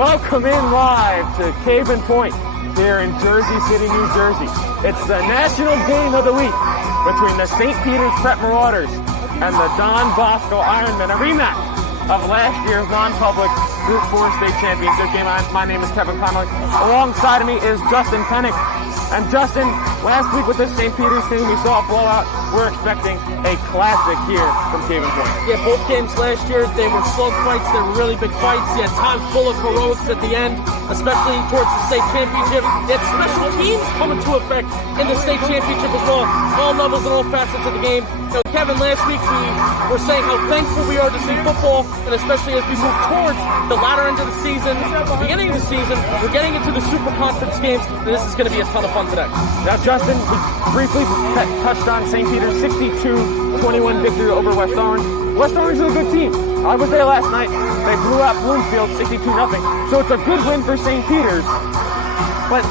Welcome in live to Cave and Point here in Jersey City, New Jersey. It's the national game of the week between the St. Peter's Prep Marauders and the Don Bosco Ironmen, a rematch of last year's non-public Group 4 state championship game. My name is Kevin Connolly. Alongside of me is Justin Pennick. And Justin, last week with the St. Peter's team, we saw a blowout. We're expecting a classic here from Cave and Point. Yeah, both games last year, they were slug fights. They were really big fights. You had times full of heroics at the end, especially towards the state championship. You had special teams coming to effect in the state championship as well. All levels and all facets of the game. You know, Kevin, last week we were saying how thankful we are to see football, and especially as we move towards the latter end of the season, the beginning of the season, we're getting into the Super Conference games, and this is going to be a ton of fun today. Now, Justin, we briefly touched on St. Peter's 62-21 victory over West Orange. West Orange is a good team. I was there last night. They blew out Bloomfield 62-0. So it's a good win for St. Peter's. But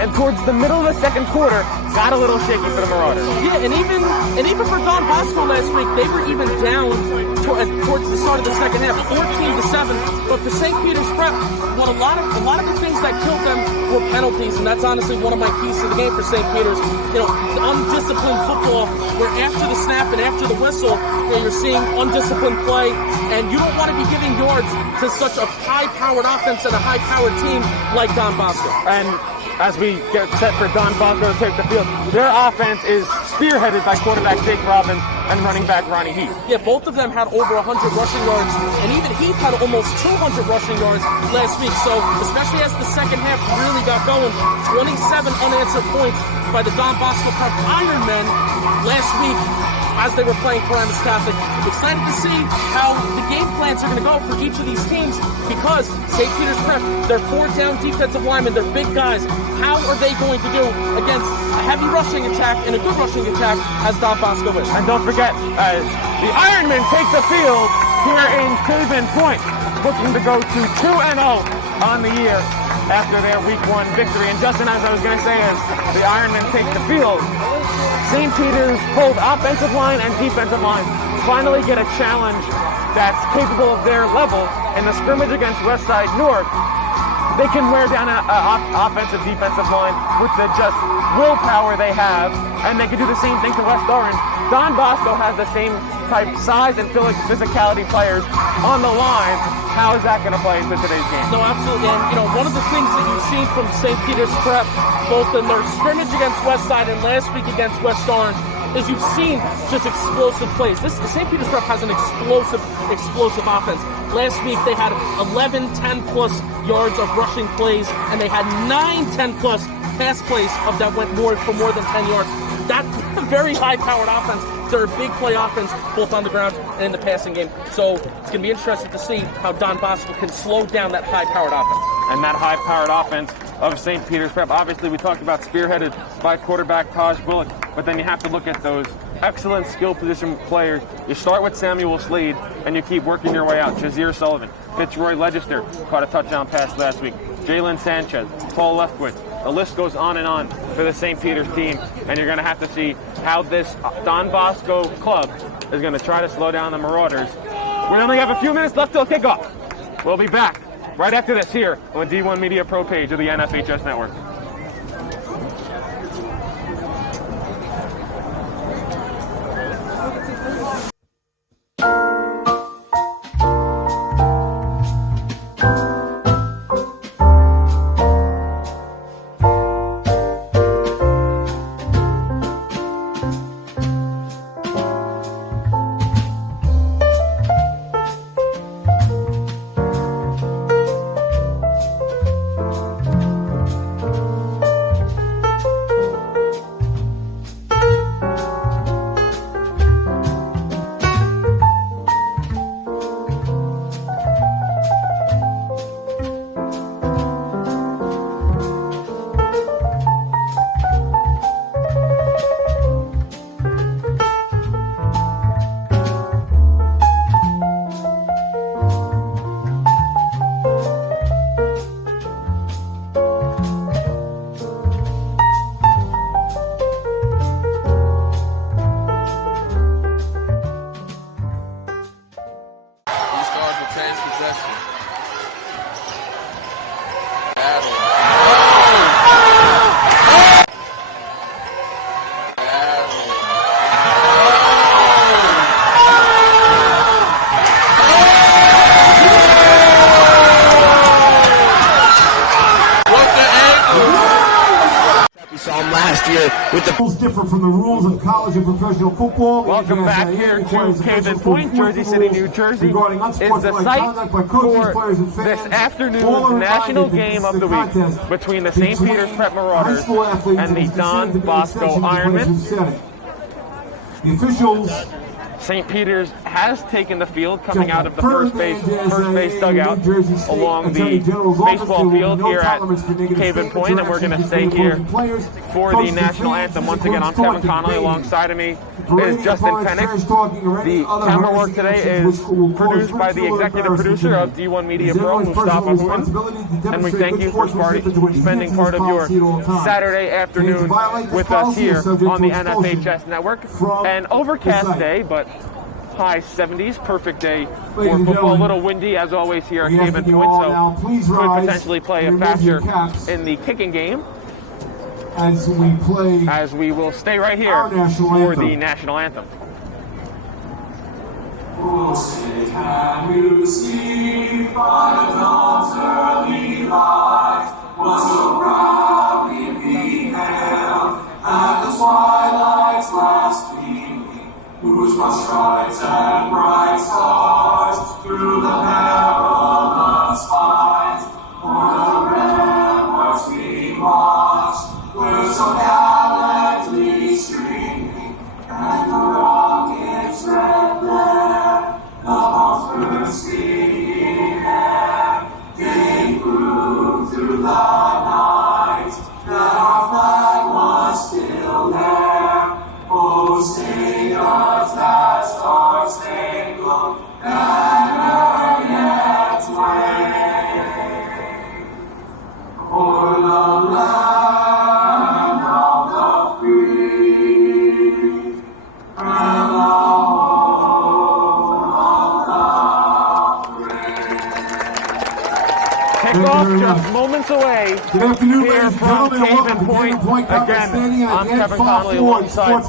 and towards the middle of the second quarter, got a little shaky for the Marauders. Yeah, and even for Don Bosco last week, they were even down towards the start of the second half, 14-7. But for St. Peter's Prep, what a lot of the things that killed them were penalties, and that's honestly one of my keys to the game for St. Peter's. You know, undisciplined football, where after the snap and after the whistle, you're seeing undisciplined play, and you don't want to be giving yards to such a high-powered offense and a high-powered team like Don Bosco. And as we get set for Don Bosco to take the field, their offense is spearheaded by quarterback Jake Robbins and running back Ronnie Heath. Yeah, both of them had over 100 rushing yards, and even Heath had almost 200 rushing yards last week. So, especially as the second half really got going, 27 unanswered points by the Don Bosco Prep Ironmen last week as they were playing Paramus Catholic. Excited to see how the game plans are going to go for each of these teams, because St. Peter's Prep, they're 4-down defensive linemen, they're big guys. How are they going to do against a heavy rushing attack and a good rushing attack as Don Bosco is? And don't forget, as the Ironmen take the field here in Cave and Point, looking to go to 2-0 on the year after their Week 1 victory. And Justin, as I was going to say, as the Ironmen take the field, St. Peter's both offensive line and defensive line finally get a challenge that's capable of their level in the scrimmage against Westside North. They can wear down an offensive, defensive line with the just willpower they have, and they can do the same thing to West Orange. Don Bosco has the same type size and physicality players on the line. How is that going to play into today's game? No, absolutely. And, you know, one of the things that you've seen from St. Peter's Prep, both in their scrimmage against Westside and last week against West Orange, is you've seen just explosive plays. The St. Peter's Prep has an explosive offense. Last week they had 11 10-plus yards of rushing plays, and they had 9 10-plus pass plays that went for more than 10 yards. That's a very high-powered offense. They're a big play offense, both on the ground and in the passing game. So it's going to be interesting to see how Don Bosco can slow down that high-powered offense. And that high-powered offense of St. Peter's Prep, obviously we talked about spearheaded by quarterback Taj Bullock, but then you have to look at those excellent skill position players. You start with Samuel Slade, and you keep working your way out. Jazeer Sullivan, Fitzroy Legister caught a touchdown pass last week. Jalen Sanchez, Paul Leftwich. The list goes on and on for the St. Peter's team, and you're going to have to see how this Don Bosco club is going to try to slow down the Marauders. We only have a few minutes left till kickoff. We'll be back right after this here on the D1 Media Pro page of the NFHS Network. with the rules differ from the rules of college and professional football. Welcome back here to Haven Point, Jersey City, New Jersey. Is the site for this afternoon's national game of the week between the St. Peter's Prep Marauders and the Don Bosco Ironmen. The officials. St. Peter's has taken the field coming out of the first base dugout along the baseball field here at Haven Point, and we're going to stay here for the national anthem. Once again, I'm Kevin Connolly. Alongside of me is Justin Pennick. The camera work today is produced by the executive producer of D1 Media Pro, Mustafa Huin, and we thank you for spending part of your Saturday afternoon with us here on the NFHS network. An overcast day, but high 70s, perfect day for football. A little windy as always here at Haven Point, so could potentially play a factor in the kicking game as we will stay right here for the national anthem. Can you see by the dawn's early light was so proudly beheld at the twilight's last beam, whose broad stripes and bright stars through the perilous fight o'er the ramparts we watched were so gallantly streaming, and the rockets' red glare, the bombs bursting in air, gave proof through the night that our flag was still there. Oh, sing us that star-spangled banner yet wave, o'er the land of the free and the home of the brave. Kickoff just moments away here from Haven Point. Again, I'm Kevin Connolly alongside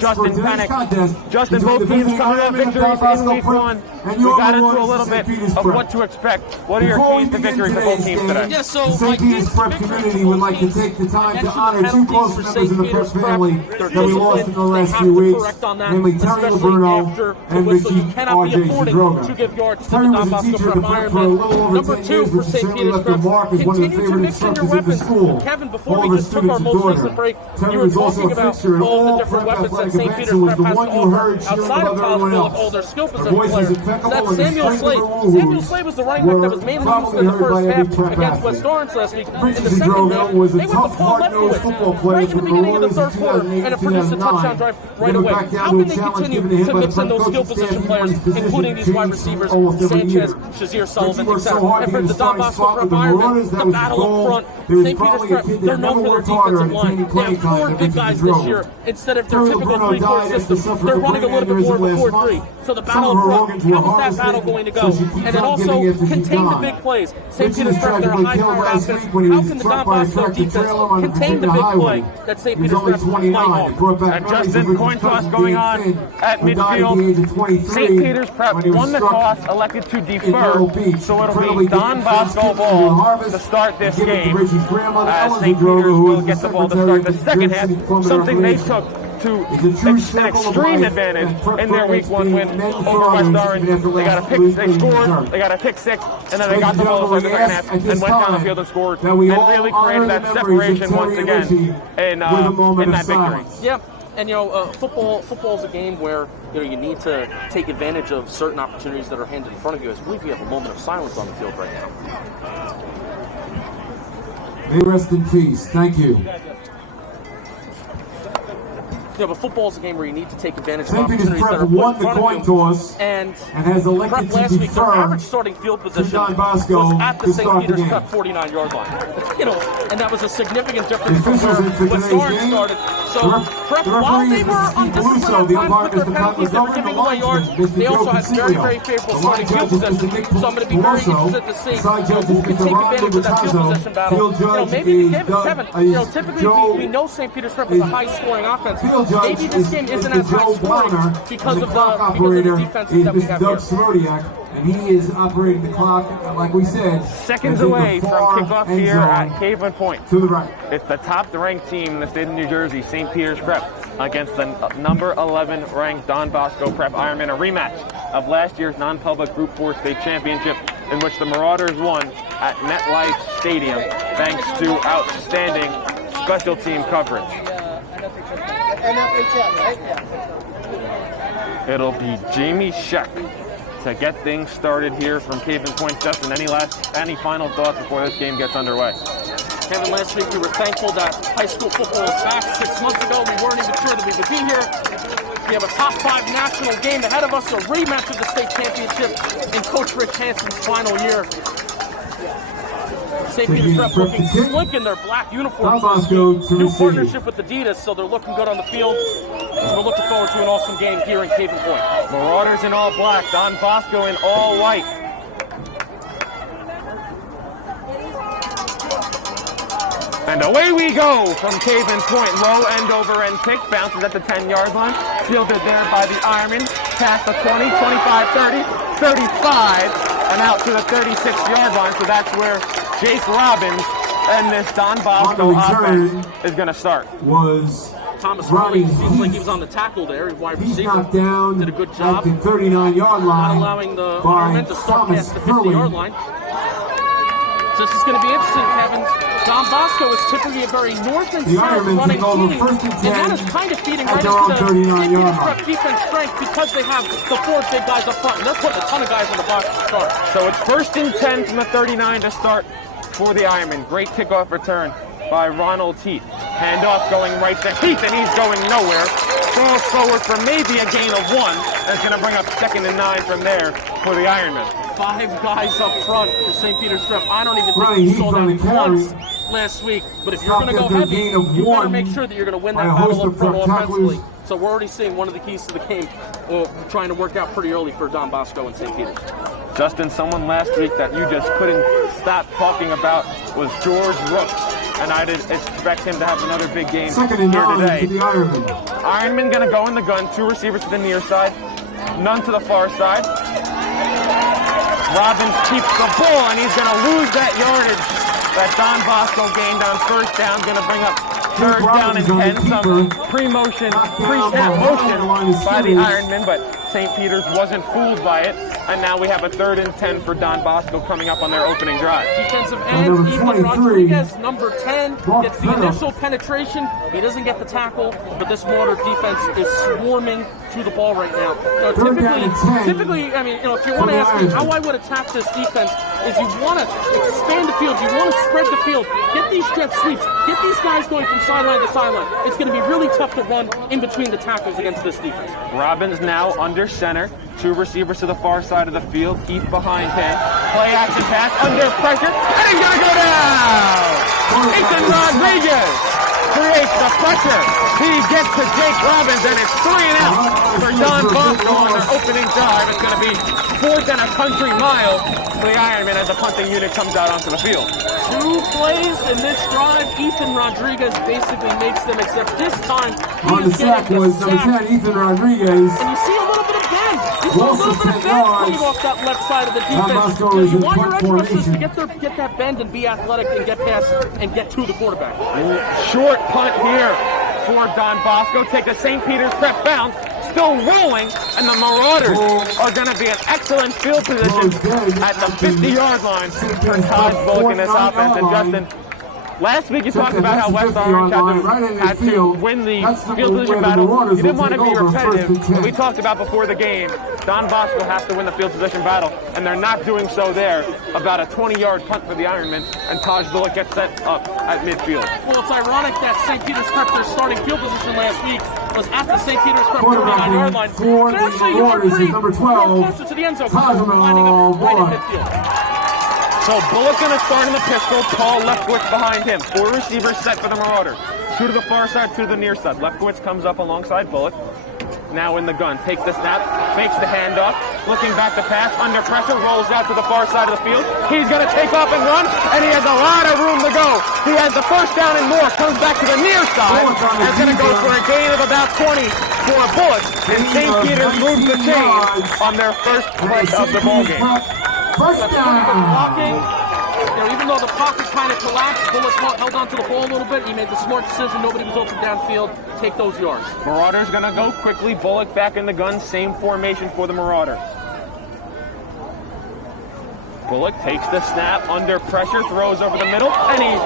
Justin Pennick. Justin, both teams coming off victories in week one. We got into a little bit of what to expect. What are your keys to victory for both teams today? Yeah, so the St. Peter's Prep community would like to take the time to honor two close members in the Prep family that we lost in the last few weeks, namely Terry Laverno and Richie R.J. Zadroga. Terry was a teacher at the Prep for a little over 10 years, which certainly left a mark as one of the favorite instructors in the school. Kevin, before we just took our most recent break, you were talking about all the different weapons that St. Peter's Prep has to offer outside of college with all their skill position players. That's Samuel Slade. Samuel Slade was the running back that was mainly used in the first half against West Orange last week. In the second half, they went to Paul Lefkowitz right in the beginning of the third quarter, and it produced a touchdown drive right away. How can they continue to mix in those skill position players, including these wide receivers, Sanchez, Shazier Sullivan, etc.? And for the Don Bosco Prep Ironmen, the battle up front, St. Peter's Prep, they're known for their defensive line. They have four big guys this year. Instead of their typical 3-4 system, they're running a little bit more of a 4-3. So the battle up front, how is that battle going to go? And then also contain the big plays. St. Peter's Prep, they're a high-powered offense. How can the Don Bosco defense contain the big play that St. Peter's Prep might offer? And Justin, coin toss going on at midfield. St. Peter's Prep won the toss, elected to defer, so it'll be Don Bosco ball to start this game, as St. Peter's will get the ball to start the second half, something they took to an extreme advantage in their week one win over West Orange. They got a pick, they scored, they got a pick six, and then they got the ball to start the second half and went down the field and scored, and really created that separation once again in that victory. Yep. And football is a game where you need to take advantage of certain opportunities that are handed in front of you. I believe we have a moment of silence on the field right now. May rest in peace. Thank you. But football is a game where you need to take advantage of opportunities that are won the coin toss and has elected to defer. Their average starting field position was at the St. Peter's Prep 49-yard line. And that was a significant difference from where West Orange started. So Prep, while they were undisciplined at times with their penalties that were giving away yards, they also had very, very favorable starting field position. So I'm going to be very interested to see who can take advantage of that field position battle. Maybe to give it, Kevin. Typically we know St. Peter's Prep is a high-scoring offense. judge maybe this game isn't as high scoring because of the defenses that we have here. Smodiak, and he is operating the clock, like we said. Seconds away from kickoff here at Caveman Point. To the right. It's the top-ranked team in the state of New Jersey, St. Peter's Prep, against the number 11 ranked Don Bosco Prep Ironman, a rematch of last year's non-public Group 4 state championship, in which the Marauders won at MetLife Stadium thanks to outstanding special team coverage. NFHS, right? Yeah. It'll be Jamie Sheck to get things started here from Caveman Point. Justin, any final thoughts before this game gets underway? Kevin, last week we were thankful that high school football was back. 6 months ago, we weren't even sure that we would be here. We have a top 5 national game ahead of us, a rematch of the state championship in Coach Rich Hansen's final year. St. Peter's Prep looking slick in their black uniforms. New partnership with Adidas, so they're looking good on the field. And we're looking forward to an awesome game here in Caveman Point. Marauders in all black, Don Bosco in all white. And away we go from Caveman Point. Low end over end kick, bounces at the 10-yard line. Fielded there by the Ironmen. Past the 20, 25, 30, 35, and out to the 36-yard line. So that's where Jake Robbins and this Don Bosco offense is going to start. Thomas Ronnie seems like he was on the tackle there. Wide receiver did a good job. At the 39-yard line. Not allowing the Ironmen to start past the 50-yard line. So this is going to be interesting, Kevin. Don Bosco is typically a very north and south running team, and that is kind of feeding right into the St. Peter's Prep defense strength because they have the 4 big guys up front, and they're putting a ton of guys on the box to start. So it's 1st and 10 from the 39 to start for the Ironmen. Great kickoff return by Ronald Heath. Handoff going right to Heath, and he's going nowhere. Falls forward for maybe a gain of 1. That's going to bring up 2nd and 9 from there for the Ironmen. 5 guys up front for St. Peter's Prep. I don't even think we saw that once last week. But if you're going to go heavy, you better make sure that you're going to win that battle up front offensively. So we're already seeing one of the keys to the game trying to work out pretty early for Don Bosco and St. Peter's. Justin, someone last week that you just couldn't stop talking about was George Rooks, and I did expect him to have another big game here today. Ironman going to go in the gun, 2 receivers to the near side, none to the far side. Robbins keeps the ball, and he's going to lose that yardage that Don Bosco gained on 1st down, going to bring up 3rd down and 10. Some pre-snap motion by the Ironmen, but St. Peter's wasn't fooled by it. And now we have a 3rd and 10 for Don Bosco coming up on their opening drive. Defensive end, Ethan Rodriguez, number 10, gets the initial penetration. He doesn't get the tackle, but this Marauder defense is swarming to the ball right now. Typically, I mean, if you want to ask me how I would attack this defense, is you want to expand the field, you want to spread the field, get these jet sweeps, get these guys going from sideline to sideline. It's going to be really tough to run in between the tackles against this defense. Robbins now under center, 2 receivers to the far side of the field, Heath behind him. Play action pass under pressure, and he's going to go down! Ethan Rodriguez creates the pressure. He gets to Jake Robbins, and it's 3 and out for Don Bosco on their opening drive. It's going to be 4th and a country mile for the Ironmen as the punting unit comes out onto the field. 2 plays in this drive. Ethan Rodriguez basically makes them, except this time on the sack was number 10, Ethan Rodriguez. And you see a little bit of bend. You saw a little bit of bend coming off that left side of the defense. You want your edge rushers to get that bend and be athletic and get past and get to the quarterback. Short punt here for Don Bosco. Take a St. Peter's Prep bounce. Still rolling, and the Marauders are going to be in excellent field position at the 50-yard line for Todd Bullock in this offense. And Justin, last week you talked about how West Orange had to win the field position battle. You didn't want to be repetitive, but we talked about before the game, Don Bosco has to win the field position battle, and they're not doing so there. About a 20-yard punt for the Ironmen, and Taj Bullock gets set up at midfield. Well, it's ironic that St. Peter's Prep, their starting field position last week, was at the St. Peter's Prep 39-yard line. They're actually pretty closer to the end zone, lining up right in midfield. So Bullock going to start in the pistol. Paul Lefkowitz behind him. 4 receivers set for the Marauders. 2 to the far side, 2 to the near side. Lefkowitz comes up alongside Bullock. now in the gun. Takes the snap, fakes the handoff, looking back to pass, under pressure, rolls out to the far side of the field. He's going to take off and run, and he has a lot of room to go. He has the first down and more, comes back to the near side, and is going to go for a gain of about 20 for a bullet, and St. Peter's moves the chain on their first play of the ballgame. First down. Blocking. Even though the pocket kind of collapsed, Bullock held on to the ball a little bit. He made the smart decision. Nobody was open downfield. Take those yards. Marauders going to go quickly. Bullock back in the gun. Same formation for the Marauders. Bullock takes the snap under pressure, throws over the middle, and he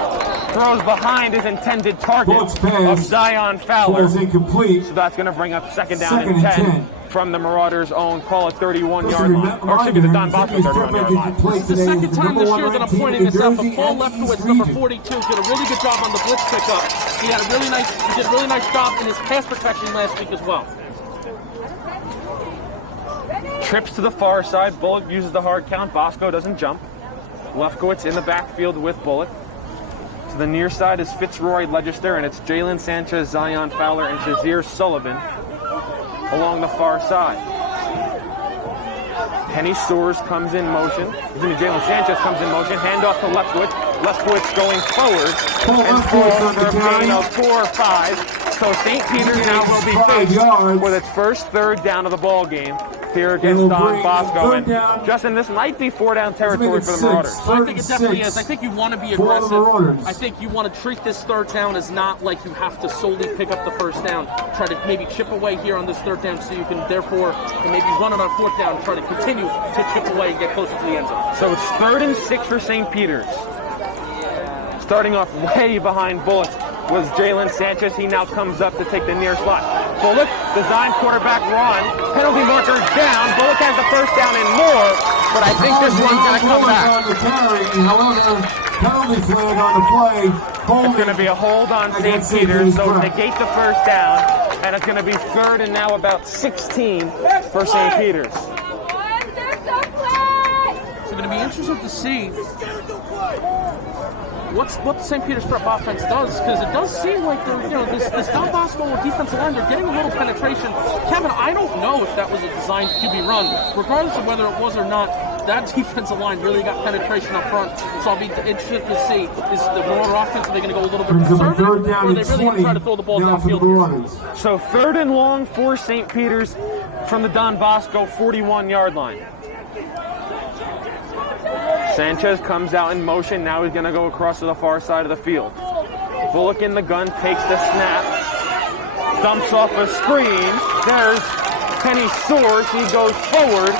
throws behind his intended target of Zion Fowler. Incomplete. So that's going to bring up second down and 10 from the Marauders' own, call it 31-yard line. Or excuse me, the Don Bosco 31-yard line. This is the second time this year that I'm pointing this out, but Paul Lefkowitz, number 42, did a really good job on the blitz pickup. He did a really nice job in his pass protection last week as well. Trips to the far side. Bullock uses the hard count. Bosco doesn't jump. Lefkowitz in the backfield with Bullock. To the near side is Fitzroy Legister, and it's Jalen Sanchez, Zion Fowler, and Shazier Sullivan along the far side. Penny Soares comes in motion. Jalen Sanchez comes in motion. Handoff to Lefkowitz. Lefkowitz going forward and falls for a gain of 4 or 5. So St. Peter's now will be faced with its first third down of the ball game here against Don Bosco. And Justin, this might be 4-down territory for the Marauders. I think it definitely is. I think you want to be aggressive. I think you want to treat this third down as not like you have to solely pick up the first down. Try to maybe chip away here on this third down so you can therefore maybe run it on fourth down and try to continue to chip away and get closer to the end zone. So it's 3rd and 6 for St. Peter's. Starting off way behind Bullock was Jalen Sanchez. He now comes up to take the near slot. Bullock, design quarterback run. Penalty marker down. Bullock has the first down and more, but I think this one's going to come back. However, penalty flag on the play. It's going to be a hold on St. Peter's, so negate the first down, and it's going to be 3rd and now about 16 for St. Peter's. It's going to be interesting to see what the St. Peter's Prep offense does, because it does seem like this Don Bosco defensive line, they're getting a little penetration. Kevin, I don't know if that was a designed QB run. Regardless of whether it was or not, that defensive line really got penetration up front. So I'll be interested to see, is the Marauder offense, are they going to go a little bit conservative, or are they really going to try to throw the ball downfield? So 3rd and long for St. Peter's from the Don Bosco 41-yard line. Sanchez comes out in motion. Now he's going to go across to the far side of the field. Bullock in the gun, takes the snap, dumps off a screen. There's Penny Soares. He goes forward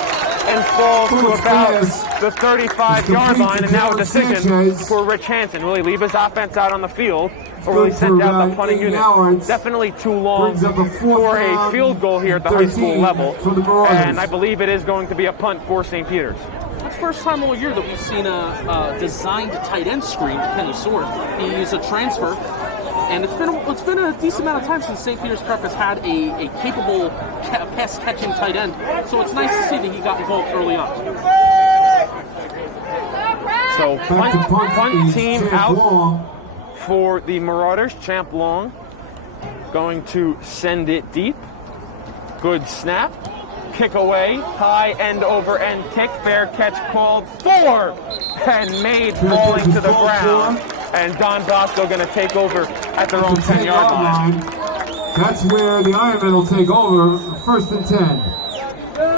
and falls to about the 35-yard line. And now a decision for Rich Hansen. Will he leave his offense out on the field, or will he send out the punting unit? Definitely too long for a field goal here at the high school level. And I believe it is going to be a punt for St. Peter's. It's the first time all year that we've seen a designed tight end screen to Penny Soares. He's a transfer, and it's been a decent amount of time since St. Peter's Prep has had a capable pass-catching tight end. So it's nice to see that he got involved early on. So punt team out for the Marauders. Champ Long going to send it deep. Good snap. Kick away, high end over end kick, fair catch called for, and made falling to the ground. And Don Bosco going to take over at their own 10-yard line. That's where the Ironmen will take over, 1st and 10.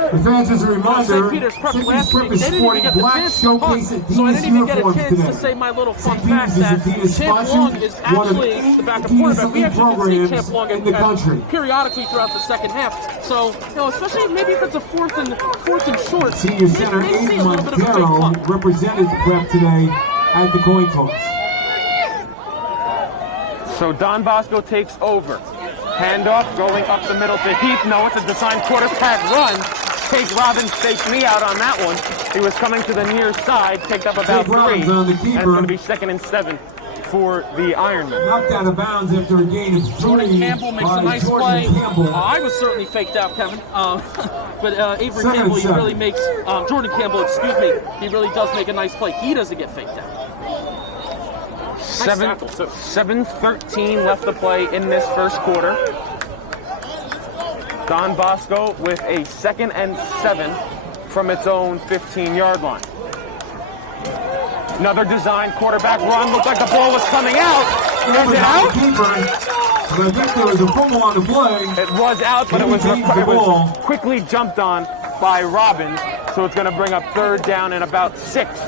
The fans, as a reminder, St. Peter's Prep last week, they didn't even get the chance to punt, so I didn't even get a chance to say my little fun fact that Champ Long is actually the backup quarterback. We actually did see Champ Long periodically throughout the second half. So, especially maybe if it's a fourth and short, Senior center Aiden Montero represented the Prep today at the coin toss. So Don Bosco takes over. Handoff going up the middle to Heath. No, it's a designed quarterback run. Take Robbins, takes me out on that one. He was coming to the near side, picked up about 3. And it's going to be 2nd and 7 for the Ironmen. Knocked out of bounds after a gain of 3. Jordan Campbell makes a nice play. I was certainly faked out, Kevin. But Avery Campbell, he really makes, Jordan Campbell, he really does make a nice play. He doesn't get faked out. 7:13 left to play in this first quarter. Don Bosco with a 2nd and 7 from its own 15-yard line. Another design quarterback run. Looked like the ball was coming out. Is it out? But I think there was a fumble on the play. It was out, but it was quickly jumped on by Robbins. So it's going to bring up 3rd down and about 6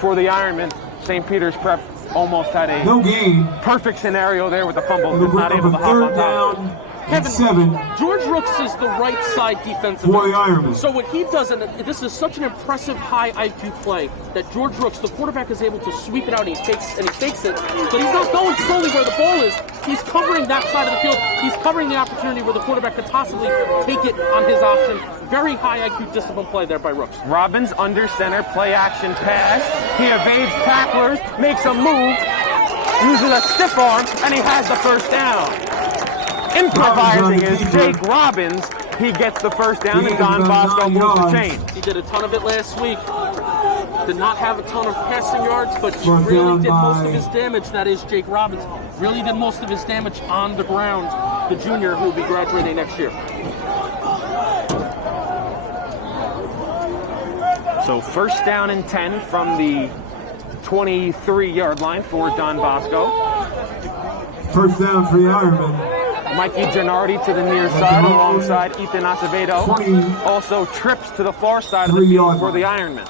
for the Ironman. St. Peter's Prep almost had a perfect scenario there with the fumble. It's not able to hop on top. Kevin, 7. George Rooks is the right side defensive end. So what he does, and this is such an impressive high IQ play, that George Rooks, the quarterback, is able to sweep it out and he fakes it, but he's not going solely where the ball is. He's covering that side of the field. He's covering the opportunity where the quarterback could possibly take it on his option. Very high IQ discipline play there by Rooks. Robbins under center, play action pass. He evades tacklers, makes a move, uses a stiff arm, and he has the 1st down. Improvising is Jake Robbins. He gets the 1st down, and Don Bosco moves the chain. He did a ton of it last week. Did not have a ton of passing yards, but he really did most of his damage. That is Jake Robbins. Really did most of his damage on the ground. The junior who will be graduating next year. So 1st down and 10 from the 23-yard line for Don Bosco. 1st down for the Ironman. Mikey Gennardi to the near side alongside Ethan Acevedo. Also trips to the far side of the field for the Ironman.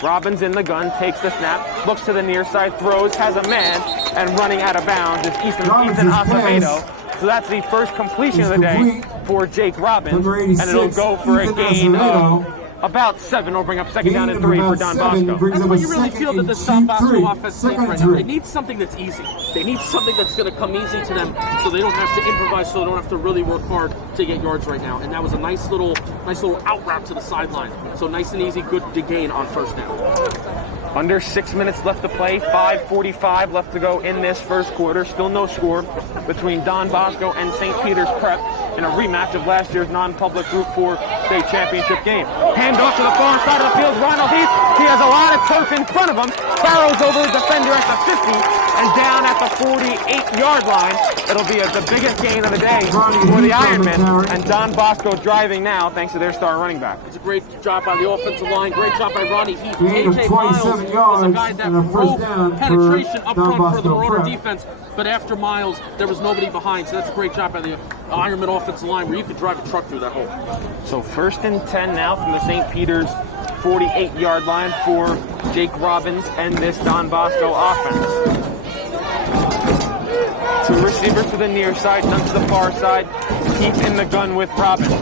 Robbins in the gun, takes the snap, looks to the near side, throws, has a man, and running out of bounds is Ethan Acevedo. So that's the first completion of the day for Jake Robbins, and it'll go for a gain of about 7. Will bring up 2nd down and 3 for Don Bosco. That's why you really feel that the Don Bosco offense needs right now. They need something that's easy. They need something that's going to come easy to them, so they don't have to improvise, so they don't have to really work hard to get yards right now. And that was a nice little out route to the sideline. So nice and easy, good to gain on 1st down. Under 6 minutes left to play, 5:45 left to go in this 1st quarter. Still no score between Don Bosco and St. Peter's Prep in a rematch of last year's non-public Group 4 state championship game. Hand off to the far side of the field, Ronald Heath. He has a lot of turf in front of him. Barrows over the defender at the 50 and down at the 48-yard line. It'll be the biggest gain of the day for the Ironmen. And Don Bosco driving now thanks to their star running back. It's a great job by the offensive line. Great job by Ronnie Heath. AJ Miles is a guy that broke penetration up front for the Marauder defense. But after Miles, there was nobody behind. So that's a great job by the Ironman offensive line where you could drive a truck through that hole. So 1st and 10 now from the St. Peter's 48-yard line for Jake Robbins and this Don Bosco offense. 2 receivers to the near side, none to the far side. Heath in the gun with Robbins.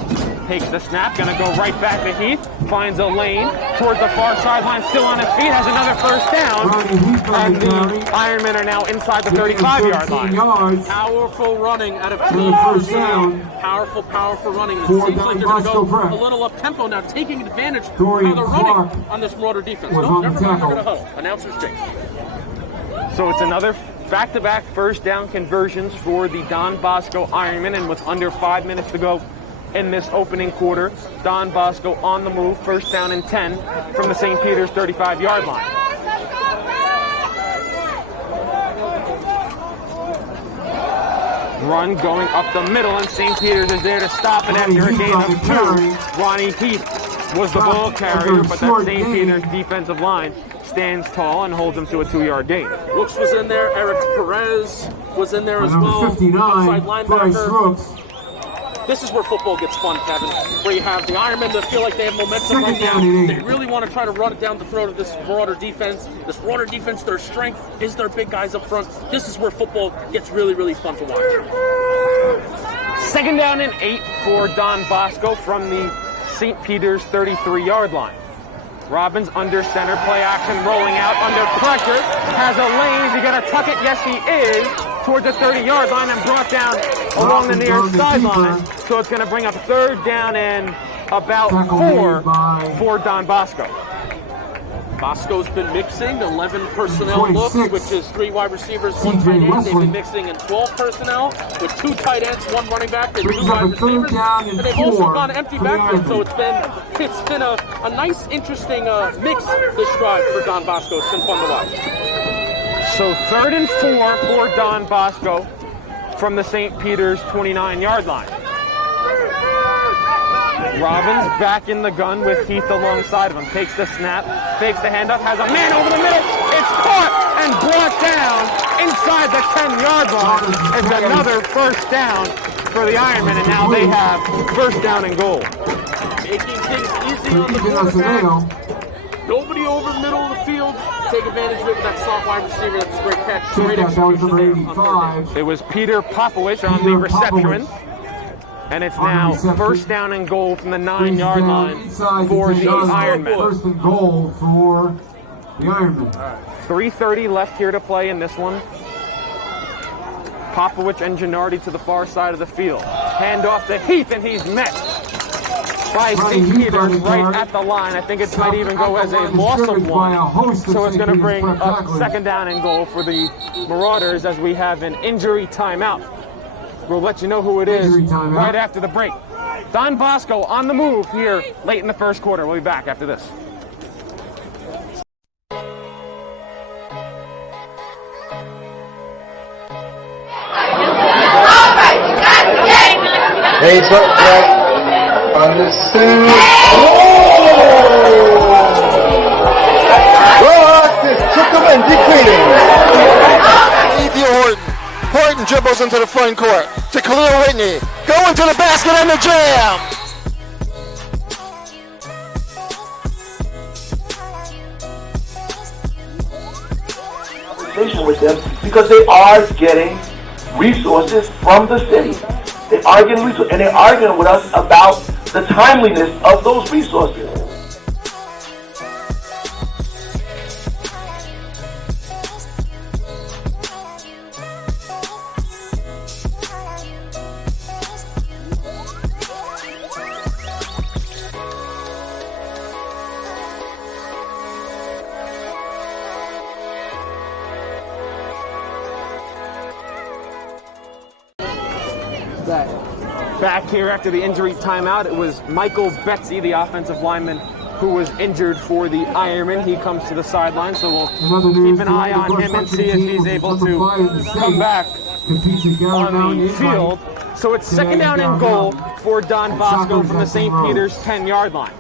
Takes the snap, gonna go right back to Heath. Finds a lane towards the far sideline, still on his feet, has another 1st down. And the Ironmen are now inside the 35-yard line. Powerful running out of team. Powerful running. It seems like they're gonna go a little up-tempo now, taking advantage of how they're running on this Marauder defense. No, never mind, they're gonna huddle. Announcer's jinx. So it's another back-to-back 1st down conversions for the Don Bosco Ironmen, and with under 5 minutes to go in this opening quarter, Don Bosco on the move, 1st down and 10 from the St. Peter's 35-yard line. Run going up the middle, and St. Peter's is there to stop it after a gain of 2. Ronnie Heath was the ball carrier, but that St. Peter's defensive line stands tall and holds him to a 2-yard gain. Rooks was in there. Eric Perez was in there as well. 59, outside linebacker. This is where football gets fun, Kevin, where you have the Ironmen that feel like they have momentum right now. They really want to try to run it down the throat of this Marauder defense. This Marauder defense, their strength is their big guys up front. This is where football gets really, really fun to watch. 2nd down and 8 for Don Bosco from the St. Peter's 33-yard line. Robbins under center, play action, rolling out under pressure, has a lane. Is he going to tuck it? Yes, he is. Towards the 30-yard line and brought down along the near sideline. So it's going to bring up 3rd down and about 4 for Don Bosco. Bosco's been mixing 11 personnel looks, which is 3 wide receivers, 1 tight end. They've been mixing in 12 personnel with 2 tight ends, 1 running back, and 2 wide receivers. And they've also gone empty backfield, so it's been a nice, interesting mix this drive for Don Bosco. It's been fun to watch. So 3rd and 4 for Don Bosco from the St. Peter's 29-yard line. Robbins back in the gun with Heath alongside of him. Takes the snap, fakes the handoff, has a man over the middle. It's caught and brought down inside the 10-yard line. It's another first down for the Ironmen, and now they have first down and goal. Making things easy on the quarterback. Nobody over the middle of the field. Take advantage of it with that soft wide receiver. That's a great catch. Great execution there on 85. It was Peter Popovich on the reception. And it's now first down and goal from the 9-yard line for the Ironmen. First and goal for the Ironmen. 3:30 left here to play in this one. Popovich and Gennardi to the far side of the field. Hand off to Heath, and he's met by St. Peter's right at the line. I think it might even go as a loss of one. So it's going to bring up second down and goal for the Marauders as we have an injury timeout. We'll let you know who it is right after the break. Don Bosco on the move here late in the first quarter. We'll be back after this. Hey, it's up right on the suit. Rock this took him and decreasing. Horton dribbles into the front court to Khalil Whitney. Going to the basket and the jam. With them because they are getting resources from the city. They are getting resources, and they're arguing with us about the timeliness of those resources. Back here after the injury timeout, it was Michael Betsy, the offensive lineman, who was injured for the Ironman. He comes to the sideline, so we'll keep an eye on him and see if he's able to come back on the field. So it's second down and goal for Don Bosco from the St. Peter's 10-yard line.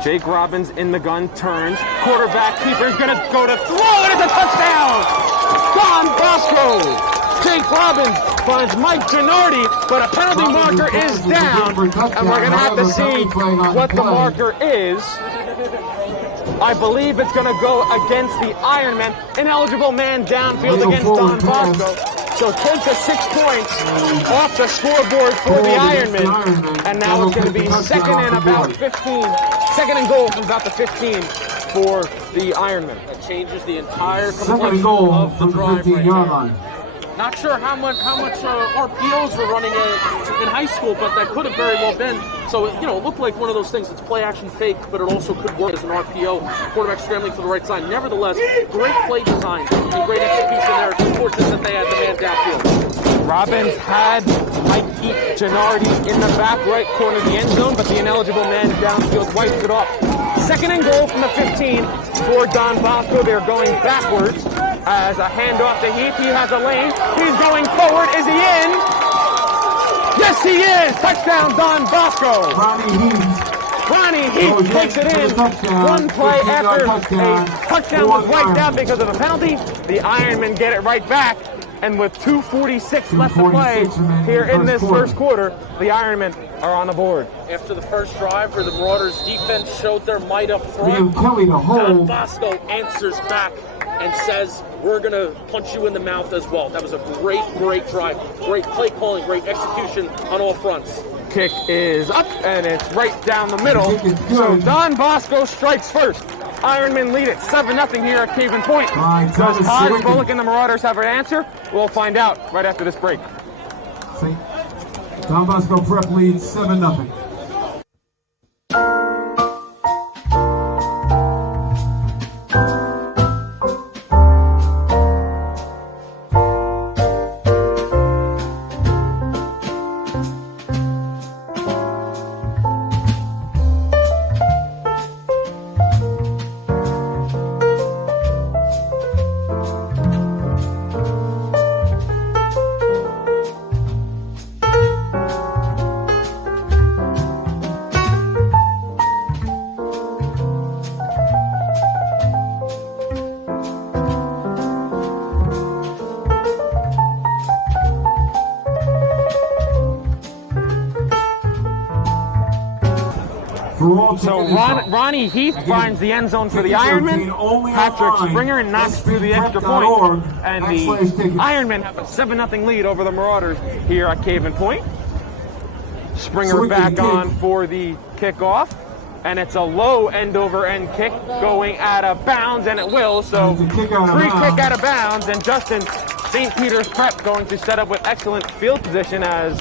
Jake Robbins in the gun, turns, quarterback keeper's gonna go to throw, and it's a touchdown! Don Bosco! Jake Robbins finds Mike Gennardi, but a penalty marker is down, and we're going to have to see what the marker is. I believe it's going to go against the Ironman. Ineligible man downfield against Don Bosco. So takes the 6 points off the scoreboard for the Ironman, and now it's going to be second and about 15. Second and goal from about the 15 for the Ironman. That changes the entire complexion of the drive right there. Not sure how much RPOs were running in high school, but that could have very well been. So, it looked like one of those things. It's play action fake, but it also could work as an RPO. Quarterback scrambling for the right side. Nevertheless, great play design and great execution there. It's unfortunate that they had the man downfield. Robbins had Mike Gennardi in the back right corner of the end zone, but the ineligible man downfield wipes it off. Second and goal from the 15 for Don Bosco. They're going backwards as a handoff to Heath. He has a lane. He's going forward. Is he in? Yes, he is. Touchdown, Don Bosco. Ronnie Heath takes it in. One play after a touchdown was wiped out because of a penalty. The Ironmen get it right back. And with 2:46 left to play here in this first quarter, the Ironmen are on the board. After the first drive where the Marauders defense showed their might up front, Don Bosco answers back and says, we're going to punch you in the mouth as well. That was a great drive. Great play calling, great execution on all fronts. Kick is up, and it's right down the middle. So Don Bosco strikes first. Ironmen lead it 7-0 here at Caven Point. Does Todd Bullock and the Marauders have an answer? We'll find out right after this break. Don Bosco Prep leads 7-0. So Ronnie Heath finds the end zone for the Ironman. Patrick Springer knocks through the extra point. And the Ironmen have a 7-0 lead over the Marauders here at Caven Point. Springer back on for the kickoff. And it's a low end-over-end kick going out of bounds, and it will. So free kick out of bounds, and Justin, St. Peter's Prep going to set up with excellent field position as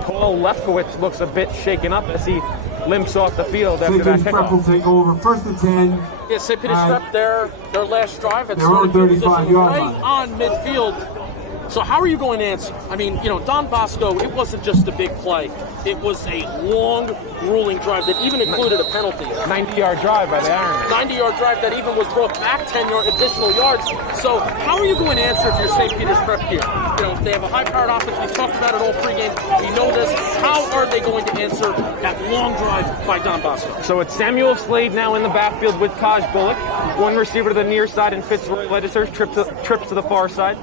Paul Lefkowitz looks a bit shaken up as he limps off the field after that kickoff. Will take over 1st and 10. Yeah, St. Peter's Prep, their last drive at 35 yard line. Right on midfield. So how are you going to answer? I mean, you know, Don Bosco, it wasn't just a big play. It was a long, grueling drive that even included a penalty. 90-yard drive by the Ironman. 90-yard drive that even was brought back 10 additional yards. So how are you going to answer if you're St. Peter's Prep here? You know, they have a high-powered offense. We talked about it all pregame. We know this. How are they going to answer that long drive by Don Bosco? So it's Samuel Slade now in the backfield with Kaj Bullock. One receiver to the near side and Fitzroy Legislature trips to the far side.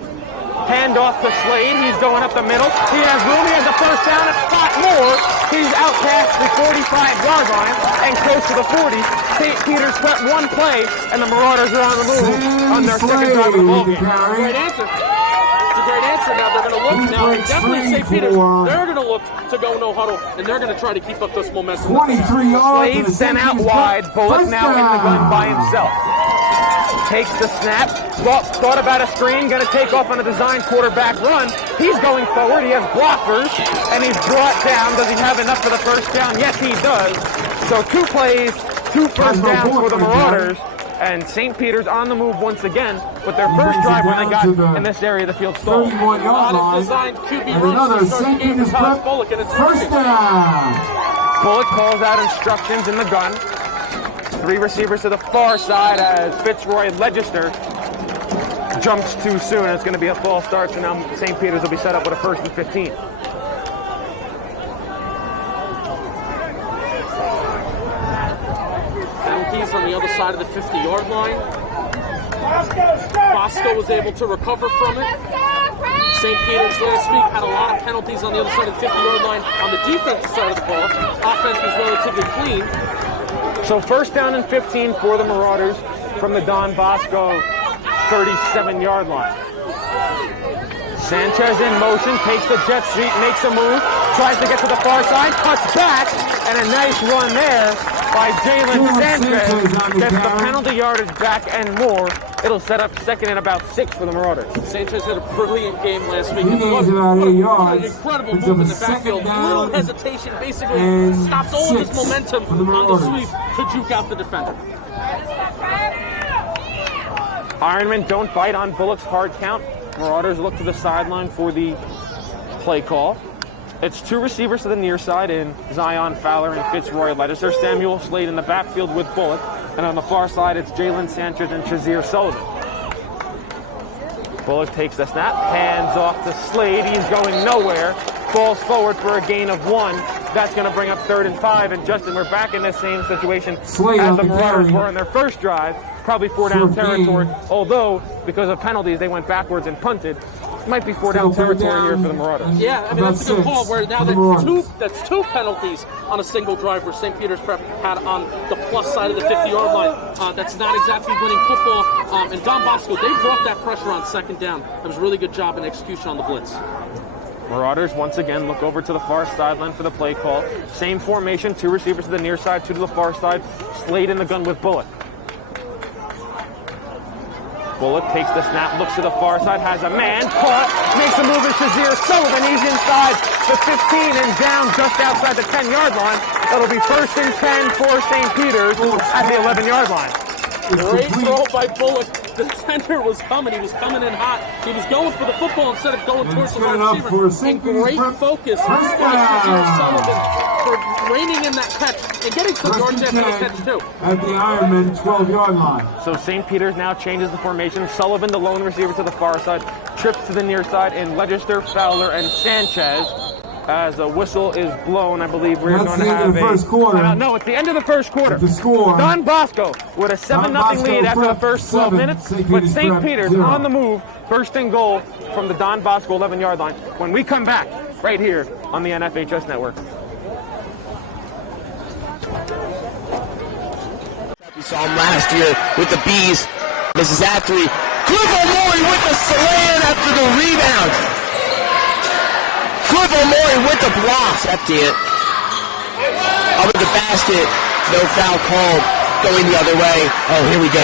Hand off to Slade. He's going up the middle. He has room. He has a first down. A spot more. He's out past the 45-yard line and close to the 40. St. Peter's Prep one play, and the Marauders are on the move on their second drive of the ball game. Great answer. It's a great answer. Now they're going to look. Now definitely St. Peter's. They're going to look to go no huddle, and they're going to try to keep up this momentum. 23 yards. Slade sent out wide. Bullock now in the gun by himself. Takes the snap, thought about a screen, going to take off on a designed quarterback run. He's going forward, he has blockers, and he's brought down. Does he have enough for the first down? Yes, he does. So 2 plays, 2 first downs for the Marauders, and St. Peter's on the move once again, but their first drive when they got in this area of the field stalled. 31-yard line, designed QB and another St. Peter's Prep first down. Bullock calls out instructions in the gun. 3 receivers to the far side as Fitzroy Legislature jumps too soon. It's going to be a false start, so now St. Peter's will be set up with a 1st and 15. Penalties on the other side of the 50-yard line. Bosco was able to recover from it. St. Peter's last week had a lot of penalties on the other side of the 50-yard line. On the defensive side of the ball, offense was relatively clean. So 1st down and 15 for the Marauders from the Don Bosco 37-yard line. Sanchez in motion, takes the jet sweep, makes a move, tries to get to the far side, cuts back, and a nice run there by Jalen Sanchez. Gets the penalty yardage back and more. It'll set up 2nd and about 6 for the Marauders. Sanchez had a brilliant game last week. He gains about 8 yards. An incredible move in the backfield. Little hesitation basically stops all of his momentum on the sweep to juke out the defender. Ironmen don't bite on Bullock's hard count. Marauders look to the sideline for the play call. It's 2 receivers to the near side in Zion Fowler and Fitzroy Legislature. Samuel Slade in the backfield with Bullock. And on the far side, it's Jalen Sanchez and Shazier Sullivan. Bullock takes the snap, hands off to Slade. He's going nowhere. Falls forward for a gain of 1. That's going to bring up 3rd and 5. And Justin, we're back in this same situation as the Marauders were in their first drive. Probably 4-down territory. Although, because of penalties, they went backwards and punted. Might be 4-down territory here for the Marauders. Yeah, I mean, that's a good call. Where now that's 2 penalties on a single drive where St. Peter's Prep had on the plus side of the 50-yard line. That's not exactly winning football. And Don Bosco, they brought that pressure on 2nd down. That was a really good job in execution on the blitz. Marauders once again look over to the far sideline for the play call. Same formation, 2 receivers to the near side, 2 to the far side. Slade in the gun with Bullock. Bullock takes the snap, looks to the far side, has a man, caught, makes a move to Shazier Sullivan. He's inside the 15 and down just outside the 10-yard line. That'll be 1st and 10 for St. Peter's at the 11-yard line. Great throw by Bullock. The center was coming. He was coming in hot. He was going for the football instead of going towards the wide receiver. And great focus by Shazier Sullivan for reining in that catch and getting some yards after the catch, too. At the Ironman 12-yard line. So St. Peter's now changes the formation. Sullivan, the lone receiver to the far side, trips to the near side in Legislature, Fowler, and Sanchez. As a whistle is blown, I believe we're going to have first quarter. No, it's the end of the first quarter. The score. Don Bosco with a 7-0 lead after the first 12 minutes. But St. Peter's on the move, 1st and goal from the Don Bosco 11-yard line. When we come back, right here on the NFHS Network. saw him last year with the Bees. This is after Cliff O'Morey with the slam after the rebound. Cliff O'Morey with the block. Accepting it. Up at the basket. No foul called. Going the other way. Oh, here we go.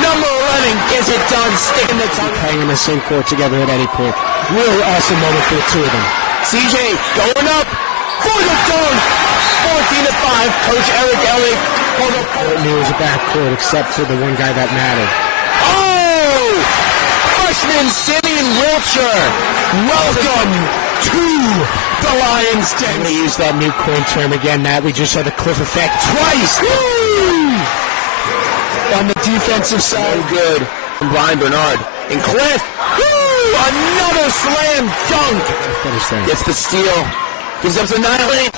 Number 11 gets it done. Sticking the tongue. Playing in the same court together at any point. Really awesome moment for the two of them. CJ going up for the dunk. 14-5. Coach Eric Ellick. It was a backcourt except for the one guy that mattered. Oh! Freshman Simeon Wiltshire. Welcome to the Lions Den. We use that new coin term again, Matt. We just saw the Cliff effect twice. Woo! On the defensive side. So good. From Brian Bernard. And Cliff. Woo! Another slam dunk. Gets the steal. Gives up to Nylane.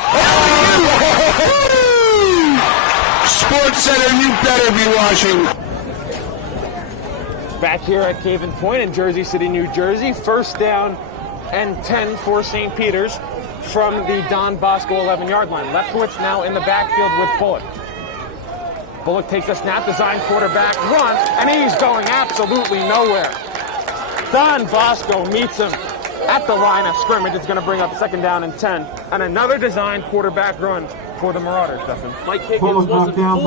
Sports Center, you better be watching. Back here at Caven Point in Jersey City, New Jersey. First down and 10 for St. Peter's from the Don Bosco 11-yard line. Leftwich now in the backfield with Bullock. Bullock takes a snap, design quarterback run, and he's going absolutely nowhere. Don Bosco meets him at the line of scrimmage. It's going to bring up second down and 10. And another design quarterback run for the Marauders, Justin. Mike Higgins wasn't fooled.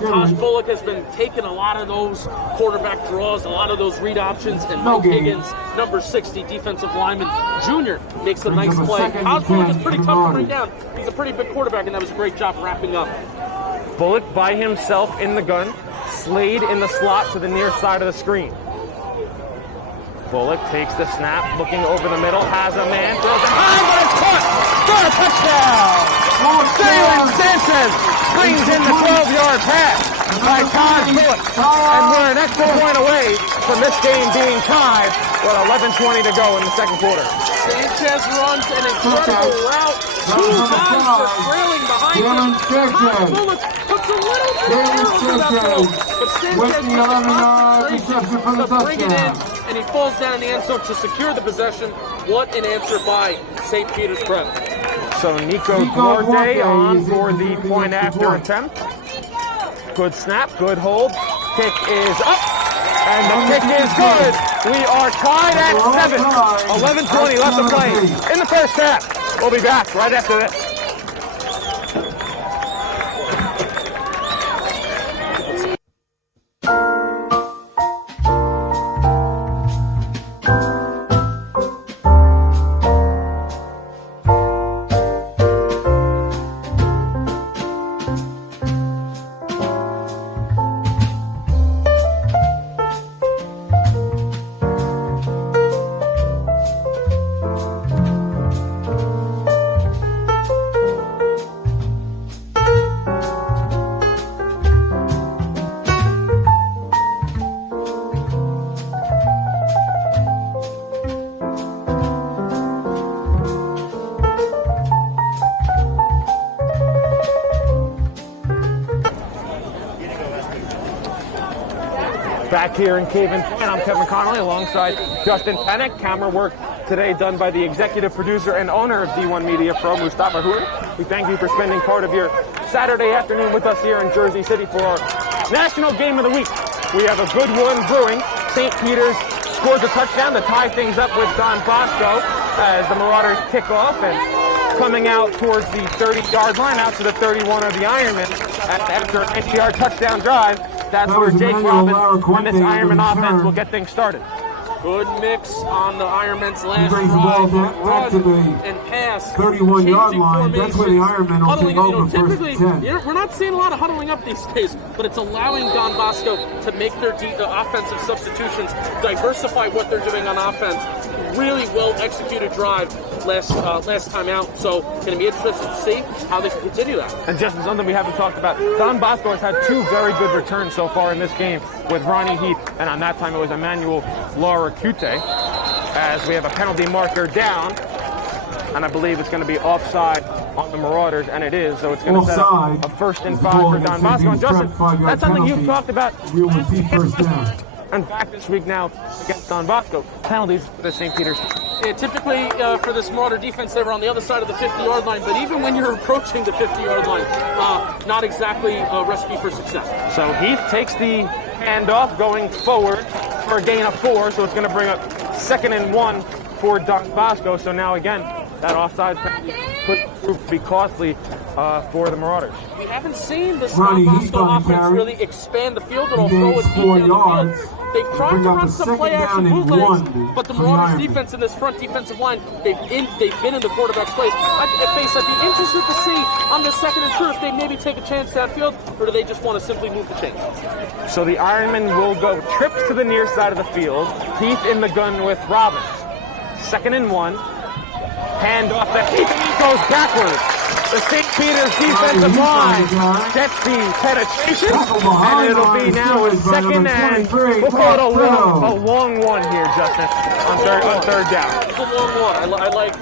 Josh Bullock has been taking a lot of those quarterback draws, a lot of those read options, and Mike Higgins, number 60, defensive lineman, junior, makes a nice play. Josh Bullock is pretty tough to bring down. He's a pretty big quarterback, and that was a great job wrapping up. Bullock by himself in the gun. Slade in the slot to the near side of the screen. Bullock takes the snap, looking over the middle, has a man, throws it high, but it's caught for a touchdown! Jalen Sanchez brings in the 12-yard pass by Todd Bullock, and we're an extra point away from this game being tied with 11:20 to go in the second quarter. Sanchez runs an incredible route. Two guys are trailing behind him. Todd Bullock puts a little bit of air over that throw, but Sanchez to bring it in, and he falls down in the end zone to secure the possession. What an answer by St. Peter's Prep. So Nico Duarte on for the point after attempt. Good snap, good hold. Kick is up, and the kick is good. We are tied at 7. 11:20 left to play in the first half. We'll be back right after this. Back here in Caven Point, I'm Kevin Connolly alongside Justin Pennick. Camera work today done by the executive producer and owner of D1 Media Pro, Mustafa Hough. We thank you for spending part of your Saturday afternoon with us here in Jersey City for our National Game of the Week. We have a good one brewing. St. Peter's scores a touchdown to tie things up with Don Bosco as the Marauders kick off, and coming out towards the 30-yard line, out to the 31 of the Ironman. After an 80-yard touchdown drive, that's where Jake Robbins and this Ironman offense will get things started. Good mix on the Ironman's last drive. Run and pass. 31-yard line. That's where the Ironman will take over first and 10. We're not seeing a lot of huddling up these days, but it's allowing Don Bosco to make their offensive substitutions, diversify what they're doing on offense. Really well executed drive last time out. So going to be interested to see how they can continue that. And just something we haven't talked about, Don Bosco has had two very good returns so far in this game with Ronnie Heath, and on that time it was Emmanuel Laracute, as we have a penalty marker down, and I believe it's going to be offside on the Marauders, and it is, so it's going to set up a 1st and 5 for Don Bosco. And Justin, that's something you've talked about. We'll repeat first down. And back this week now against Don Bosco, penalties for the St. Peter's Yeah, typically for this Marauder defense, they were on the other side of the 50-yard line, but even when you're approaching the 50-yard line, not exactly a recipe for success. So Heath takes the handoff going forward for a gain of 4, so it's going to bring up 2nd and 1 for Don Bosco. So now again, that offside could prove to be costly for the Marauders. We haven't seen this Don Bosco offense really expand the field at all, throw it deep in the field. They've tried to run some play-action bootlegs, but the Marauders' defense in this front defensive line, they've been in the quarterback's place. I'd be interested to see on the 2nd and 2 if they maybe take a chance downfield, or do they just want to simply move the chains? So the Ironmen will go trips to the near side of the field. Heath in the gun with Robbins. 2nd and 1. Hand off the Heath, and he goes backwards. The St. Peter's defensive line gets the penetration, and it'll be now a 2nd and we'll call it a long one here, Justin, on third down. It's a long one. I like.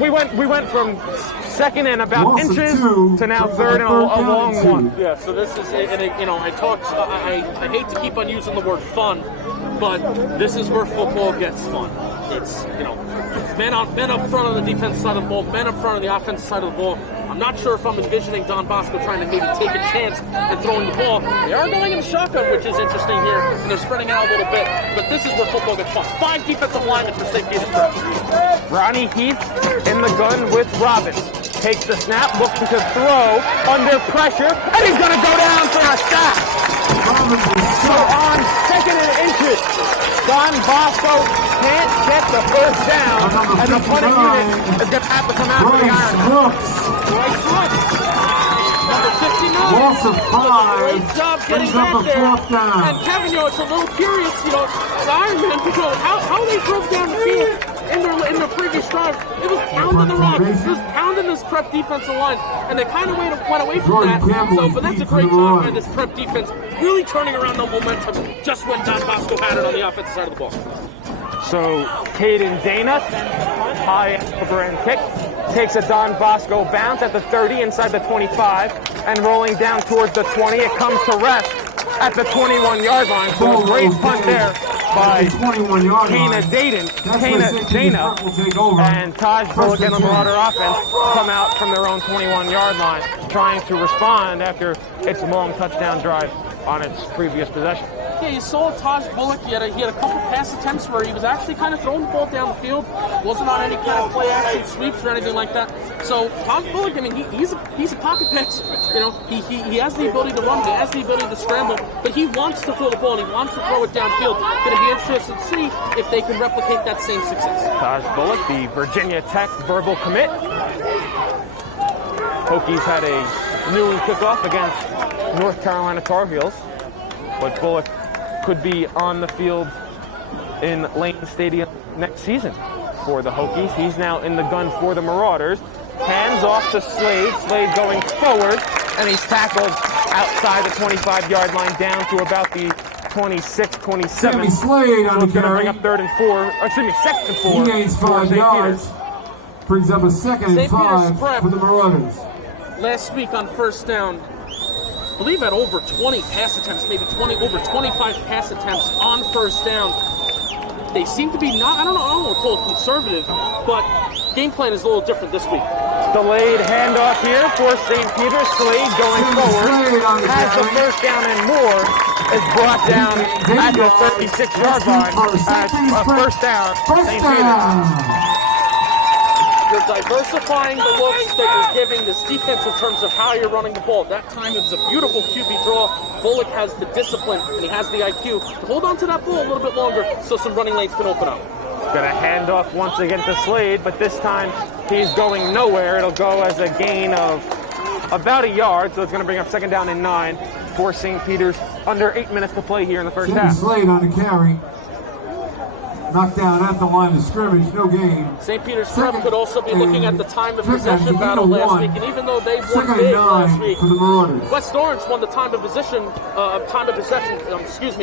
We went from 2nd and about inches to now 3rd and a long one. Yeah. So this is I hate to keep on using the word fun, but this is where football gets fun. It's men up front on the defensive side of the ball, men up front on the offensive side of the ball. I'm not sure if I'm envisioning Don Bosco trying to maybe take a chance at throwing the ball. They are going in the shotgun, which is interesting here, and they're spreading out a little bit. But this is where football gets fun. 5 defensive linemen for St. Peter's. Ronnie Heath in the gun with Robbins. Takes the snap, looking to throw under pressure, and he's going to go down for a sack. So on 2nd and inches, Don Bosco can't get the first down, and the punting unit is going to have to come out for the Ironmen. Number 59. Loss of 5. Great job getting back there. And Kevin, it's a little curious, the Ironmen, how they drove down the field in their previous drive. It was pounding the rock. It was pounding this prep defensive line, and they kind of went away from that. But that's a great job by this prep defense, really turning around the momentum just when Don Bosco had it on the offensive side of the ball. So Caden Dana, high overhand kick, takes a Don Bosco bounce at the 30 inside the 25, and rolling down towards the 20, it comes to rest at the 21-yard line. So a great punt there by Dana and Taj Bullock and the Marauder offense come out from their own 21-yard line, trying to respond after its long touchdown drive on its previous possession. Yeah, you saw Taj Bullock. He had a couple pass attempts where he was actually kind of throwing the ball down the field. Wasn't on any kind of play action sweeps or anything like that. So Taj Bullock, he's a pocket passer. He has the ability to run. He has the ability to scramble. But he wants to throw the ball and he wants to throw it downfield. Going to be interested to see if they can replicate that same success. Taj Bullock, the Virginia Tech verbal commit. Hokies had a noon kickoff against North Carolina Tar Heels, but Bullock could be on the field in Lane Stadium next season for the Hokies. He's now in the gun for the Marauders. Hands off to Slade. Slade going forward, and he's tackled outside the 25-yard line down to about the 26, 27. Sammy Slade on the carry. Bring up 2nd and 4. He gains 5 yards. Brings up a 2nd and 5 for the Marauders. Last week on first down, I believe at over 20 pass attempts, maybe over 25 pass attempts on first down. They seem to be I don't know if it's conservative, but game plan is a little different this week. Delayed handoff here for St. Peter's. Slade going forward, has the first down and more, is brought down at the 36-yard line. First down, St. Peter's. You're diversifying the looks that you're giving this defense in terms of how you're running the ball. That time it was a beautiful QB draw. Bullock has the discipline and he has the IQ to hold on to that ball a little bit longer so some running lanes can open up. Going to hand off once again to Slade, but this time he's going nowhere. It'll go as a gain of about a yard, so it's going to bring up 2nd down and 9 for St. Peter's. Under 8 minutes to play here in the first half. Slade on the carry. Knocked down at the line of scrimmage, no gain. St. Peter's Prep could also be looking at the time of possession battle last week, and even though they won big last week, West Orange won the time of possession,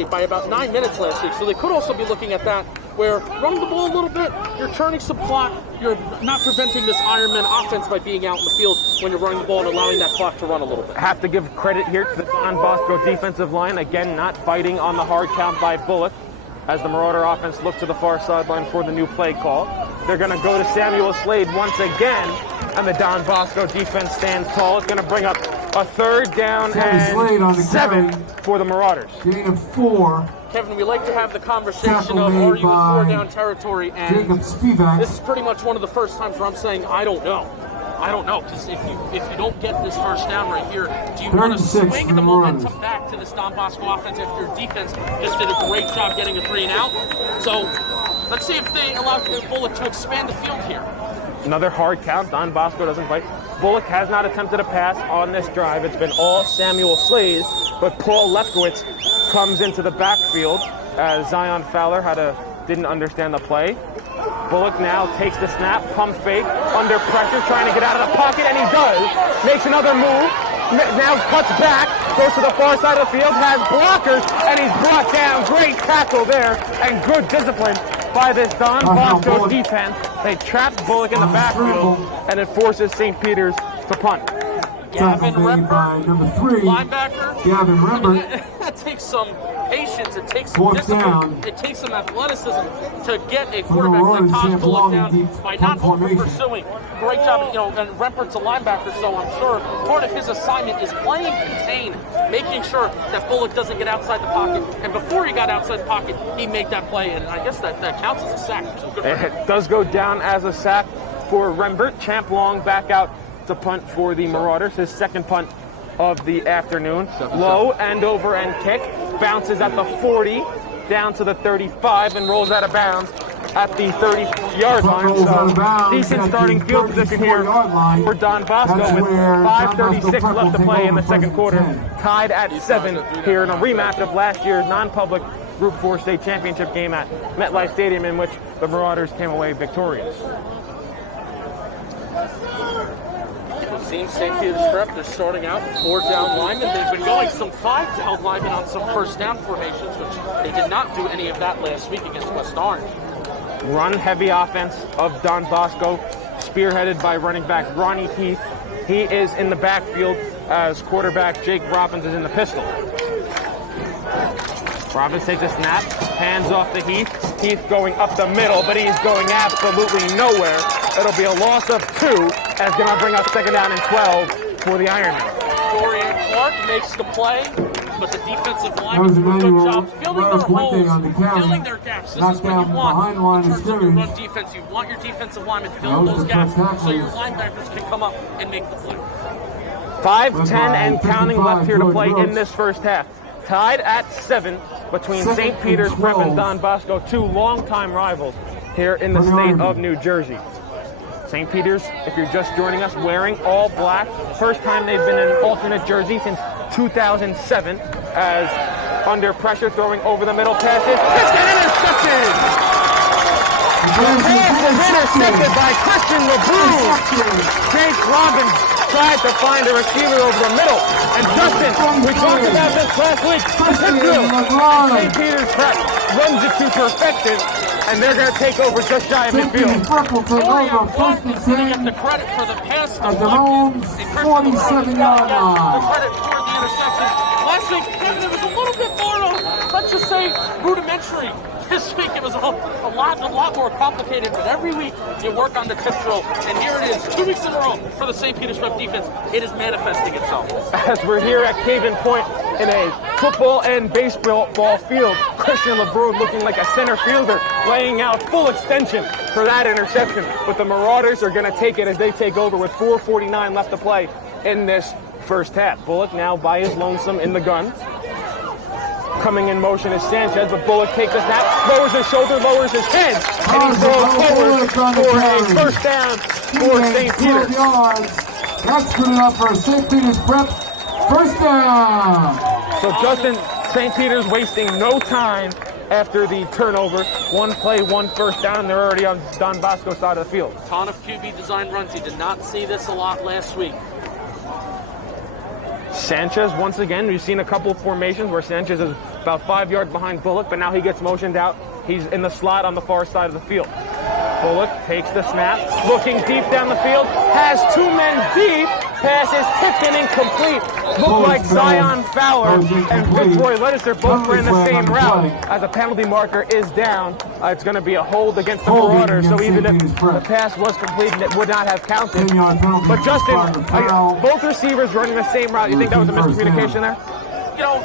by about 9 minutes last week. So they could also be looking at that, where running the ball a little bit, you're turning some clock, you're not preventing this Ironman offense by being out in the field when you're running the ball and allowing that clock to run a little bit. Have to give credit here to the Don Bosco defensive line, again not fighting on the hard count by Bullock, as the Marauder offense looked to the far sideline for the new play call. They're going to go to Samuel Slade once again, and the Don Bosco defense stands tall. It's going to bring up a 3rd down and 7 for the Marauders. Gain of 4. Kevin, we like to have the conversation of, are you in 4-down territory? And this is pretty much one of the first times where I'm saying, I don't know. I don't know, because if you don't get this first down right here, do you want to swing the momentum back to this Don Bosco offense after your defense just did a great job getting a 3 and out? So let's see if they allow Bullock to expand the field here. Another hard count. Don Bosco doesn't bite. Bullock has not attempted a pass on this drive. It's been all Samuel Slade, but Paul Lefkowitz comes into the backfield as Zion Fowler didn't understand the play. Bullock now takes the snap, pump fake, under pressure, trying to get out of the pocket, and he does. Makes another move, now cuts back, goes to the far side of the field, has blockers, and he's brought down. Great tackle there, and good discipline by this Don Bosco defense. They trapped Bullock in the backfield, and it forces St. Peter's to punt. Gavin Rembert, number 3, linebacker. Gavin Rembert. That takes some patience. It takes some discipline. It takes some athleticism to get a quarterback like Todd Bullock down by not over-pursuing. Great job, and Rempert's a linebacker, so I'm sure part of his assignment is playing contained, making sure that Bullock doesn't get outside the pocket. And before he got outside the pocket, he made that play, and I guess that counts as a sack. It does go down as a sack for Rembert. Champ Long back out to punt for the Marauders, his 2nd punt of the afternoon. Low end over end kick, bounces at the 40, down to the 35, and rolls out of bounds at the 30-yard line. So decent starting field position here for Don Bosco with 5:36 left to play in the 2nd quarter. Tied at 7 here in a rematch of last year's non-public Group 4 state championship game at MetLife Stadium, in which the Marauders came away victorious. Seeing St. Peter's Prep, they're starting out 4-down linemen. They've been going some 5-down linemen on some 1st-down formations, which they did not do any of that last week against West Orange. Run-heavy offense of Don Bosco, spearheaded by running back Ronnie Heath. He is in the backfield as quarterback Jake Robbins is in the pistol. Robbins takes a snap, hands off to Heath. Heath going up the middle, but he's going absolutely nowhere. It'll be a loss of 2, as going to bring up 2nd down and 12 for the Ironmen. Dorian Clark makes the play, but the defensive linemen do a good job filling their holes, filling their gaps. This is what you want in terms of your run defense. You want your defensive linemen to fill those gaps so your linebackers can come up and make the play. 5:10 and counting left here to play in this first half. Tied at 7 between St. Peter's Prep and Don Bosco, 2 longtime rivals here in the state of New Jersey. St. Peter's, if you're just joining us, wearing all black. First time they've been in an alternate jersey since 2007, as under pressure, throwing over the middle passes. It's an intercepted! The pass is intercepted by Christian LeBron. Jake Robbins tried to find a receiver over the middle. And Justin, we talked about this last week. St. Peter's Prep runs it to perfection, and they're going to take over just shy of midfield. They get the credit for the pass to Watkins, and Christian LeBron the credit for the interception. Last week, it was a little bit more, let's just say, rudimentary. This week it was a lot more complicated, but every week you work on the tip drill, and here it is, 2 weeks in a row for the St. Peter's Prep defense. It is manifesting itself. As we're here at Caven Point in a football and baseball field, Christian LeBron looking like a center fielder, laying out full extension for that interception. But the Marauders are going to take it as they take over with 4:49 left to play in this first half. Bullock now by his lonesome in the gun. Coming in motion is Sanchez, but Bullock takes the snap, lowers his shoulder, lowers his head, and he throws forward for a first down for St. Peter's. That's good enough for St. Peter's Prep. First down. So Justin, St. Peter's wasting no time after the turnover. 1 play, 1 first down, and they're already on Don Bosco's side of the field. Ton of QB design runs. He did not see this a lot last week. Sanchez, once again, we've seen a couple of formations where Sanchez is about 5 yards behind Bullock, but now he gets motioned out. He's in the slot on the far side of the field. Bullock takes the snap, looking deep down the field, has two men deep, pass is tipped and incomplete. Looked like Zion Fowler and Fitzroy Leddister both ran the same route. As a penalty marker is down, it's going to be a hold against the Marauders, so even if the pass was completed, it would not have counted. But Justin, both receivers running the same route, you think that was a miscommunication there? You know,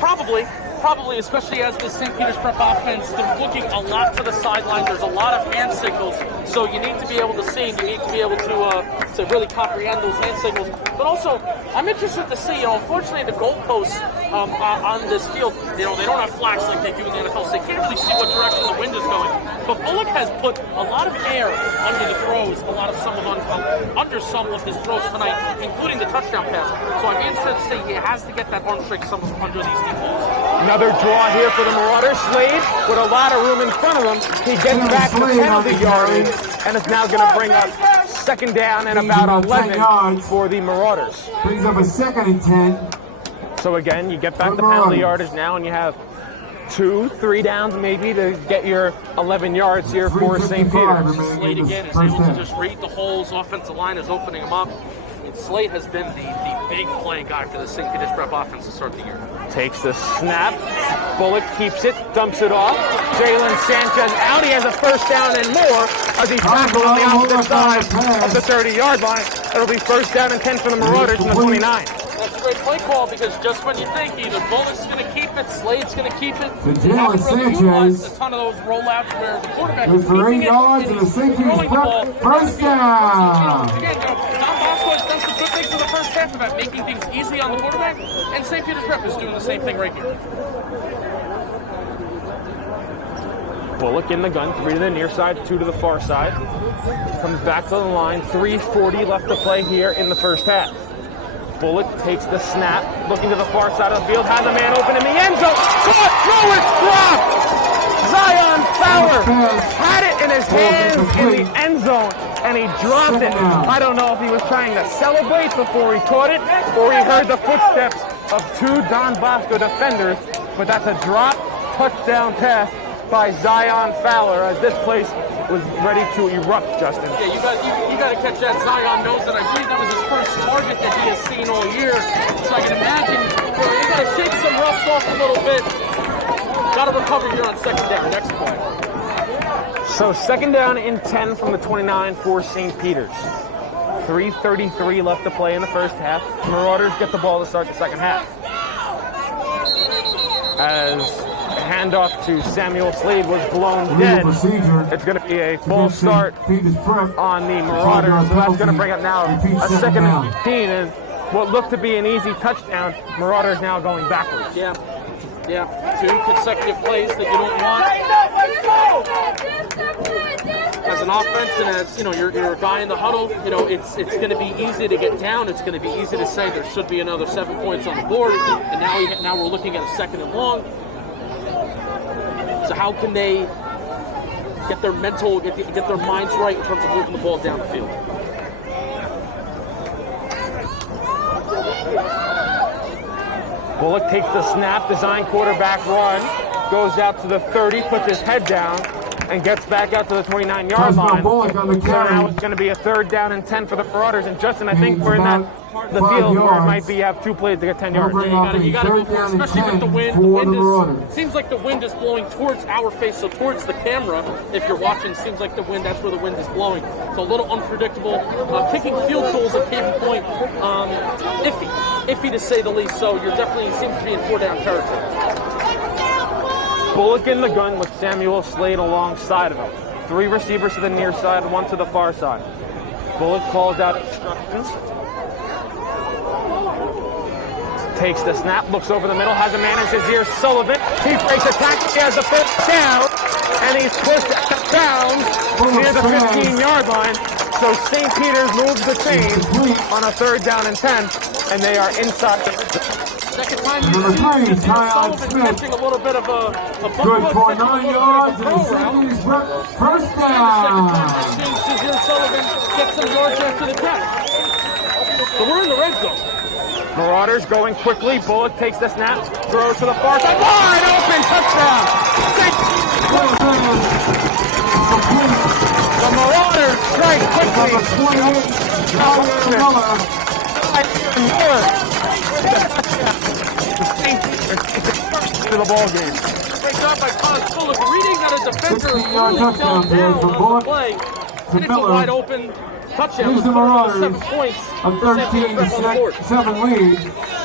probably, especially as the St. Peter's Prep offense, they're looking a lot to the sideline. There's a lot of hand signals, so you need to be able to see, you need to be able to really comprehend those hand signals. But also, I'm interested to see, unfortunately the goalposts on this field, they don't have flags like they do in the NFL, so they can't really see what direction the wind is going. But Bullock has put a lot of air under the throws, under some of his throws tonight, including the touchdown pass. So I'm interested to see he has to get that arm strength under these deep balls. Another draw here for the Marauders. Slade with a lot of room in front of him. He gets back to penalty yardage, and it's now going to bring up second down and about 11 for the Marauders. Brings up a 2nd and 10. So again, you get back the penalty yardage now, and you have 2-3 downs maybe to get your 11 yards here for St. Peter's. Slade again is able to just read the holes. Offensive line is opening them up. Slade has been the big play guy for the St. Peter's Prep offense to start the year. Takes the snap. Bullock keeps it, dumps it off. Jalen Sanchez out. He has a first down and more as he tackles on the opposite side of the 30-yard line. It'll be first down and 10 for the Marauders from the 29. That's a great play call because just when you think either Bullock's going to keep it, Slade's going to keep it, Jalen Sanchez. A ton of those rollouts where the quarterback is for 8 yards and the St. Peter's Prep first down. Again, Don Bosco has done some good things in the first half about making things easy on the quarterback, and St. Peter's Prep is doing the same thing right here. Bullock in the gun, 3 to the near side, 2 to the far side. Comes back to the line, 3:40 left to play here in the first half. Bullock takes the snap, looking to the far side of the field, has a man open in the end zone. Caught, throw it, dropped! Zion Fowler had it in his hands in the end zone, and he dropped it. I don't know if he was trying to celebrate before he caught it, or he heard the footsteps of 2 Don Bosco defenders, but that's a drop touchdown pass by Zion Fowler as this place was ready to erupt, Justin. Yeah, you got to catch that. Zion knows that. I believe that was his first target that he has seen all year. So I can imagine you got to shake some rust off a little bit. Got to recover here on second down. Next play. So second down and 10 from the 29 for St. Peter's. 3:33 left to play in the first half. Marauders get the ball to start the second half. As handoff to Samuel Slade was blown dead. It's going to be a false start on the Marauders. So that's going to bring up now a second and 15 is what looked to be an easy touchdown. Marauders now going backwards. Yeah. 2 consecutive plays that you don't want. As an offense and as you're a guy in the huddle, it's going to be easy to get down. It's going to be easy to say there should be another 7 points on the board. And now we're looking at a second and long. So how can they get their minds right in terms of moving the ball down the field? Bullock takes the snap, design quarterback run, goes out to the 30, puts his head down, and gets back out to the 29-yard line. So now it's going to be a third down and 10 for the Marauders. And Justin, I think we're in that part of the field where it might be you have 2 plays to get 10 yards. You got to go for it, especially with the wind. It seems like the wind is blowing towards our face, so towards the camera. If you're watching, it seems like that's where the wind is blowing. So a little unpredictable. Kicking field goals at Cave Point, iffy to say the least. So you're definitely seems to be in 4-down territory. Bullock in the gun with Samuel Slade alongside of him. 3 receivers to the near side, 1 to the far side. Bullock calls out instructions. Takes the snap, looks over the middle, has a man in his ear, Sullivan. He breaks a tackle, he has the first down, and he's pushed out of bounds near the 15-yard line. So St. Peter's moves the chain on a third down and 10, and they are inside the second time you've seen Sullivan catching a little bit of a good for 9 yards and first down. The second time you've seen Cesar Sullivan get some yards after the catch. So we're in the red zone. Marauders going quickly. Bullock takes the snap, throws to the far side. Wide open touchdown. Marauders strike quickly. To the ball game. Great job by Connors Bullock, reading that a defender really fell down on the play. And it's a wide open touchdown. Gives the Marauders 7 points. a 13-7 lead.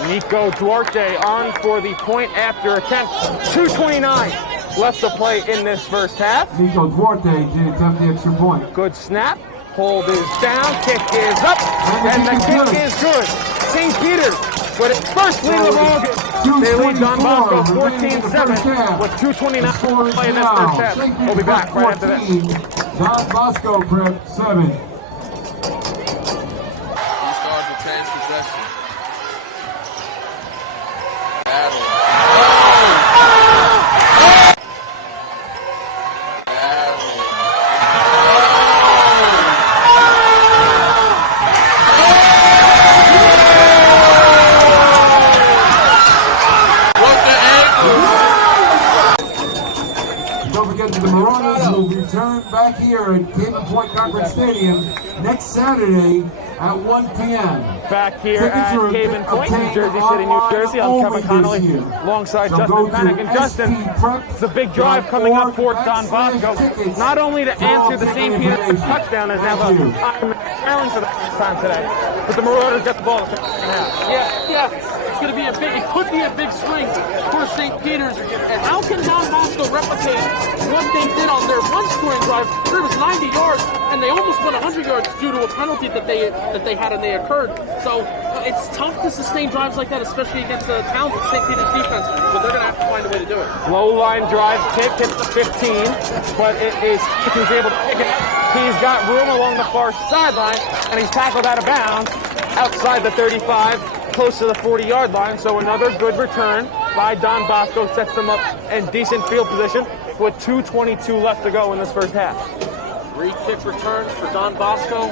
Nico Duarte on for the point after attempt. 2:29 left to play in this first half. Nico Duarte did attempt the extra point. Good snap. Hold is down. Kick is up. And the kick is good. St. Peter's with its first lead of all game. They lead Don Bosco 14-7 with 2:29 to play in this first half. We'll be back right after this. Don Bosco prep 7. These Stars will change possession. Battle. The Marauders will return back here at Cable Point Conference Stadium next Saturday at 1 p.m. Back here at Cable Point, New Jersey City, New Jersey. I'm Kevin Connolly alongside Justin Panic. And Justin, it's a big drive coming up for Don Bosco. Not only to answer the St. Peter's touchdown as now the challenge for the first time today, but the Marauders get the ball in the second half. Yeah. It's going to be it could be a big swing for St. Peter's. And how can Don Bosco replicate what they did on their one scoring drive? It was 90 yards, and they almost went 100 yards due to a penalty that they had and they occurred. So it's tough to sustain drives like that, especially against the talented St. Peter's defense. But they're going to have to find a way to do it. Low line drive kick hits the 15, but he's able to pick it up. He's got room along the far sideline, and he's tackled out of bounds outside the 35. Close to the 40-yard line, so another good return by Don Bosco sets them up in decent field position with 2:22 left to go in this first half. 3 kick returns for Don Bosco.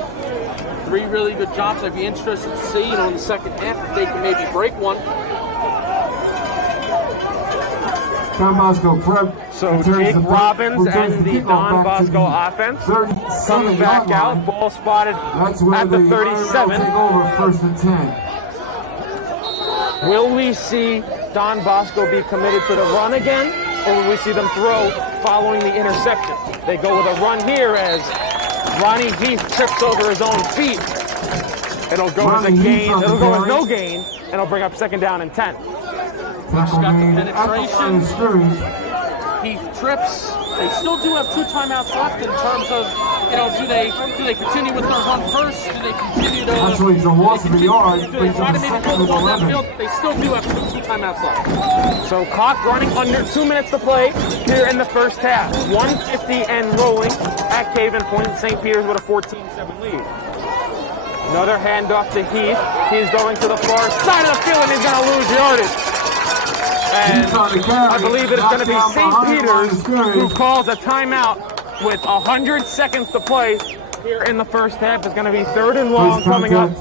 3 really good jobs. I'd be interested to see, in the second half if they can maybe break one. Don Bosco prep. So Jake Robbins and the Don Bosco offense coming back out. Ball spotted at the 37. Take over 1st and 10. Will we see Don Bosco be committed to the run again, or will we see them throw following the interception? They go with a run here as Ronnie Heath trips over his own feet. It'll go as a gain. It'll go as no gain, and it'll bring up 2nd down and 10. Got the penetration. Heath trips. They still do have 2 timeouts left in terms of, do they continue with their run first? Do they continue to? Actually, it's a loss of a yard. Do they try to maybe pull the ball downfield? They still do have 2 timeouts left. So clock running under 2 minutes to play here in the first half. 150 and rolling at Cave Point. St. Peter's with a 14-7 lead. Another handoff to Heath. He's going to the far side of the field, and he's going to lose yardage. And I believe it's going to be St. Peter's who calls a timeout with 100 seconds to play here in the first half. It's going to be 3rd and long coming up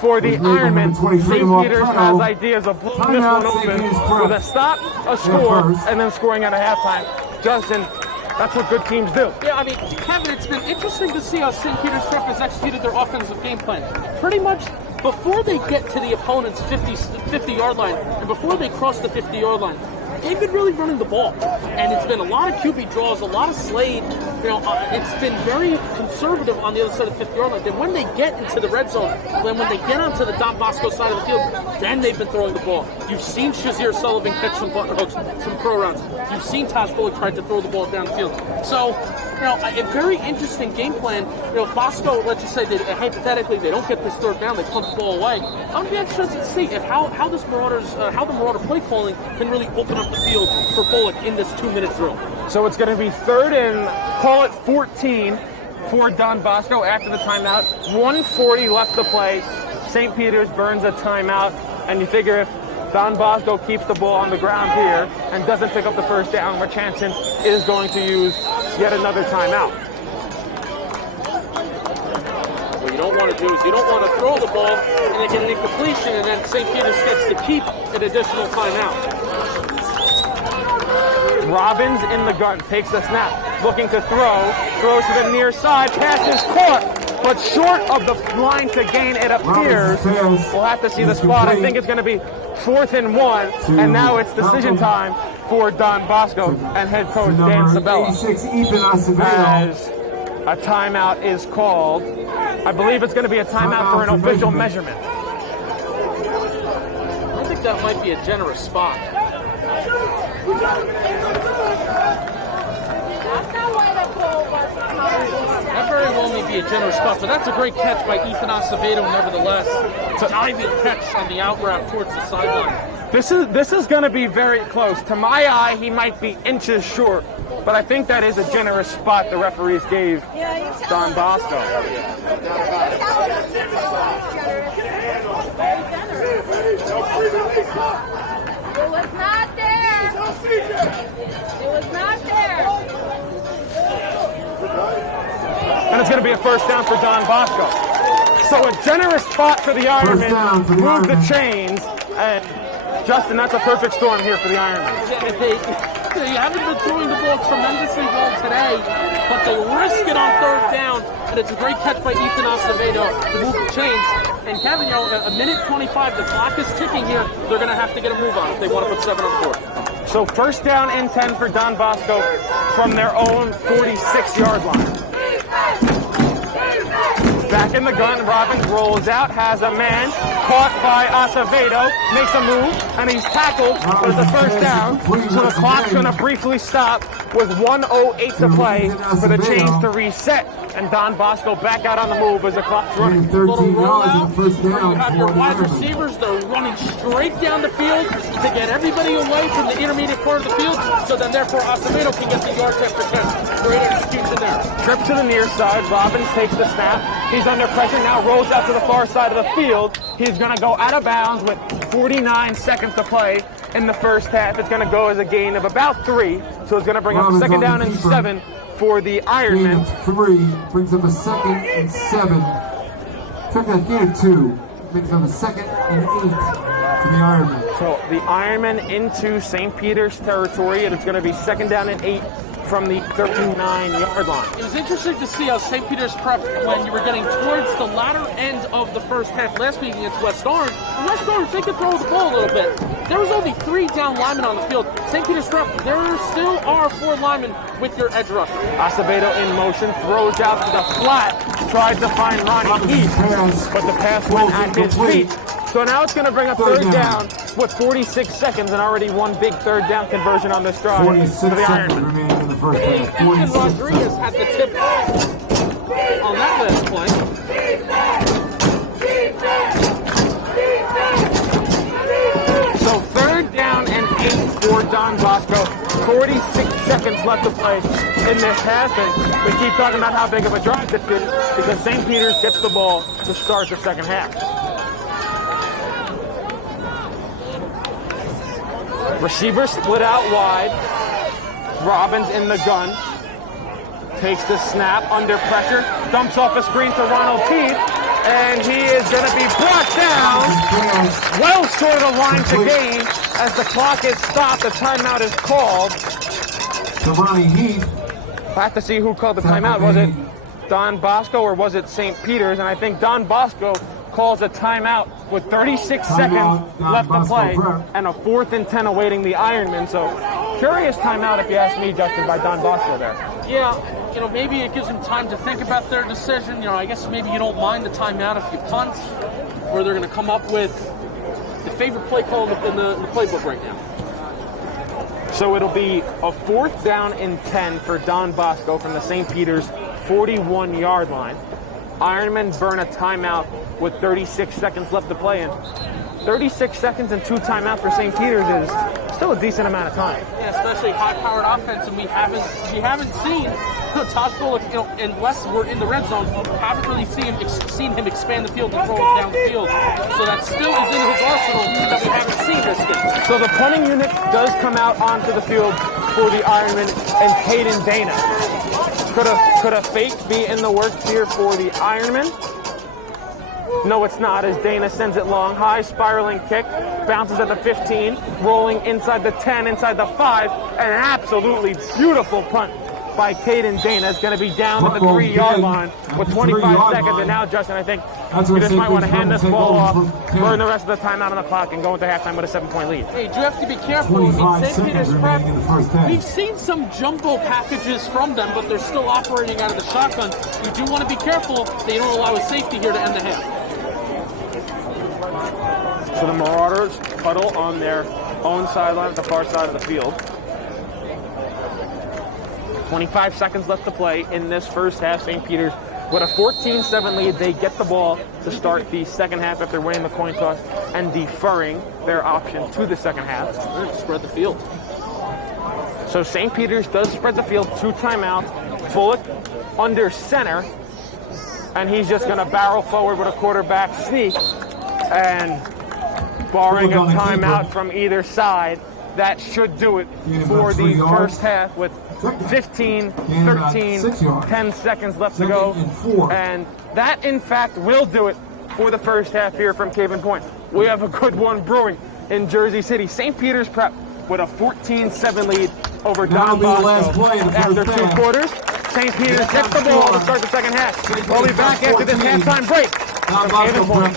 for the Ironmen. St. Peter's has ideas of blowing this one open with a stop, a score, and then scoring at a halftime. Justin, that's what good teams do. Yeah, Kevin, it's been interesting to see how St. Peter's Prep has executed their offensive game plan. Pretty much before they get to the opponent's 50-yard line and before they cross the 50-yard line, they've been really running the ball. And it's been a lot of QB draws, a lot of Slade. It's been very conservative on the other side of the 50-yard line. Then when they get into the red zone, when they get onto the Don Bosco side of the field, then they've been throwing the ball. You've seen Shazier Sullivan catch some button hooks, some pro rounds. You've seen Taj Bullock try to throw the ball downfield. So, a very interesting game plan. Bosco, let's just say that hypothetically they don't get this 3rd down, they punt the ball away. I'm be interested to see how the Marauder play calling can really open up the field for Bullock in this 2-minute drill. So it's going to be 3rd and call it 14 for Don Bosco after the timeout. 1:40 left to play. St. Peter's burns a timeout, and you figure if Don Bosco keeps the ball on the ground here and doesn't pick up the 1st down, Rich Hansen is going to use yet another timeout. What you don't want to do is you don't want to throw the ball and they get an incompletion, and then St. Peter's gets to keep an additional timeout. Robbins in the gun, takes the snap, looking to throws to the near side, pass is caught, but short of the line to gain, it appears. We'll have to see the spot. I think it's going to be 4th and 1, and now it's decision time for Don Bosco and head coach Dan Sabella. As a timeout is called. I believe it's going to be a timeout for an official measurement. I think that might be a generous spot. That very well may be a generous spot, but that's a great catch by Ethan Acevedo nevertheless. It's an diving catch on the out route towards the sideline. This is going to be very close. To my eye, he might be inches short, but I think that is a generous spot the referees gave Don Bosco. It was not there. It was not there. And it's going to be a first down for Don Bosco. So a generous spot for the Ironmen, move the chains, and Justin, that's a perfect storm here for the Ironmen. They haven't been throwing the ball tremendously well today, but they risk it on 3rd down, and it's a great catch by Ethan Acevedo to move the chains. And Kevin, a minute 25, the clock is ticking here. They're going to have to get a move on if they want to put 7 on the board. So first down and 10 for Don Bosco from their own 46-yard line. Back in the gun, Robbins rolls out, has a man, caught by Acevedo, makes a move, and he's tackled for the first down. So the clock's going to briefly stop with 1:08 to play for the chains to reset. And Don Bosco back out on the move as the clock's running. 13 yards and a first down. You have your wide receivers, they're running straight down the field to get everybody away from the intermediate part of the field, so then therefore Acevedo can get the yards after catch. Great execution there. Trip to the near side, Robbins takes the snap. He's under pressure now, rolls out to the far side of the field. He's going to go out of bounds with 49 seconds to play in the first half. It's going to go as a gain of about 3, so it's going to bring up 2nd down and 7 for the Ironmen. 3 brings up a 2nd and 7. Took a gain of 2, brings up a 2nd and 8 for the Ironmen. So the Ironmen into St. Peter's territory, and it's going to be 2nd down and 8 from the 39-yard line. It was interesting to see how St. Peter's Prep, when you were getting towards the latter end of the first half last week against West Orange, and West Orange, they could throw the ball a little bit. There was only 3 down linemen on the field. St. Peter's Prep, there still are 4 linemen with your edge rusher. Acevedo in motion, throws out to the flat, tried to find Ronnie Heath, but the pass went at his feet. So now it's going to bring up 3rd down with 46 seconds and already one big 3rd down conversion on this drive. 46 for the seconds Ironmen. remaining in the first half. And Rodriguez had the tip on that last play. So 3rd down and 8 for Don Bosco. 46 seconds left to play in this half, and we keep talking about how big of a drive this is because St. Peter's gets the ball to start the second half. Receiver split out wide. Robbins in the gun. Takes the snap under pressure. Dumps off a screen to Ronald Heath. And he is going to be brought down. Well short of the line to gain. As the clock is stopped, the timeout is called. So Ronnie Heath. I have to see who called the timeout. Was it Don Bosco or was it St. Peter's? And I think Don Bosco calls a timeout with 36 seconds left to play and a 4th and 10 awaiting the Ironmen. So curious timeout if you ask me, Justin, by Don Bosco there. Yeah, maybe it gives them time to think about their decision. I guess maybe you don't mind the timeout if you punt, or they're going to come up with the favorite play call in the playbook right now. So it'll be a 4th down and 10 for Don Bosco from the St. Peter's 41-yard line. Ironmen burn a timeout with 36 seconds left to play, and 36 seconds and 2 timeouts for St. Peter's is still a decent amount of time. Yeah, especially high-powered offense, and we haven't seen Tosh Bullock, and Wes were in the red zone. Haven't really seen him expand the field and throw it down the field. So that still is in his arsenal that we haven't seen this game. So the punting unit does come out onto the field for the Ironmen and Caden Dana. Could a fake be in the works here for the Ironmen? No, it's not, as Dana sends it long. High spiraling kick, bounces at the 15, rolling inside the 10, inside the 5, and an absolutely beautiful punt by Caden Dana. Is going to be down at the 3-yard line with 25 seconds. And now, Justin, I think you just might want to hand this ball off, burn the rest of the timeout on the clock, and go into halftime with a 7-point lead. Hey, do you have to be careful? I mean, St. Peter's Prep, we've seen some jumbo packages from them, but they're still operating out of the shotgun. You do want to be careful that you don't allow a safety here to end the half. So the Marauders huddle on their own sideline at the far side of the field. 25 seconds left to play in this first half. St. Peter's with a 14-7 lead. They get the ball to start the second half after winning the coin toss and deferring their option to the second half. Spread the field. So St. Peter's does spread the field, 2 timeouts. Bullock under center, and he's just going to barrel forward with a quarterback sneak. And barring a timeout from either side, that should do it for the first half with 15, 13, 10 seconds left to go. And that, in fact, will do it for the first half here from Caven Point. We have a good one brewing in Jersey City. St. Peter's Prep with a 14-7 lead over Don Bosco. After 2 quarters, St. Peter's gets the ball to start the second half. We'll be back after this halftime break from Caven Point.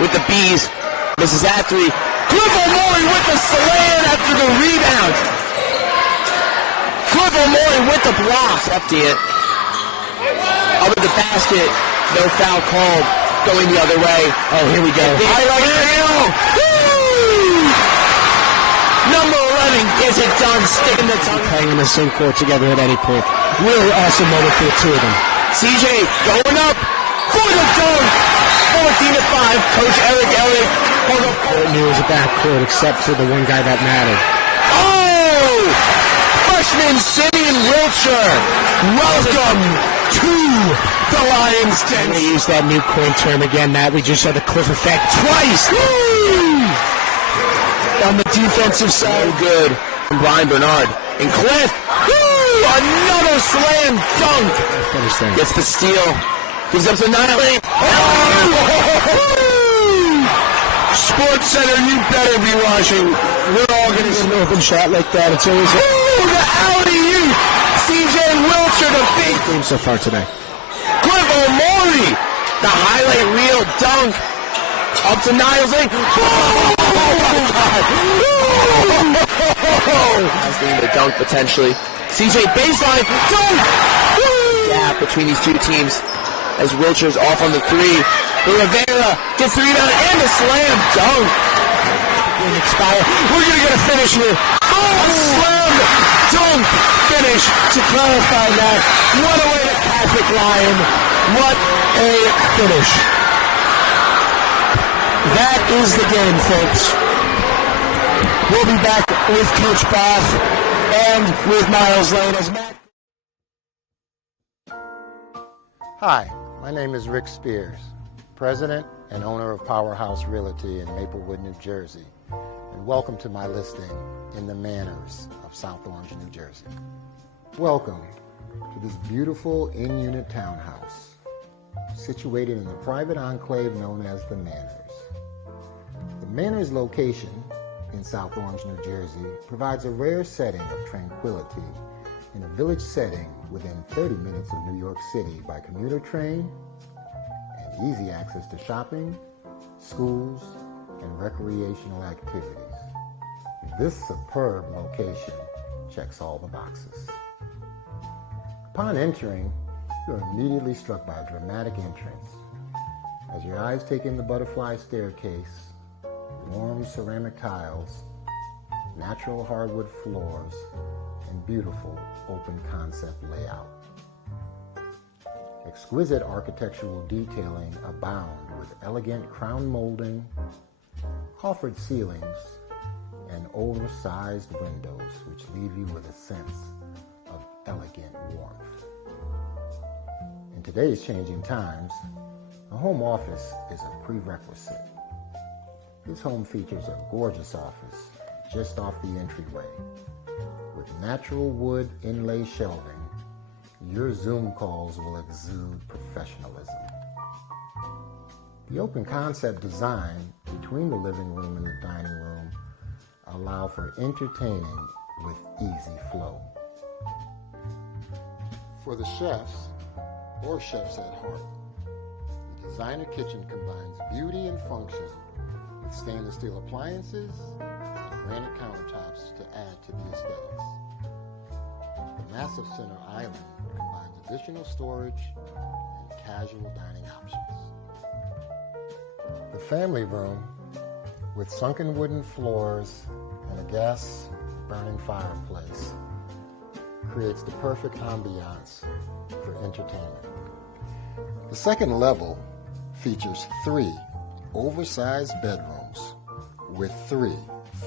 With the Bees, misses at 3. Cliff O'Malley with the slam after the rebound. Cliff O'Malley with the block. Empty it. Over the basket. No foul called. Going the other way. Oh, here we go. Highlight reel. Number 11 gets it done. Sticking the tongue. Playing in the same court together at any point. Really awesome moment for the 2 of them. CJ going up for the dunk. 14-5, Coach Eric Elliott holds up. Knew it was a backcourt except for the one guy that mattered. Oh! Freshman Simeon Wiltshire, welcome to the Lions Den. They use that new coin term again, Matt. We just saw the cliff effect twice. Woo! On the defensive side. So good from Brian Bernard. And Cliff, woo! Another slam dunk. Gets the steal. Gives up to Nile. Sports Center, you better be watching. We're all going to see an open shot like that. It's always the alley-oop. CJ Wiltshire, the big game so far today. Cliff O'Malley, the highlight reel dunk. Up to Niles Lane. Oh, my God. The dunk potentially. CJ baseline. Dunk. Gap between these 2 teams. As Wiltshire's off on the 3. The Rivera gets the rebound and a slam dunk. Expire. We're going to get a finish here. Oh, slam dunk finish to clarify that. What a way to Catholic Lion. What a finish. That is the game, folks. We'll be back with Coach Boff and with Miles Lane as Matt. Hi. My name is Rick Spears, President and owner of Powerhouse Realty in Maplewood, New Jersey, and welcome to my listing in the Manors of South Orange, New Jersey. Welcome to this beautiful in-unit townhouse situated in the private enclave known as the Manors. The Manors location in South Orange, New Jersey provides a rare setting of tranquility in a village setting within 30 minutes of New York City by commuter train and easy access to shopping, schools, and recreational activities. This superb location checks all the boxes. Upon entering, you are immediately struck by a dramatic entrance. As your eyes take in the butterfly staircase, warm ceramic tiles, natural hardwood floors, and beautiful open concept layout. Exquisite architectural detailing abound with elegant crown molding, coffered ceilings, and oversized windows which leave you with a sense of elegant warmth. In today's changing times, a home office is a prerequisite. This home features a gorgeous office just off the entryway. With natural wood inlay shelving, your Zoom calls will exude professionalism. The open concept design between the living room and the dining room allow for entertaining with easy flow. For the chefs or chefs at heart, the designer kitchen combines beauty and function with stainless steel appliances and granite countertops to add to the aesthetics. The massive center island combines additional storage and casual dining options. The family room, with sunken wooden floors and a gas-burning fireplace, creates the perfect ambiance for entertainment. The second level features 3 oversized bedrooms with 3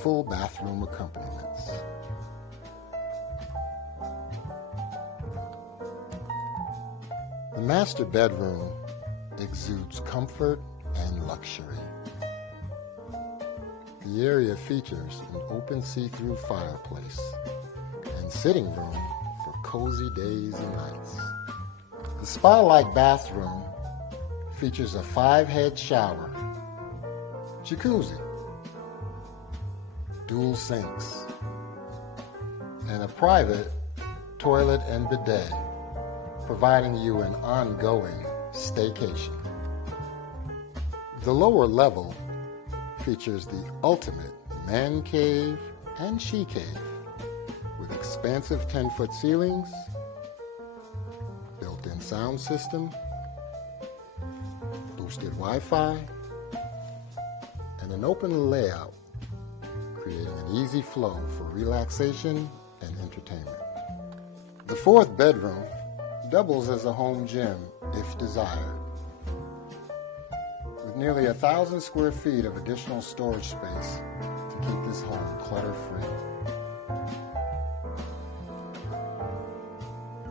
full bathroom accompaniments. The master bedroom exudes comfort and luxury. The area features an open see-through fireplace and sitting room for cozy days and nights. The spa-like bathroom features a 5-head shower, jacuzzi, dual sinks, and a private toilet and bidet, providing you an ongoing staycation. The lower level features the ultimate man cave and she cave with expansive 10-foot ceilings, built-in sound system, boosted Wi-Fi, and an open layout, creating an easy flow for relaxation and entertainment. The 4th bedroom doubles as a home gym if desired, with nearly 1,000 square feet of additional storage space to keep this home clutter-free.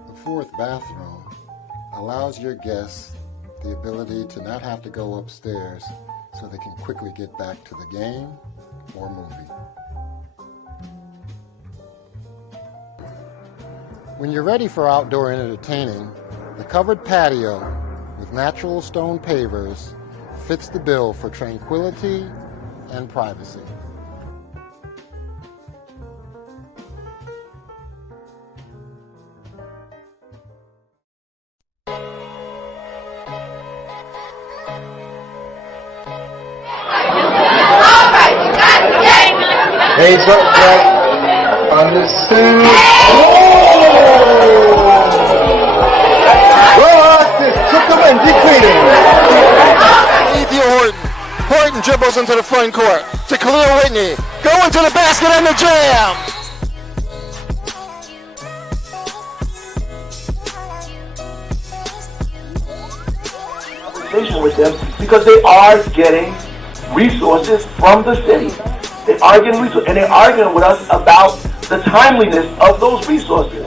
The 4th bathroom allows your guests the ability to not have to go upstairs so they can quickly get back to the game or movie. When you're ready for outdoor entertaining, the covered patio with natural stone pavers fits the bill for tranquility and privacy. Heads up, Jack. Understood. Took him and defeated him. Ethan Horton dribbles into the front court to Khalil Whitney. Going to the basket and the jam. Conversation with them because they are getting resources from the city. They are getting resources, and they're arguing with us about the timeliness of those resources.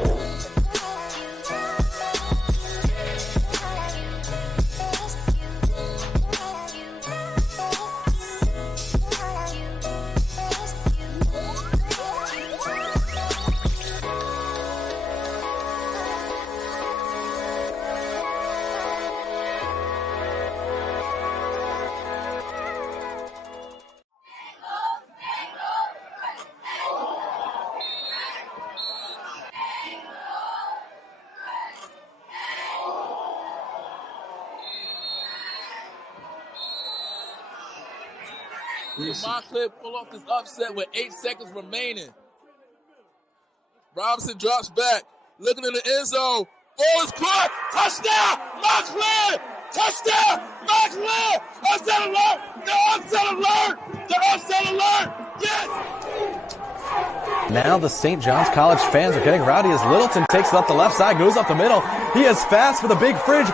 Montclair pull off this upset with 8 seconds remaining. Robinson drops back, looking in the end zone. Ball is caught. Touchdown, Montclair! Touchdown, Montclair! Upset alert! The upset alert! The upset alert! Yes! Now the St. John's College fans are getting rowdy as Littleton takes it up the left side, goes up the middle. He is fast for the big fridge,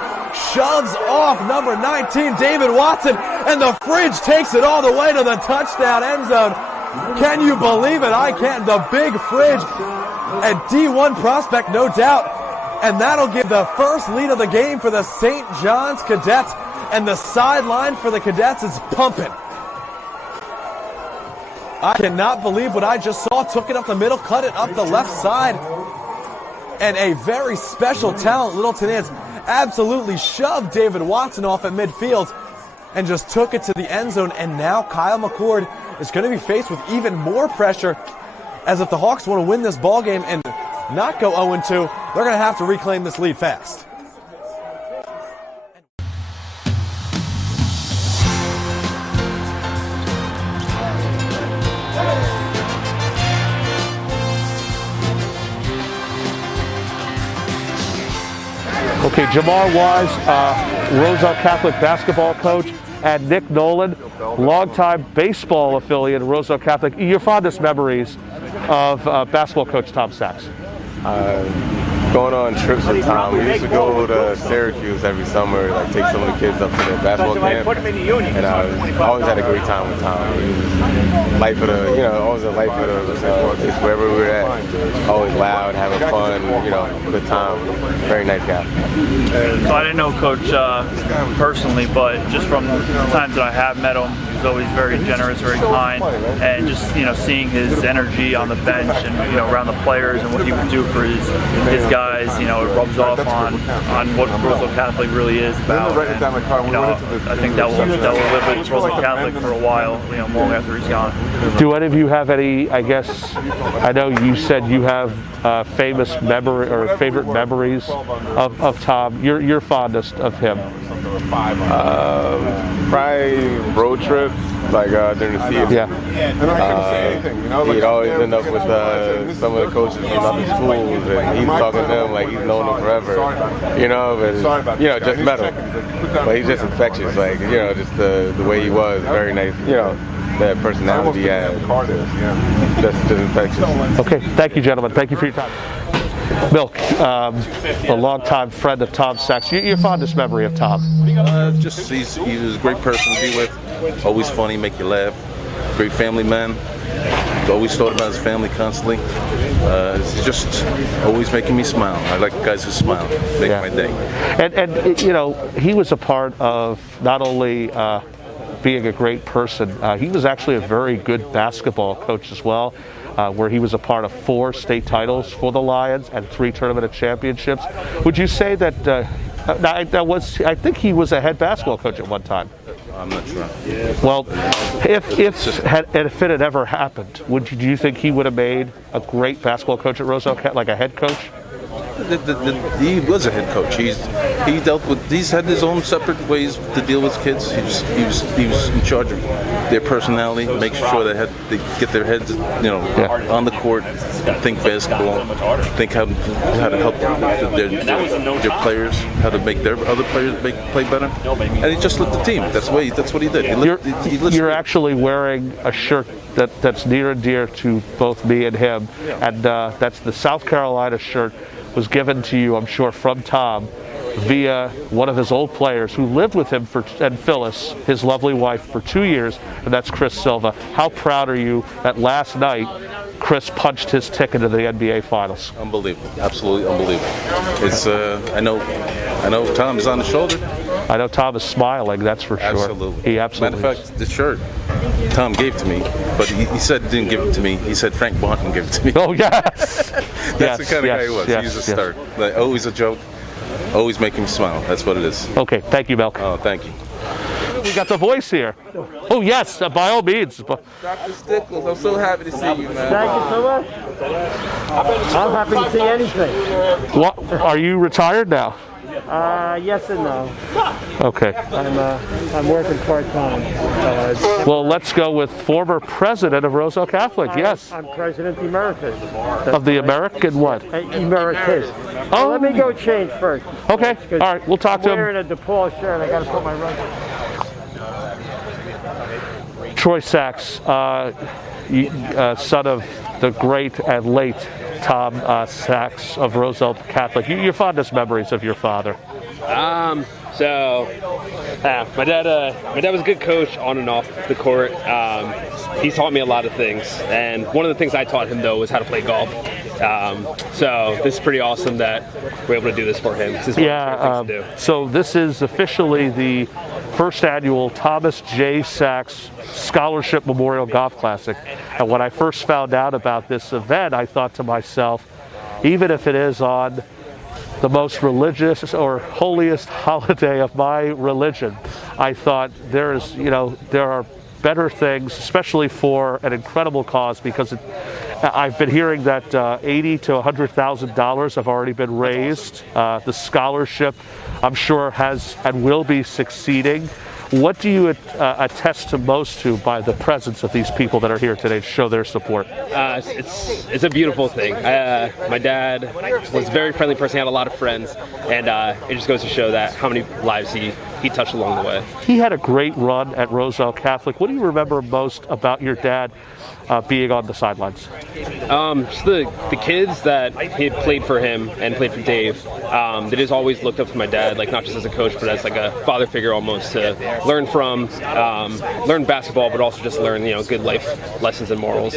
shoves off number 19, David Watson, and the fridge takes it all the way to the touchdown end zone. Can you believe it? I can't. The big fridge, a D1 prospect, no doubt. And that'll give the first lead of the game for the St. John's Cadets. And the sideline for the Cadets is pumping. I cannot believe what I just saw. Took it up the middle, cut it up the left side. And a very special talent Littleton is. Absolutely shoved David Watson off at midfield and just took it to the end zone. And now Kyle McCord is going to be faced with even more pressure, as if the Hawks want to win this ball game and not go 0-2, they're going to have to reclaim this lead fast. Okay, Jamar Wise, Roosevelt Catholic basketball coach, and Nick Nolan, longtime baseball affiliate of Roosevelt Catholic. Your fondest memories of basketball coach Tom Sachs? Going on trips with Tom. We used to go to Syracuse every summer, like take some of the kids up to the basketball camp, and I always had a great time with Tom. He was life of the, always a life of the basketball place wherever we were at. Always loud, having fun, good time. Very nice guy. So I didn't know Coach personally, but just from the times that I have met him, he's always very generous, very kind, and just seeing his energy on the bench and around the players and what he would do for his guys, it rubs off on what Roosevelt Catholic really is about. And, I think that will live with Roosevelt Catholic for a while, long after he's gone. Do any of you have any? I know you said you have famous memory or favorite memories of Tom. Your fondest of him? Probably road trips, like during the season. Yeah. He'd always end up with some of the coaches from other schools, and he's talking to them like he's known them forever. But just met him. But he's just infectious, just the way he was, very nice. That personality he had, just infectious. Okay, thank you, gentlemen. Thank you for your time. Milk, a longtime friend of Tom Sachs. Your fondest memory of Tom? Just he was a great person to be with. Always funny, make you laugh. Great family man. Always thought about his family constantly. It's just always making me smile. I like guys who smile. Make my day. And he was a part of not only being a great person, he was actually a very good basketball coach as well. Where he was a part of 4 state titles for the Lions and 3 tournament championships. Would you say that I think he was a head basketball coach at one time? I'm not sure. Well, if it had ever happened, do you think he would have made a great basketball coach at Roosevelt, like a head coach? He was a head coach. He dealt with. He's had his own separate ways to deal with kids. He was in charge of their personality, make sure they get their heads, on the court, think basketball, think how to help their players, how to make their other players play better. And he just lit the team. That's what he did. You're actually wearing a shirt that's near and dear to both me and him, and that's the South Carolina shirt. Was given to you, I'm sure, from Tom via one of his old players who lived with him and Phyllis, his lovely wife, for 2 years, and that's Chris Silva. How proud are you that last night Chris punched his ticket to the NBA Finals? Unbelievable, absolutely unbelievable. It's I know Tom is on the shoulder. I know Tom is smiling, that's for sure. Absolutely. He absolutely. Matter of fact, the shirt Tom gave to me, but he said he didn't give it to me. He said Frank Bonton gave it to me. Oh yes. That's the kind of guy he was. He's a star. Like, always a joke, always making me smile. That's what it is. Okay, thank you, Milk. Oh, thank you. We got the voice here. Oh yes, by all means. Dr. Stickles, I'm so happy to see you, man. Thank you so much. I'm happy to see anything. What? Are you retired now? Yes and no. Okay. I'm working part-time. Well, let's go with former president of Roselle Catholic. Yes. I'm president emeritus. Of the American what? Emeritus. Oh. Let me go change first. Okay. All right. We'll talk to him. I'm wearing a DePaul shirt. I got to put my rug on. Troy Sachs, son of the great and late Tom Sachs of Roselle Catholic. Your fondest memories of your father? My dad was a good coach on and off the court. He taught me a lot of things, and one of the things I taught him though was how to play golf. So this is pretty awesome that we're able to do this for him. This is what to do. So this is officially the first annual Thomas J. Sachs Scholarship Memorial Golf Classic. And when I first found out about this event, I thought to myself, even if it is on the most religious or holiest holiday of my religion, I thought there are better things, especially for an incredible cause, because I've been hearing that $80,000 to $100,000 have already been raised. The scholarship, I'm sure, has and will be succeeding. What do you attest to most to by the presence of these people that are here today to show their support? It's a beautiful thing. My dad was a very friendly person. He had a lot of friends, and it just goes to show that how many lives he touched along the way. He had a great run at Roselle Catholic. What do you remember most about your dad being on the sidelines? Just the kids that he had played for him and played for Dave, they just always looked up to my dad, like not just as a coach, but as like a father figure almost, to learn from, learn basketball, but also just learn good life lessons and morals.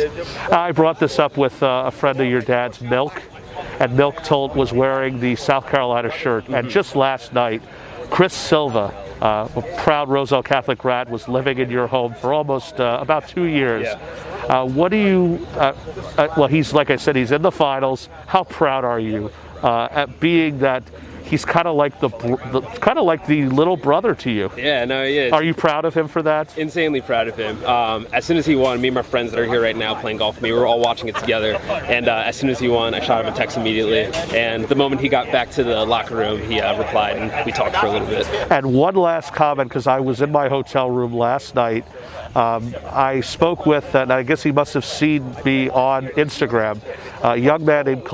I brought this up with a friend of your dad's, Milk, and Milk was wearing the South Carolina shirt, and just last night, Chris Silva, a proud Roselle Catholic grad, was living in your home for almost about 2 years. Yeah. What do you, well, he's, like I said, he's in the finals. How proud are you at being that he's kind of like the little brother to you? Yeah, no, he is. Are you proud of him for that? Insanely proud of him. As soon as he won, me and my friends that are here right now playing golf with me, we were all watching it together. And as soon as he won, I shot him a text immediately. And the moment he got back to the locker room, he replied, and we talked for a little bit. And one last comment, because I was in my hotel room last night. I spoke with, and I guess he must have seen me on Instagram, a young man named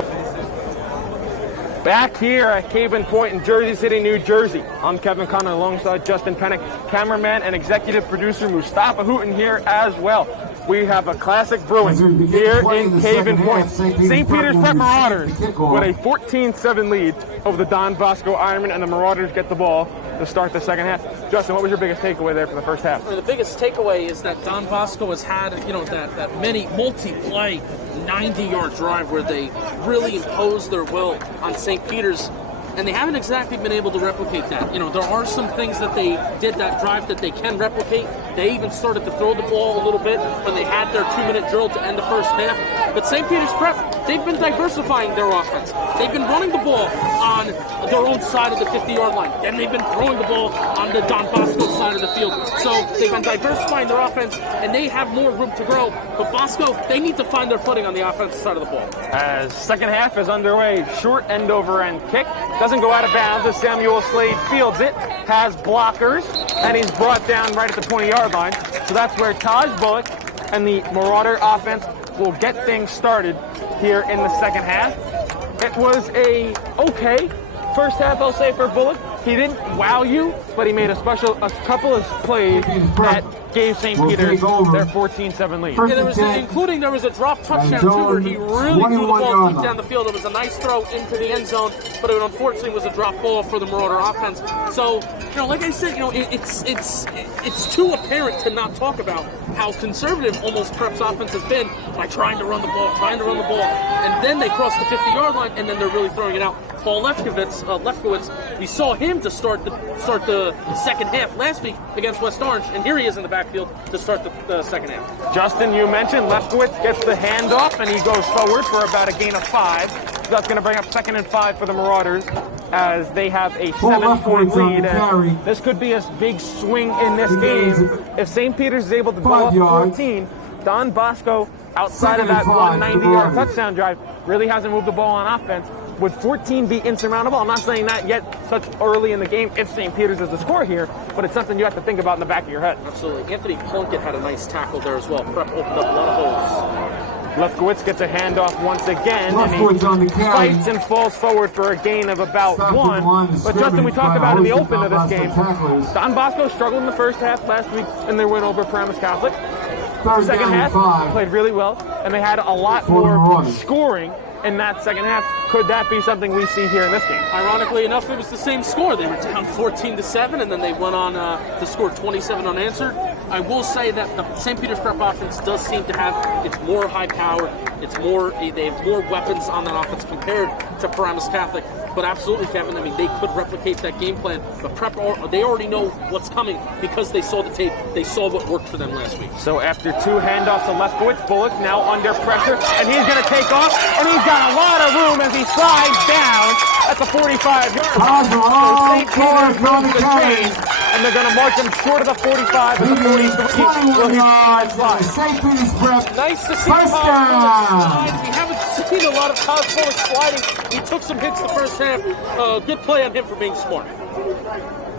Back here at Cabin Point in Jersey City, New Jersey. I'm Kevin Connor alongside Justin Pennick, cameraman and executive producer Mustafa Houghton here as well. We have a classic brewing here in Cabin Point. St. Peter's Prep Marauders with a 14-7 lead over the Don Bosco Ironmen, and the Marauders get the ball to start the second half. Justin, what was your biggest takeaway there for the first half? The biggest takeaway is that Don Bosco has had, that many multi-play 90-yard drive where they really imposed their will on St. Peter's, and they haven't exactly been able to replicate that. There are some things that they did that drive that they can replicate. They even started to throw the ball a little bit when they had their 2-minute drill to end the first half. But St. Peter's Prep, they've been diversifying their offense. They've been running the ball on their own side of the 50-yard line, and they've been throwing the ball on the Don Bosco side of the field. So they've been diversifying their offense, and they have more room to grow. But Bosco, they need to find their footing on the offensive side of the ball. As second half is underway, short end-over-end kick. Doesn't go out of bounds as Samuel Slade fields it, has blockers, and he's brought down right at the 20-yard line. So that's where Taj Bullock and the Marauder offense will get things started here in the second half. It was a okay first half, I'll say, for Bullock. He didn't wow you, but he made a couple of plays that gave St. Peter's their 14-7 lead. Yeah, there was a drop touchdown too, where he really threw the ball deep down the field. It was a nice throw into the end zone, but it unfortunately was a drop ball for the Marauder offense. So, like I said, it's too apparent to not talk about how conservative almost Prep's offense has been by trying to run the ball, and then they cross the 50-yard line, and then they're really throwing it out. Paul Lefkowitz, we saw him to start the second half last week against West Orange, and here he is in the backfield to start the second half. Justin, you mentioned Lefkowitz gets the handoff, and he goes forward for about a gain of 5. So that's going to bring up 2nd and 5 for the Marauders as they have a 7-point lead. And this could be a big swing in this game. If St. Peter's is able to go up 14, Don Bosco, outside of that 190-yard touchdown drive, really hasn't moved the ball on offense. Would 14 be insurmountable? I'm not saying that yet such early in the game if St. Peter's is the score here, but it's something you have to think about in the back of your head. Absolutely. Anthony Plunkett had a nice tackle there as well. Prep opened up a lot of holes. Lefkowitz gets a handoff once again, and he fights and falls forward for a gain of about one. But Justin, we talked about in the open of this game, Don Bosco struggled in the first half last week in their win over Paramus Catholic. Second half, played really well, and they had a lot more scoring in that second half. Could that be something we see here in this game? Ironically enough, it was the same score. They were down 14-7, and then they went on to score 27 unanswered. I will say that the St. Peter's Prep offense does seem to have, it's more high power, they have more weapons on that offense compared to Paramus Catholic. But absolutely, Kevin, I mean, they could replicate that game plan. But Prep, they already know what's coming because they saw the tape. They saw what worked for them last week. So after two handoffs to Lefkowitz, Bullock now under pressure, and he's going to take off, and he's got a lot of room as he slides down at the 45-yard line. So St. Peter's moves the chains, and they're going to march him short of the 45 and the 43. St. Peter's Prep. Nice to see Taj Bullock slide. We haven't seen a lot of Taj Bullock sliding. He took some hits the first half. Good play on him for being smart.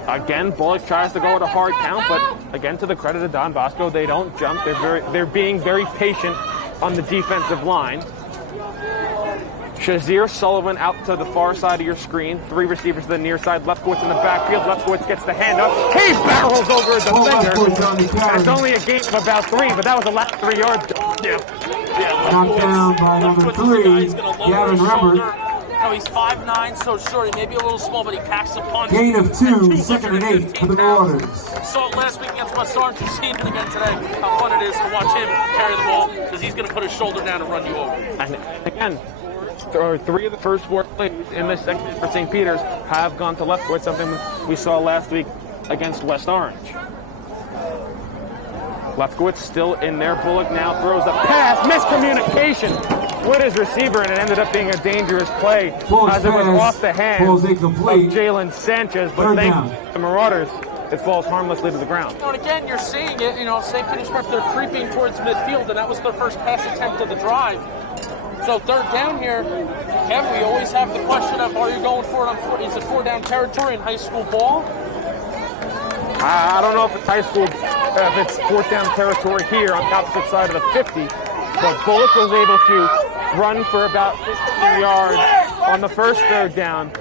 Again, Bullock tries to go with a hard count, but again, to the credit of Don Bosco, they don't jump. They're being very patient on the defensive line. Shazir Sullivan out to the far side of your screen. Three receivers to the near side. Lefkowitz in the backfield. Lefkowitz gets the handoff. He barrels over a defender. And it's only a gain of about 3, but that was the last 3 yards. Knocked down by number 3, Gavin Rembert. No, he's 5'9", so sure, he may be a little small, but he packs a punch. Gain of 2, second and 8 for the Marauders. Saw it last week against West Orange. You've seen it again today. How fun it is to watch him carry the ball because he's going to put his shoulder down and run you over. And again, 3 of the first 4 plays in this segment for St. Peter's have gone to Lefkowitz, something we saw last week against West Orange. Lefkowitz still in there. Bullock now throws a pass. Miscommunication with his receiver, and it ended up being a dangerous play as it was off the hands of Jalen Sanchez. But thanks to the Marauders, it falls harmlessly to the ground. And again, you're seeing it. St. Peter's Prep, they're creeping towards midfield, and that was their first pass attempt of the drive. So third down here, Kev, we always have the question of, are you going for it on 4? Is it 4-down territory in high school ball? I don't know if it's high school, if it's 4th down territory here on the opposite side of the 50. But Bullock was able to run for about 15 yards on the first 3rd down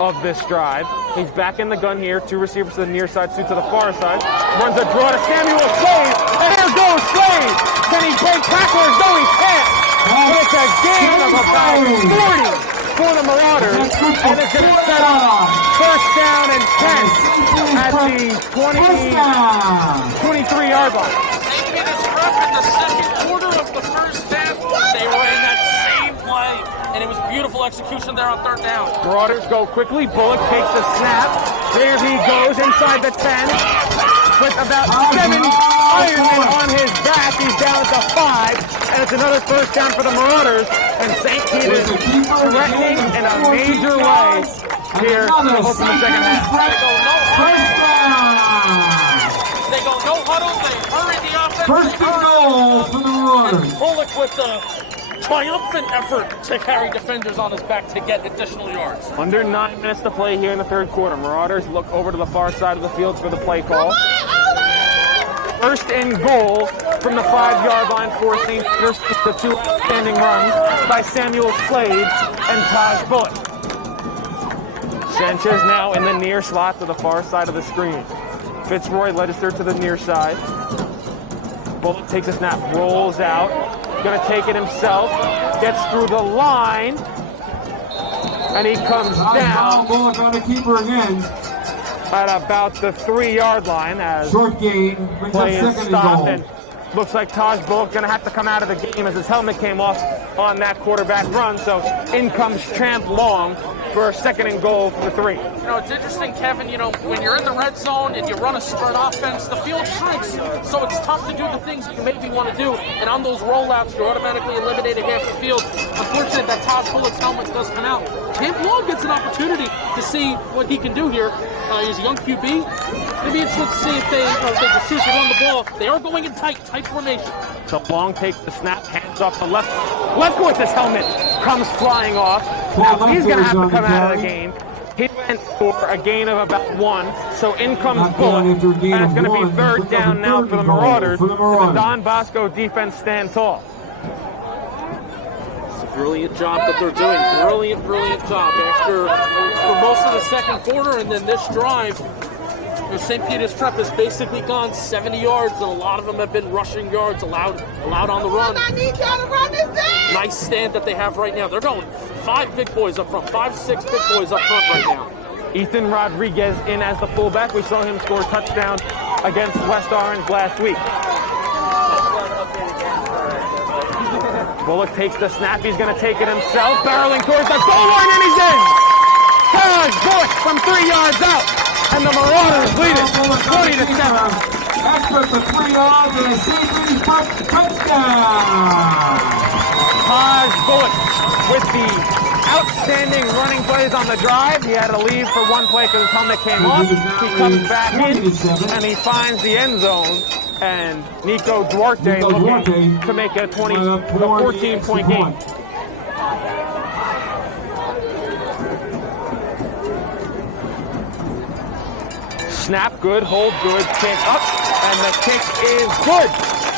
of this drive. He's back in the gun here. 2 receivers to the near side, 2 to the far side. Runs a draw to Samuel Slade, and here goes Slade. Can he break tacklers? No, he can't. But it's a gain of about 40 for the Marauders, and it's going to set up 1st down and 10 at the 23-yard line. St. Peter's Prep in the second quarter of the first half, they were in that same play, and it was beautiful execution there on 3rd down. Marauders go quickly. Bullock takes the snap. There he goes inside the 10 with about 7 Ironmen on his back. He's down at the 5, and it's another 1st down for the Marauders. And St. Peter's threatening in a major way here to open the second half. They go no huddle. They hurry the offense. 1st and goal for the Marauders. And Bullock with the triumphant effort to carry defenders on his back to get additional yards. Under 9 minutes to play here in the 3rd quarter. Marauders look over to the far side of the field for the play call. 1st and goal from the 5-yard line for St. Peter's. The 2 outstanding runs by Samuel Slade and Taj Bullock. Sanchez now in the near slot to the far side of the screen. Fitzroy Legister to the near side. Bullock takes a snap, rolls out. Going to take it himself. Gets through the line. And he comes down. Bullock on the keeper again. At about the 3-yard line as short gain, play is stopped, and looks like Taj Bullock going to have to come out of the game as his helmet came off on that quarterback run. So in comes Champ Long for a 2nd and goal for 3. It's interesting, Kevin, when you're in the red zone and you run a spread offense, the field shrinks, so it's tough to do the things that you maybe want to do. And on those rollouts, you're automatically eliminating half the field. Unfortunate that Taj Bullock's helmet does come out. Champ Long gets an opportunity to see what he can do here. He's a young QB. It'll be interesting to see if they choose to run the ball. They are going in tight formation. So Long takes the snap, hands off the left. Lefkowitz's helmet comes flying off. Now he's going to have to come out of the game. He went for a gain of about 1, so in comes Bullock, and it's going to be third down now for the Marauders. The Don Bosco defense stand tall. It's a brilliant job that they're doing. Brilliant job. After for most of the second quarter and then this drive, St. Peter's Prep has basically gone 70 yards, and a lot of them have been rushing yards allowed on the run. I need y'all to run this in. Nice stand that they have right now. They're going 5 big boys up front, 5-6 big boys up front right now. Ethan Rodriguez in as the fullback. We saw him score a touchdown against West Orange last week. Bullock takes the snap. He's going to take it himself. Barreling towards the goal line, and he's in. Taj Bullock from 3 yards out. And the Marauders lead it 20-7. Expert for 3 yards and a St. Peter's Prep touchdown. Taj Bullock with the outstanding running plays on the drive. He had to leave for one play because his helmet came off. He comes back in and he finds the end zone. And Nico Duarte looking to make a 14-point game. Snap good, hold good, kick up, and the kick is good.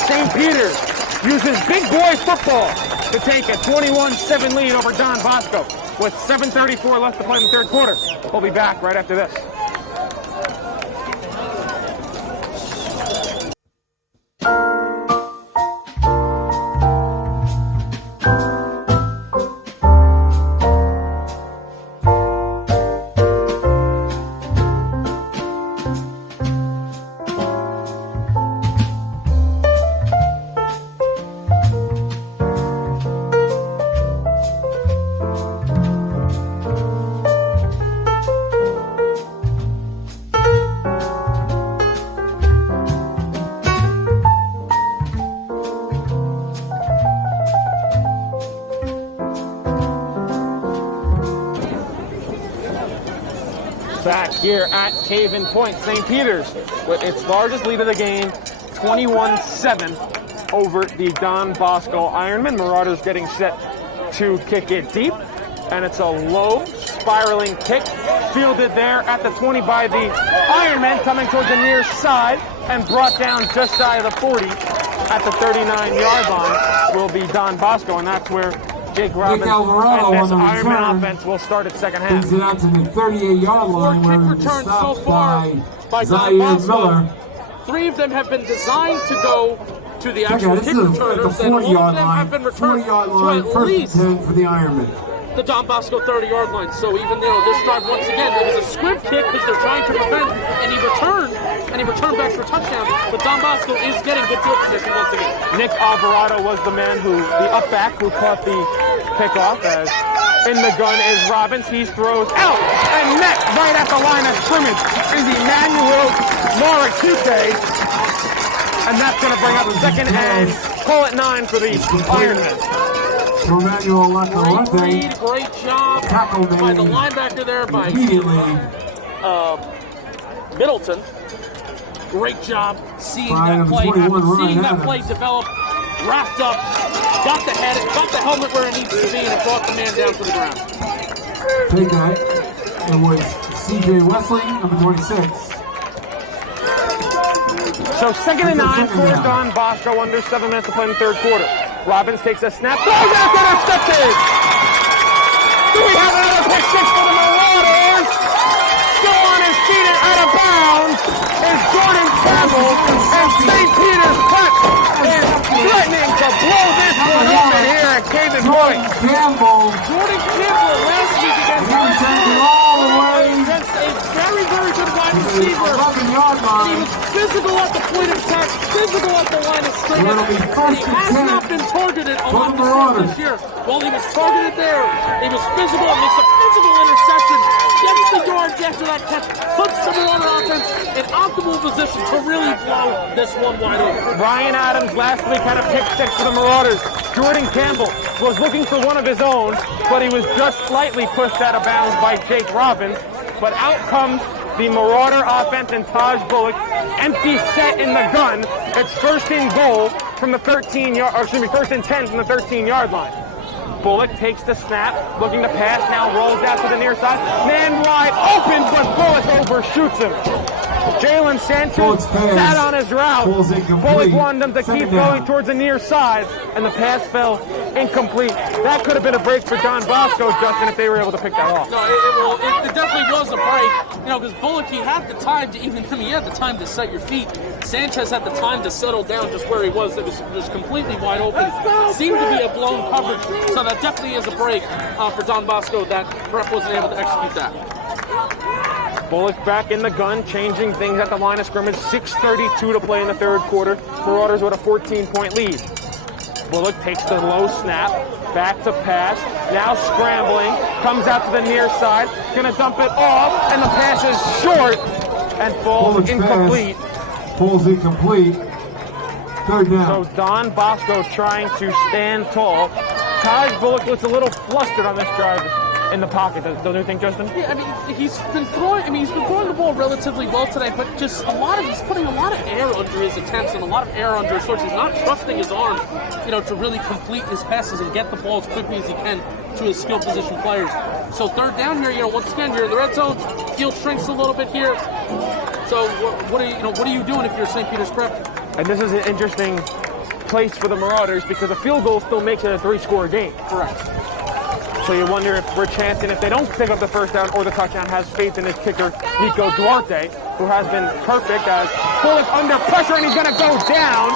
St. Peter's uses big boy football to take a 21-7 lead over Don Bosco with 7:34 left to play in the third quarter. We'll be back right after this. Back here at Haven Point, St. Peter's with its largest lead of the game, 21-7 over the Don Bosco Ironmen. Marauders getting set to kick it deep, and it's a low spiraling kick fielded there at the 20 by the Ironmen, coming towards the near side and brought down just shy of the 40 at the 39-yard line will be Don Bosco, and that's where Jake Robbins and this Ironman offense will start at second half. Brings it out to the 38-yard line where kick returns so far by Don Bosco. 3 of them have been designed to go to the actual kick returners, and all of them have been returned to at least for the Ironman. The Don Bosco 30-yard line. So even though this drive, once again, it was a squib kick because they're trying to prevent, and he returned back for a touchdown. But Don Bosco is getting good field position once again. Nick Alvarado was the man the up back who caught the kickoff. As in the gun is Robbins. He throws out and met right at the line of scrimmage is Emmanuel Maracute. And that's going to bring up second and call it 9 for the Ironmen. Emmanuel Maracute. Great job by the linebacker there by Middleton. Great job seeing that play happen, seeing that play develop, wrapped up, got the head, got the helmet where it needs to be, and it brought the man down to the ground. Take that. It was C.J. Wesley, number 26. So second and 9 for Don Bosco, under 7 minutes to play in the third quarter. Robbins takes a snap, throws out, intercepted! Do we have another pick 6 for the Marauders? Still on his feet and out of bounds is Jordan Campbell, and St. Peter's Prep is threatening to blow this one open here at Haven Point. Jordan Campbell last week against a very, very good wide receiver. He was physical at the point of attack, physical at the line of scrimmage. He has not been targeted a lot this year. While he was targeted there, he was physical and makes a physical interception. Gets the yards after that catch, puts the Marauder offense in optimal position to really blow this one wide open. Ryan Adams last week had a pick 6 for the Marauders. Jordan Campbell was looking for one of his own, but he was just slightly pushed out of bounds by Jake Robbins. But out comes the Marauder offense and Taj Bullock. Empty set in the gun. It's first and goal from the 13-yard, or excuse me, first and 10 from the 13-yard line. Bullock takes the snap, looking to pass, now rolls out to the near side. Man wide open, but Bullock overshoots him. Jalen Sanchez sat on his route. Bullock wanted him to keep going towards the near side, and the pass fell incomplete. That could have been a break for Don Bosco, Justin, if they were able to pick that off. No, it definitely was a break, because Bullock, he had the time to he had the time to set your feet. Sanchez had the time to settle down just where he was. It was just completely wide open. Seemed to be a blown coverage, so that definitely is a break for Don Bosco that Prep wasn't able to execute that. Bullock back in the gun, changing things at the line of scrimmage. 6:32 to play in the third quarter. Marauders with a 14-point lead. Bullock takes the low snap, back to pass, now scrambling, comes out to the near side, gonna dump it off, and the pass is short and falls Bullock's incomplete. Falls incomplete. Third down. So Don Bosco trying to stand tall. Taj Bullock looks a little flustered on this drive in the pocket. Don't you think, Justin? Yeah, he's been throwing the ball relatively well today, but just he's putting a lot of air under his attempts and a lot of air under his shorts. He's not trusting his arm, to really complete his passes and get the ball as quickly as he can to his skill position players. So third down here, once again, you're in the red zone. Field shrinks a little bit here. So what are you doing if you're St. Peter's Prep? And this is an interesting place for the Marauders because a field goal still makes it a 3-score game. Correct. So you wonder if Rich Hansen, if they don't pick up the first down or the touchdown, has faith in his kicker, Nico Duarte, who has been perfect as Bullock under pressure, and he's going to go down.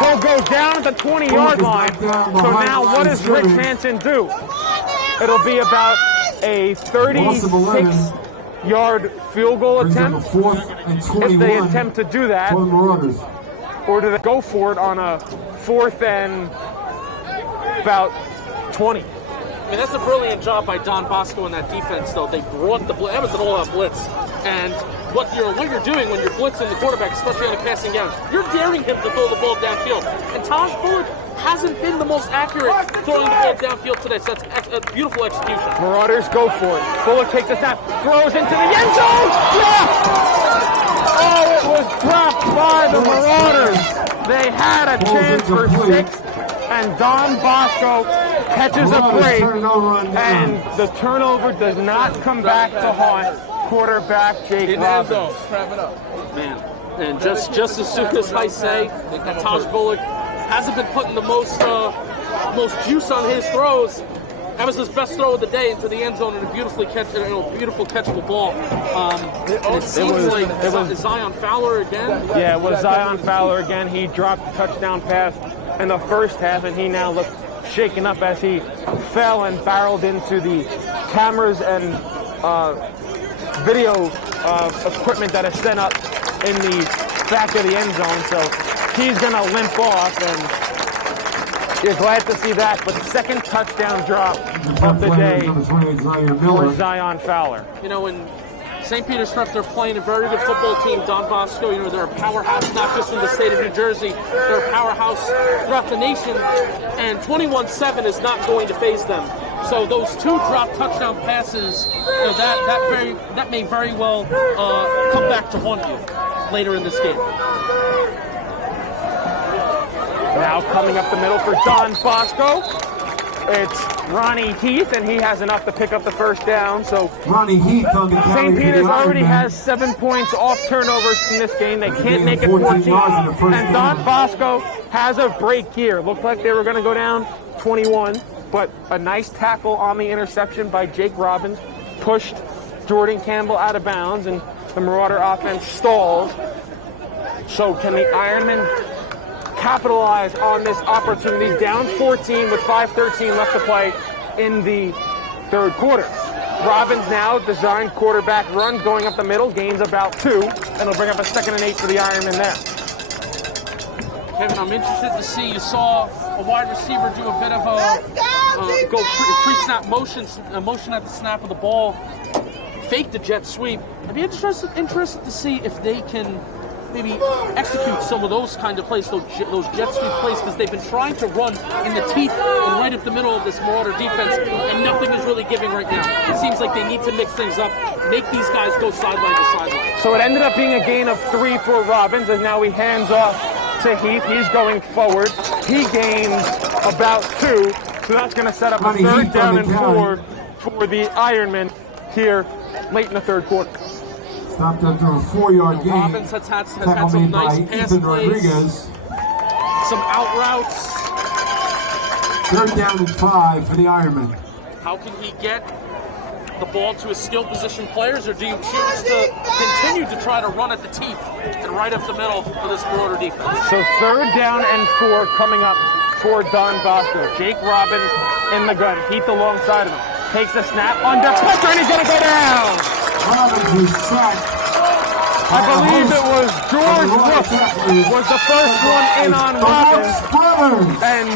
He'll go down at the 20-yard line. So now what does Rich Hansen do? It'll be about a 36-yard field goal attempt if they attempt to do that. Or do they go for it on a 4th and about 20? That's a brilliant job by Don Bosco in that defense, though. They brought the blitz. That was an all-out blitz. And what you're doing when you're blitzing the quarterback, especially on a passing down, you're daring him to throw the ball downfield. And Taj Bullock hasn't been the most accurate throwing the ball downfield today, so that's a beautiful execution. Marauders go for it. Bullock takes the snap, throws into the end zone. Oh, it was dropped by the Marauders. They had a chance for 6, and Don Bosco catches a break, and the turnover does not come back to haunt quarterback Jake Robbins. Man, and just as soon as I say that Taj Bullock hasn't been putting the most juice on his throws, that was his best throw of the day into the end zone and a beautiful catchable ball. It seems like it was Zion Fowler again. Yeah, it was Zion Fowler again. He dropped a touchdown pass in the first half, and he now looks shaken up as he fell and barreled into the cameras and video equipment that is set up in the back of the end zone. So he's going to limp off, and you're glad to see that. But the second touchdown drop of the day for Zion Fowler. In St. Peter's Prep, they're playing a very good football team. Don Bosco, they're a powerhouse not just in the state of New Jersey, they're a powerhouse throughout the nation, and 21-7 is not going to faze them. So those 2 drop touchdown passes, that may very well come back to haunt you later in this game. Now coming up the middle for Don Bosco, it's Ronnie Heath, and he has enough to pick up the first down. So Ronnie Heath on the St. Peter's already has 7 points off turnovers in this game. They can't make it 14. And Don Bosco has a break here. Looked like they were going to go down 21, but a nice tackle on the interception by Jake Robbins pushed Jordan Campbell out of bounds, and the Marauder offense stalls. So can the Ironmen capitalize on this opportunity? Down 14 with 5:13 left to play in the third quarter. Robbins now designed quarterback run going up the middle, gains about 2, and it'll bring up a 2nd and 8 for the Ironmen there. Kevin, I'm interested to see, you saw a wide receiver do a bit of a pre-snap motion at the snap of the ball, fake the jet sweep. I'd be interested to see if they can maybe execute some of those kind of plays, those jet sweep plays, because they've been trying to run in the teeth and right up the middle of this Marauder defense, and nothing is really giving right now. It seems like they need to mix things up, make these guys go sideline to sideline. So it ended up being a gain of 3 for Robbins, and now he hands off to Heath. He's going forward. He gains about 2, so that's going to set up a 3rd down and 4 for the Ironmen here late in the 3rd quarter. Stopped after a 4-yard gain. Robbins has had some nice pass plays, some out routes. 3rd down and 5 for the Ironmen. How can he get the ball to his skill position players, or do you choose to continue to try to run at the teeth and right up the middle for this Marauder defense? So 3rd down and 4 coming up for Don Bosco. Jake Robbins in the gun. Heath alongside of him. Takes the snap under pressure, and he's going to go down. Robbins was sacked. I believe it was George Brooks was the first one in on Robbins. And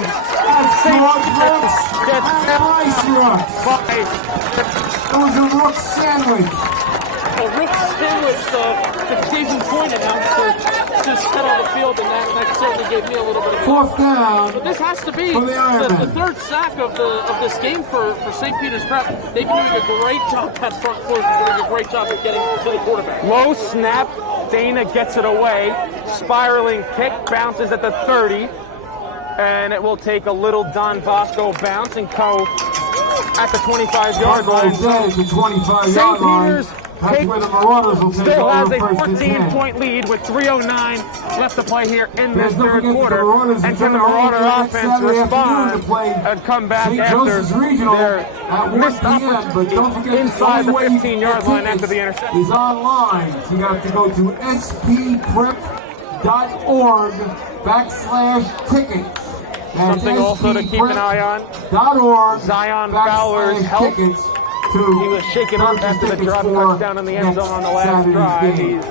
George Brooks gets nice rush. It was a Rook sandwich. A Rook sandwich, the Stephen Point announcer just cut on the field, and that certainly gave me a little bit of 4th down. But this has to be the 3rd sack of this game for St. Peter's Prep. They've been doing a great job at front court, doing a great job of getting to the quarterback. Low snap, Dana gets it away. Spiraling kick, bounces at the 30. And it will take a little Don Bosco bounce and go at the 25-yard line. The 25-yard line. That's where the Marauders will take still has a over 14-point lead with 3:09 left to play here in this 3rd quarter. And can the Marauder offense respond and come back after their missed opportunity inside the 15-yard line after the interception? Is online. So you have to go to spprep.org/tickets. Something also to keep an eye on. Zion Fowler's health. He was shaken up after the drop touchdown in the end zone on the last drive. He's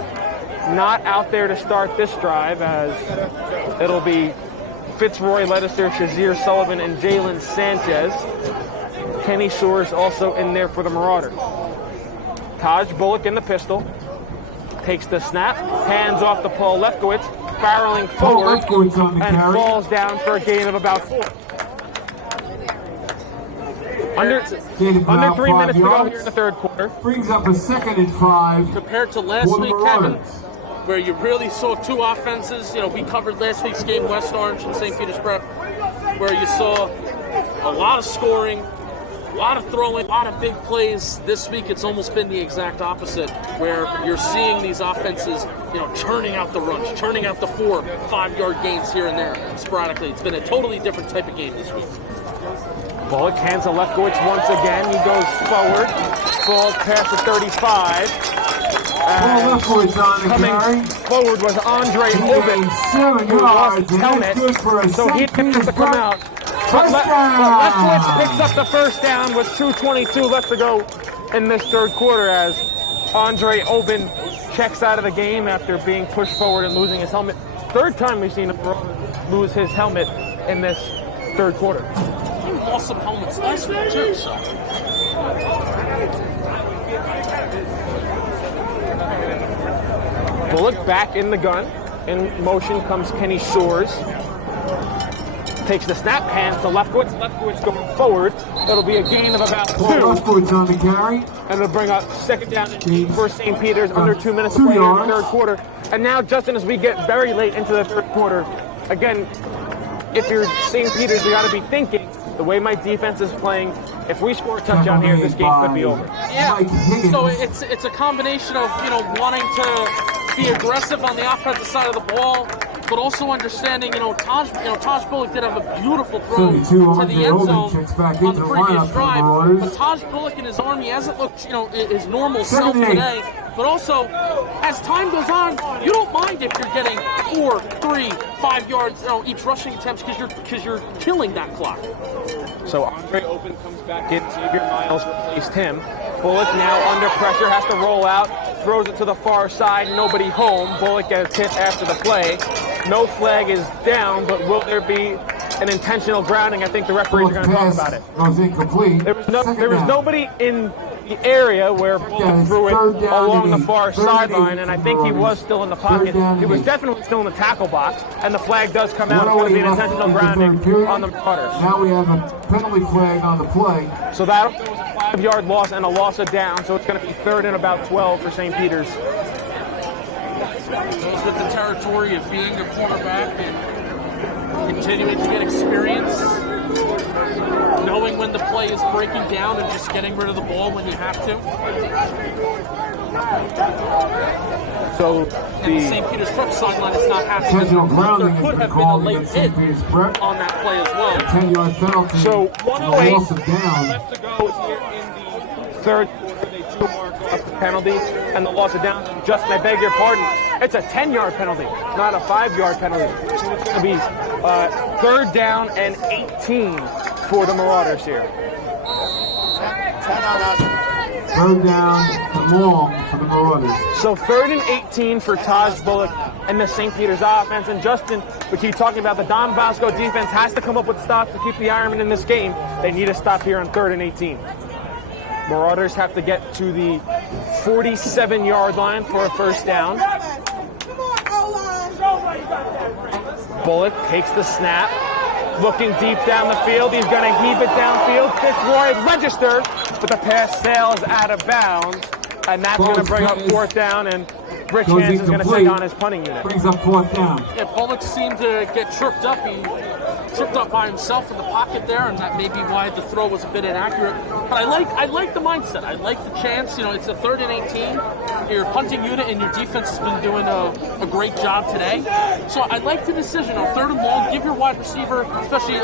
not out there to start this drive, as it'll be Fitzroy Ledester, Shazier Sullivan, and Jalen Sanchez. Kenny Shores also in there for the Marauders. Taj Bullock in the pistol. Takes the snap, hands off to Paul Lefkowitz, barreling forward, and falls down for a gain of about 4. Under 3 minutes to go here in the 3rd quarter. Brings up a 2nd and 5. Compared to last week, Kevin, where you really saw 2 offenses. You know, we covered last week's game, West Orange and St. Peter's Prep, where you saw a lot of scoring, a lot of throwing, a lot of big plays. This week, it's almost been the exact opposite, where you're seeing these offenses, you know, churning out the runs, churning out the 4, 5-yard gains here and there sporadically. It's been a totally different type of game this week. Bullock hands to Lefkowitz once again. He goes forward, falls past the 35. Coming forward was Andre Obin, who lost his helmet, so he didn't have to come out. But Lefkowitz picks up the 1st down with 2:22 left to go in this 3rd quarter, as Andre Obin checks out of the game after being pushed forward and losing his helmet. 3rd time we've seen him lose his helmet in this 3rd quarter. He lost some helmets last week too, so. Bullock back in the gun. In motion comes Kenny Shores. Takes the snap, hands to Lefkowitz. Lefkowitz going forward. That'll be a gain of about 2. Lefkowitz on the carry. And it'll bring up 2nd down and 8 for St. Peter's. Under 2 minutes to play in the 3rd quarter. And now, Justin, as we get very late into the 3rd quarter, again, if you're St. Peter's, you got to be thinking, the way my defense is playing, if we score a touchdown here, this game could be over. Yeah, so it's a combination of, you know, wanting to be aggressive on the offensive side of the ball, but also understanding, Taj Bullock did have a beautiful throw to the end zone on the previous drive, but Taj Bullock and his arm, he hasn't looked, his normal self today. But also, as time goes on, you don't mind if you're getting 4, 3, 5 yards, each rushing attempts, because you're killing that clock. So Andre Obin comes back in. Xavier Miles replaced him. Bullock now under pressure, has to roll out, throws it to the far side, nobody home. Bullock gets hit after the play. No flag is down, but will there be an intentional grounding? I think the referees are going to talk about it. Was incomplete. There was nobody in the area where Bullock threw it along the far sideline, and I think he was still in the pocket. He was definitely still in the tackle box, and the flag does come out. It's going to be an intentional grounding on the Marauders. Now we have a penalty flag on the play. So that was a 5-yard loss and a loss of down, so it's going to be 3rd and about 12 for St. Peter's. Goes with the territory of being a quarterback and continuing to get experience, knowing when the play is breaking down and just getting rid of the ball when you have to. So the St. Peter's Prep sideline is not happy. There could have been a late hit on that play as well. 10-yard penalty. So 108 loss of down. left to go here in the third. They do mark up the penalty and the loss of down. Justin, I beg your pardon. It's a 10-yard penalty, not a 5-yard penalty. So it's going to be third down and 18 for the Marauders here. Third down and long for the Marauders. So third and 18 for Taj Bullock and the St. Peter's offense. And Justin, we keep talking about the Don Bosco defense has to come up with stops to keep the Ironmen in this game. They need a stop here on third and 18. Marauders have to get to the 47-yard line for a first down. Bullock takes the snap, looking deep down the field. He's going to heave it downfield. Fitzroy registered, but the pass sails out of bounds, and that's going to bring up fourth down, and Rich Hansen's going to take on his punting unit. Brings up fourth down. Yeah, Bullock seemed to get tripped up. He tripped up by himself in the pocket there, and that may be why the throw was a bit inaccurate. But I like the mindset. I like the chance. You know, it's a third and 18. Your punting unit and your defense has been doing a great job today. So I like the decision on third and long. Give your wide receiver, especially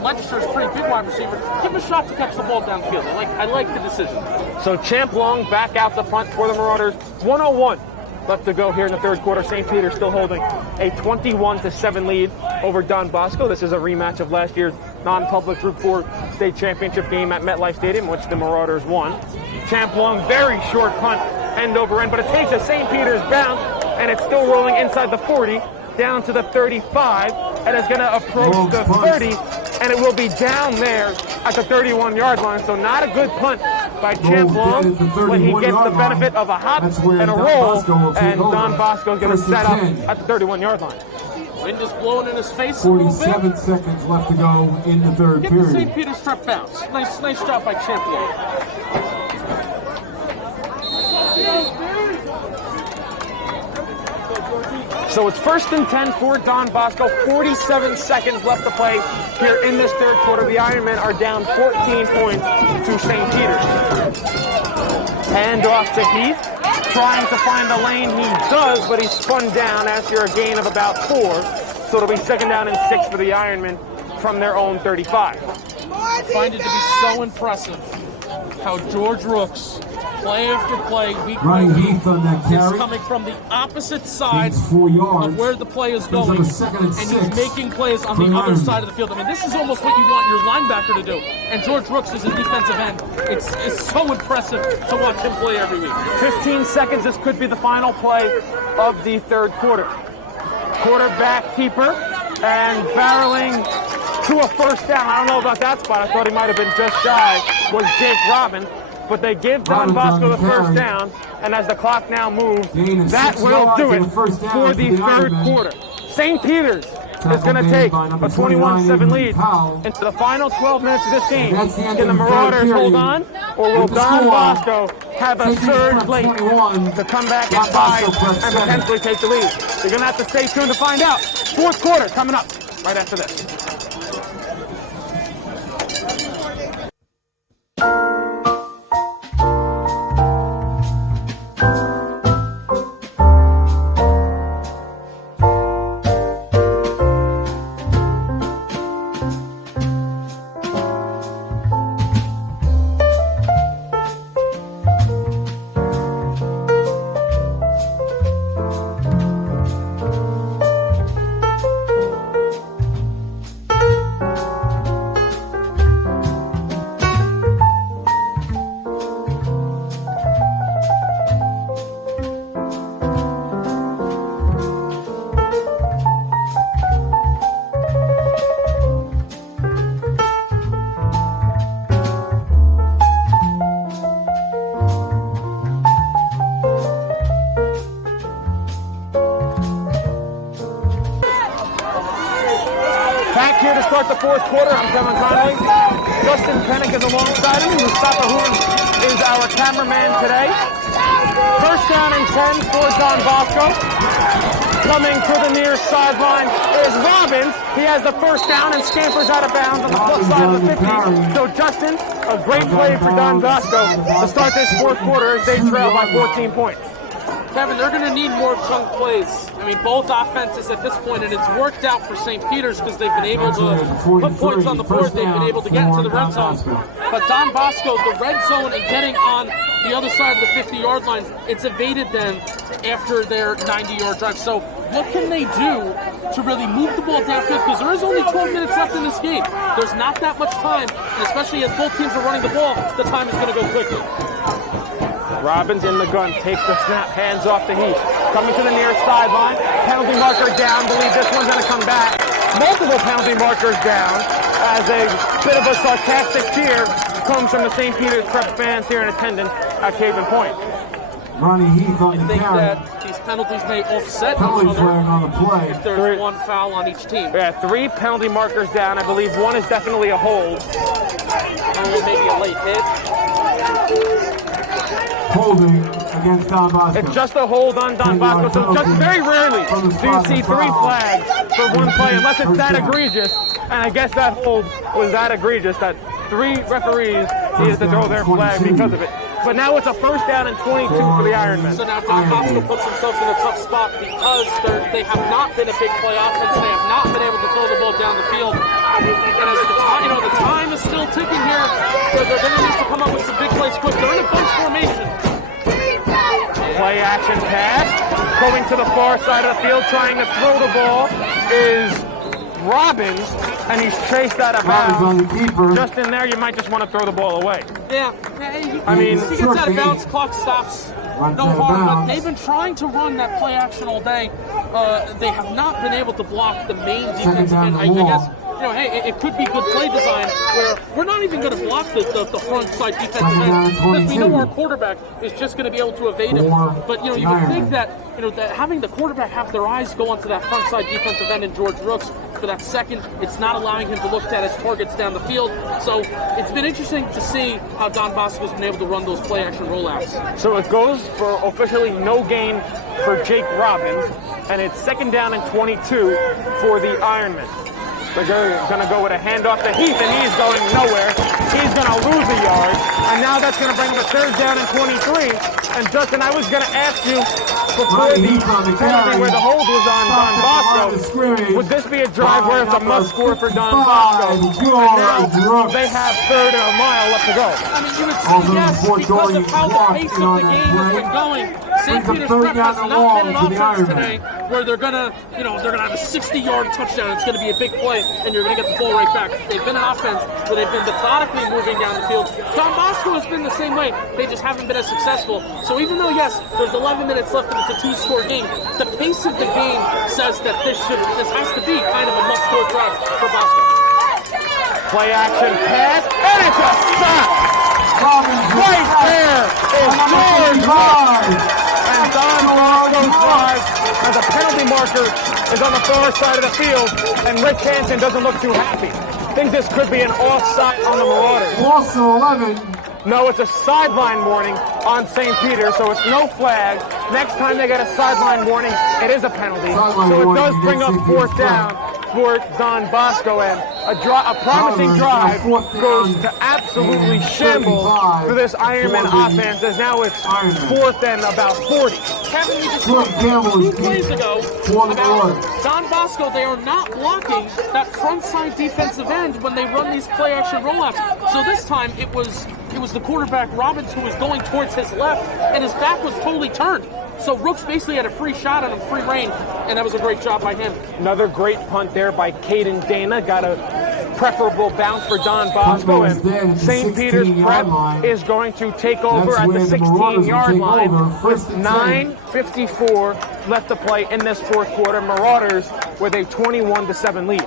Legister's pretty big wide receiver, give him a shot to catch the ball downfield. I like the decision. So Champ Long back out the punt for the Marauders. 1:01 left to go here in the third quarter. St. Peter's still holding a 21-7 lead over Don Bosco. This is a rematch of last year's non-public Group 4 state championship game at MetLife Stadium, which the Marauders won. Champ Long, very short punt, end over end, but it takes a St. Peter's bounce, and it's still rolling inside the 40, down to the 35, and it's going to approach the 30, and it will be down there at the 31-yard line. So not a good punt by Champ Long, but he gets the benefit of a hop and a roll, and Don Bosco is going to set up at the 31-yard line. Wind is blowing in his face a little bit. 47 seconds left to go in the third Get period. the St. Peter's Prep bounce. Nice job by Champ Long. So it's first and 10 for Don Bosco. 47 seconds left to play here in this third quarter. The Ironmen are down 14 points to St. Peter's. Hand off to Heath. Trying to find a lane. He does, but he's spun down after a gain of about 4. So it'll be second down and 6 for the Ironmen from their own 35. I find it to be so impressive how George Rooks, play after play, week by week, on that carry. is coming from the opposite side 4 yards. of where the play is going, and he's making plays on the other side of the field. I mean, this is almost what you want your linebacker to do. And George Rooks is a defensive end. It's so impressive to watch him play every week. 15 seconds. This could be the final play of the third quarter. Quarterback keeper and barreling to a first down. I don't know about that spot. I thought he might have been just shy. Was Jake Robbins. But they give Don Bosco the first down, and as the clock now moves, that will do it for the third quarter. St. Peter's is going to take a 21-7 lead into the final 12 minutes of this game. Can the Marauders hold on, or will Don Bosco have a surge late to come back and tie and potentially take the lead? You're going to have to stay tuned to find out. Fourth quarter coming up right after this. Back here to start the fourth quarter. I'm Kevin Conley. Justin Pennick is alongside him. Mustafa Hough is our cameraman today. First down and 10 for Don Bosco. Coming to the near sideline is Robbins. He has the first down and scampers out of bounds on the flip side of the 50. So Justin, a great play for Don Bosco to start this fourth quarter as they trail by 14 points. Kevin, they're going to need more chunk plays. I mean, both offenses at this point, and it's worked out for St. Peter's because they've been able to put points on the board. They've been able to get into the red zone. But Don Bosco, the red zone and getting on the other side of the 50-yard line, it's evaded them after their 90-yard drive. So what can they do to really move the ball downfield? Because there is only 12 minutes left in this game. There's not that much time, and especially as both teams are running the ball, the time is going to go quickly. Robbins in the gun, takes the snap, hands off to Heath. Coming to the near sideline, penalty marker down, believe this one's going to come back. Multiple penalty markers down as a bit of a sarcastic cheer comes from the St. Peter's Prep fans here in attendance at Caven Point. Ronnie Heath on the I think carry. that these penalties may offset Penalty each flag other on the play. if there's one foul on each team. Yeah, 3 penalty markers down. I believe one is definitely a hold. Maybe a late hit. Holding against Don Bosco. It's just a hold on Don Bosco. So just very rarely do you see 3 flags for one play unless it's that egregious. And I guess that hold was that egregious that 3 referees needed to throw their flag because of it. But now it's a first down and 22 for the Ironmen. So now Don Bosco puts themselves in a tough spot because they have not been a big play offense. They have not been able to throw the ball down the field. And as the time is still ticking here, so they're going to need to come up with some big plays quick. They're in a bunch formation. Play action pass. Going to the far side of the field, trying to throw the ball is Robbins, and he's chased out of bounds. Just in there, you might just want to throw the ball away. Yeah, I mean, he gets out of bounds, clock stops, no harm, but they've been trying to run that play action all day. They have not been able to block the main defense, and I guess, hey, it could be good play design where we're not even going to block the front side defensive end because we know our quarterback is just going to be able to evade it. But, you would think that, that having the quarterback have their eyes go onto that front side defensive end in George Rooks for that second, it's not allowing him to look at his targets down the field. So it's been interesting to see how Don Bosco's been able to run those play action rollouts. So it goes for officially no gain for Jake Robbins, and it's 2nd down and 22 for the Ironmen. They're going to go with a handoff to Heath, and he's going nowhere. He's going to lose a yard, and now that's going to bring him to 3rd down and 23. And Justin, I was going to ask you before the penalty where the hold was on Don Bosco, would this be a drive where it's a must-score for Don Bosco? And now they have 3rd and a mile left to go. I mean, you would say yes, because of how the pace of the game has been going. St. Peter's Prep has not been an offense today where they're gonna have a 60-yard touchdown. It's gonna be a big play, and you're gonna get the ball right back. They've been an offense where they've been methodically moving down the field. Don Bosco has been the same way. They just haven't been as successful. So even though yes, there's 11 minutes left and it's a 2-score game, the pace of the game says that this has to be kind of a must-score drive for Bosco. Play action pass, and it's a stop. Right there is George Rooks. And Don Bosco's drive as a penalty marker is on the far side of the field, and Rich Hansen doesn't look too happy. I think this could be an offside on the Marauders. Also 11. No, it's a sideline warning on St. Peter, so it's no flag. Next time they get a sideline warning, it is a penalty. So it does bring up 4th down for Don Bosco, and a promising drive goes to absolutely shambles for this Ironman offense, as now it's 4th and about 40. Kevin, we just talked 2 plays ago about Don Bosco. They are not blocking that front side defensive end when they run these play action rollouts. So this time it was the quarterback Robbins who was going towards his left, and his back was totally turned. So Rooks basically had a free shot on him, free reign, and that was a great job by him. Another great punt there by Caden Dana. Got a preferable bounce for Don Bosco, and St. Peter's Prep is going to take over at the 16-yard line with 9:54 left to play in this 4th quarter. Marauders with a 21-7 lead.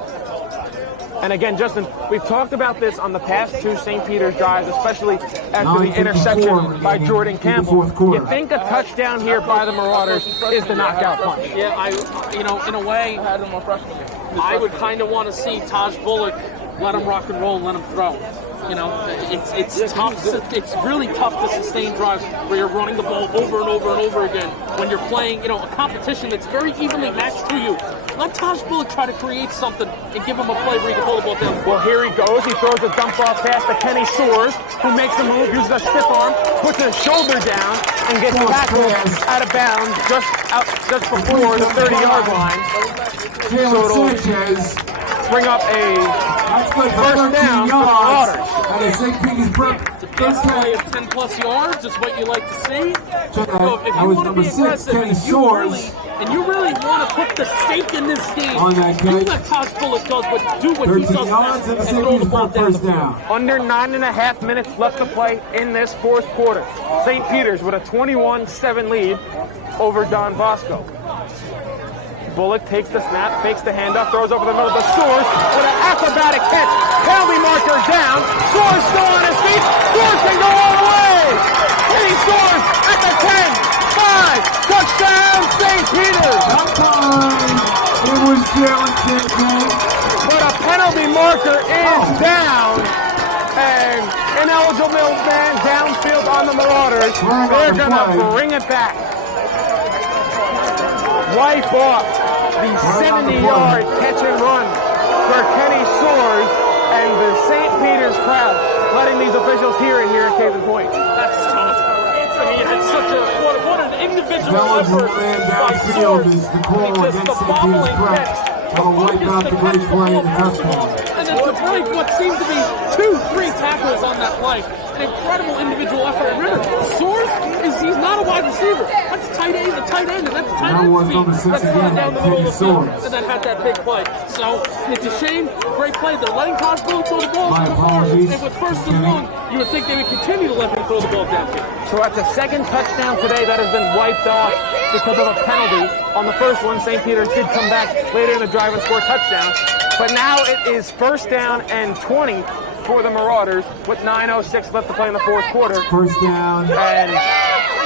And again, Justin, we've talked about this on the past 2 St. Peter's drives, especially after the interception by Jordan Campbell. You think a touchdown here by the Marauders is the knockout punch? Yeah, in a way, I would kind of want to see Taj Bullock let him rock and roll, and let him throw. You know, it's tough. It's really tough to sustain drives where you're running the ball over and over and over again when you're playing, a competition that's very evenly matched to you. Let Taj Bullock try to create something and give him a play where he can hold the ball down. Well, here he goes. He throws a dump off pass to Kenny Soares, who makes a move, uses a stiff arm, puts his shoulder down, and gets tackled out of bounds just before the 30-yard line. So it'll bring up a first down for the Marauders. It's a big play of 10-plus yards is what you like to see. So if you want to be aggressive and you really want to put the stake in this game, do what Taj Bullock does, do what he does best, and throw the ball down the field. Under 9.5 minutes left to play in this fourth quarter. St. Peter's with a 21-7 lead over Don Bosco. Bullock takes the snap, fakes the handoff, throws over the middle to Soares with an acrobatic catch. Penalty marker down. Soares still on his feet. Soares can go all the way. Kenny Soares at the 10, 5, touchdown St. Peter's. It was Jalen Sanchez. But a penalty marker is down. And ineligible man downfield on the Marauders. They're going to bring it back. Wipe off the 70-yard catch and run for Kenny Soares and the St. Peter's crowd letting these officials hear it here at Cave Point. That's tough. I mean, it's such a what an individual effort by Soares. Because the bobbling catch, the focus, the catch the ball perfect, and then to break what seemed to be 2-3 tackles on that play. An incredible individual effort. Remember, Soares he's not a wide receiver. That's a tight end, and that's a tight end speed. That's running down the middle of the field, and then had that big play. So it's a shame. Great play. They're letting Taj Bullock throw the ball so far. And with 1st and 1, you would think they would continue to let him throw the ball downfield. So that's a second touchdown today that has been wiped off because of a penalty. On the first one, St. Peter's did come back later in the drive and score a touchdown. But now it is 1st down and 20 for the Marauders with 9:06 left to play in the fourth quarter. First down. And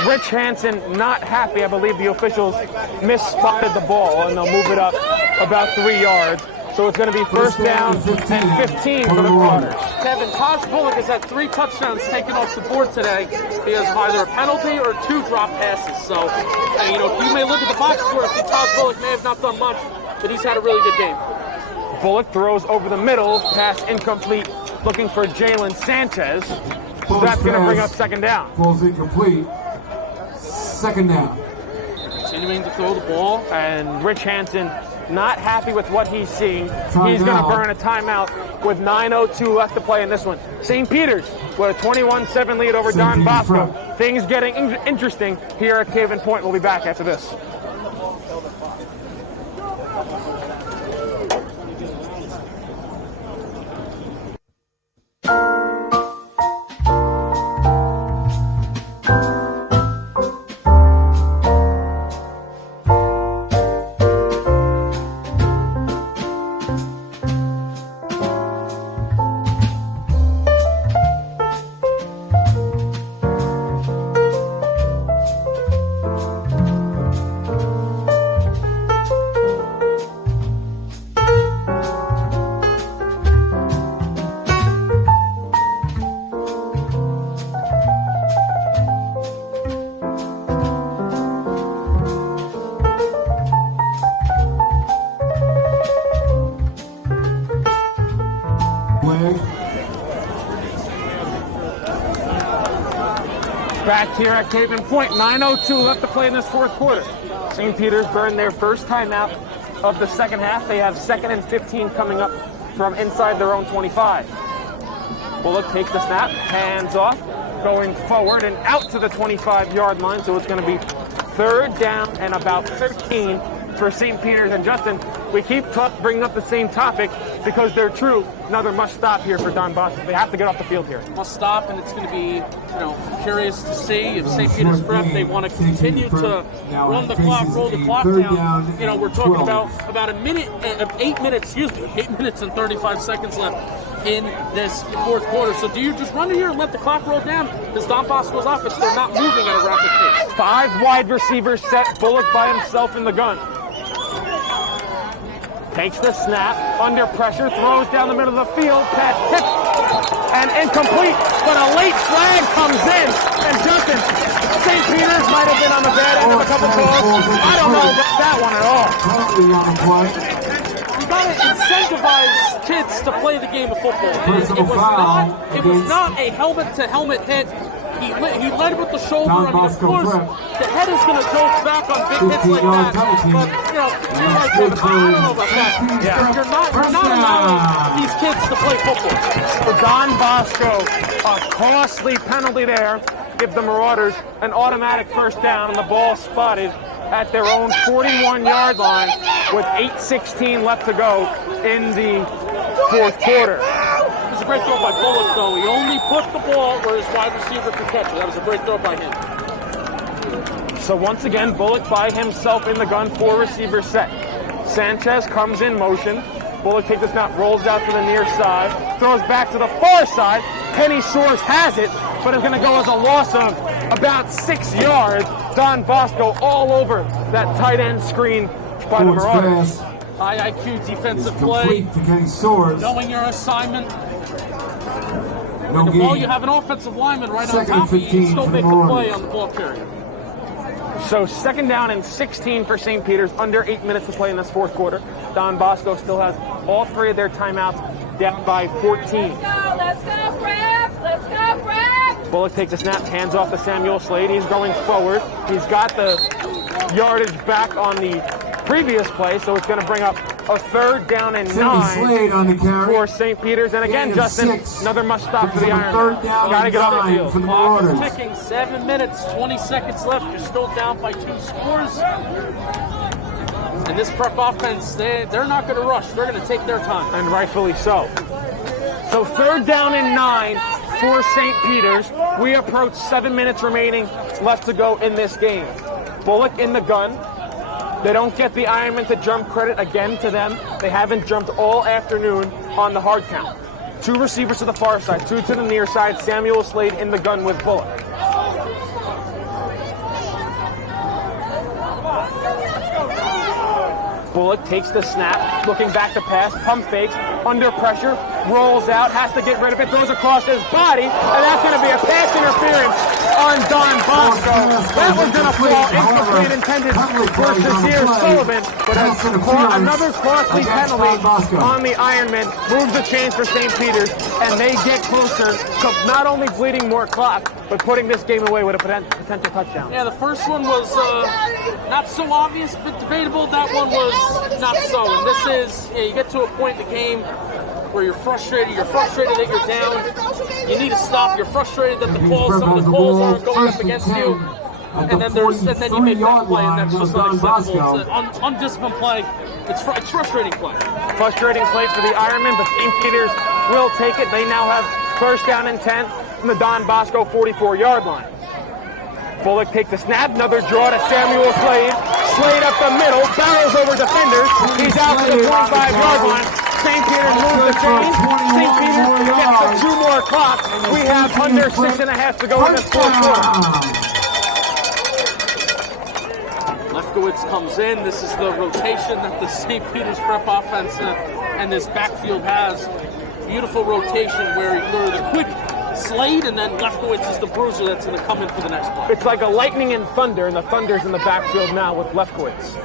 Rich Hansen not happy. I believe the officials misspotted the ball, and they'll move it up about 3 yards. So it's going to be first down and 15 for the Marauders. Kevin, Taj Bullock has had 3 touchdowns taken off the board today because of either a penalty or 2 drop passes. So, you may look at the box score and see Taj Bullock may have not done much, but he's had a really good game. Bullock throws over the middle, pass incomplete, looking for Jalen Sanchez. So that's going to bring up second down. Falls incomplete. Second down. Continuing to throw the ball. And Rich Hansen not happy with what he's seeing. He's going to burn a timeout with 9:02 left to play in this one. St. Peter's with a 21-7 lead over Don Bosco. Things getting interesting here at Cave Point. We'll be back after this. Back here at Cave Point, 9:02 left to play in this fourth quarter. St. Peter's burned their first timeout of the second half. They have 2nd and 15 coming up from inside their own 25. Bullock takes the snap, hands off, going forward and out to the 25-yard line, so it's going to be 3rd down and about 13 for St. Peter's. And Justin, we keep bringing up the same topic because they're true. Another must stop here for Don Bosco. They have to get off the field here. Must stop, and it's going to be, curious to see if St. Peter's Prep, they want to continue to run the clock, roll the clock down. We're talking about 8 minutes, 8 minutes and 35 seconds left in this fourth quarter. So do you just run it here and let the clock roll down? Because Don Bosco's offense, they're not moving at a rapid pace. 5 wide receivers set, Bullock by himself in the gun. takes the snap, under pressure, throws down the middle of the field, pass tipped, and incomplete, but a late flag comes in, and Justin, St. Peter's might have been on the bad end of a couple calls. I don't know about that one at all. You gotta incentivize kids to play the game of football. It was not a helmet-to-helmet hit. He led with the shoulder. I mean, of course, the head is going to jolt back on big hits like that. But, you know, you're like, I don't know about that. Yeah. You're not allowing these kids to play football. For Don Bosco, a costly penalty there. Give the Marauders an automatic first down, and the ball spotted at their own 41-yard line with 8:16 left to go in the fourth quarter. It was a great throw by Bullock, though. He only put the ball where his wide receiver could catch it. That was a great throw by him. So once again, Bullock by himself in the gun, 4 receivers set. Sanchez comes in motion. Bullock takes the snap, rolls out to the near side, throws back to the far side. Penny Shores has it, but it's going to go as a loss of about 6 yards. Don Bosco all over that tight end screen by the Marauders. High IQ defensive play, knowing your assignment. Well, you have an offensive lineman right on top of you, you can still make the play on the ball carrier. So second down and 16 for St. Peter's, under 8 minutes to play in this fourth quarter. Don Bosco still has all 3 of their timeouts, down by 14. Let's go, Prep! Let's go, Prep! Bullock takes a snap, hands off to Samuel Slade. He's going forward. He's got the yardage back on the previous play, so it's going to bring up a third down and 9 on the carry for St. Peter's. And again, Justin, another must stop for the Iron. Third down got to get off the field. for the Clock is Marauders. ticking, 7 minutes, 20 seconds left. You're still down by 2 scores. And this Prep offense, they're not going to rush. They're going to take their time. And rightfully so. So third down and 9 for St. Peter's. We approach 7 minutes remaining left to go in this game. Bullock in the gun. They don't get the Ironman to jump, credit again to them. They haven't jumped all afternoon on the hard count. 2 receivers to the far side, 2 to the near side. Samuel Slade in the gun with Bullock. Bullock takes the snap, looking back to pass, pump fakes, under pressure, rolls out, has to get rid of it, throws across his body, and that's going to be a pass interference on Don Bosco. That was going to fall incomplete intended for Shazier Sullivan, but another costly penalty on the Ironman moves the chains for St. Peter's, and they get closer to not only bleeding more clock, but putting this game away with a potential touchdown. Yeah, the first one was not so obvious, but debatable. That one was not so. And this is, you get to a point in the game where you're frustrated that you're down. You need to stop. You're frustrated that some of the calls aren't going up against you. And then you make that play, and that's just unacceptable. It's an undisciplined play. It's frustrating play. Frustrating play for the Ironman, but St. Peter's will take it. They now have first down and 10 from the Don Bosco 44-yard line. Bullock takes the snap, another draw to Samuel Slade. Slade up the middle, barrels over defenders. He's out to the 45-yard line. St. Peter's moves the chains. St. Peter's gets the 2 more clock. We have under 6.5 to go in this fourth quarter. Lefkowitz comes in. This is the rotation that the St. Peter's Prep offense and this backfield has. Beautiful rotation where the quick Slade, and then Lefkowitz is the bruiser that's going to come in for the next play. It's like a lightning and thunder, and the thunder's in the backfield now with Lefkowitz.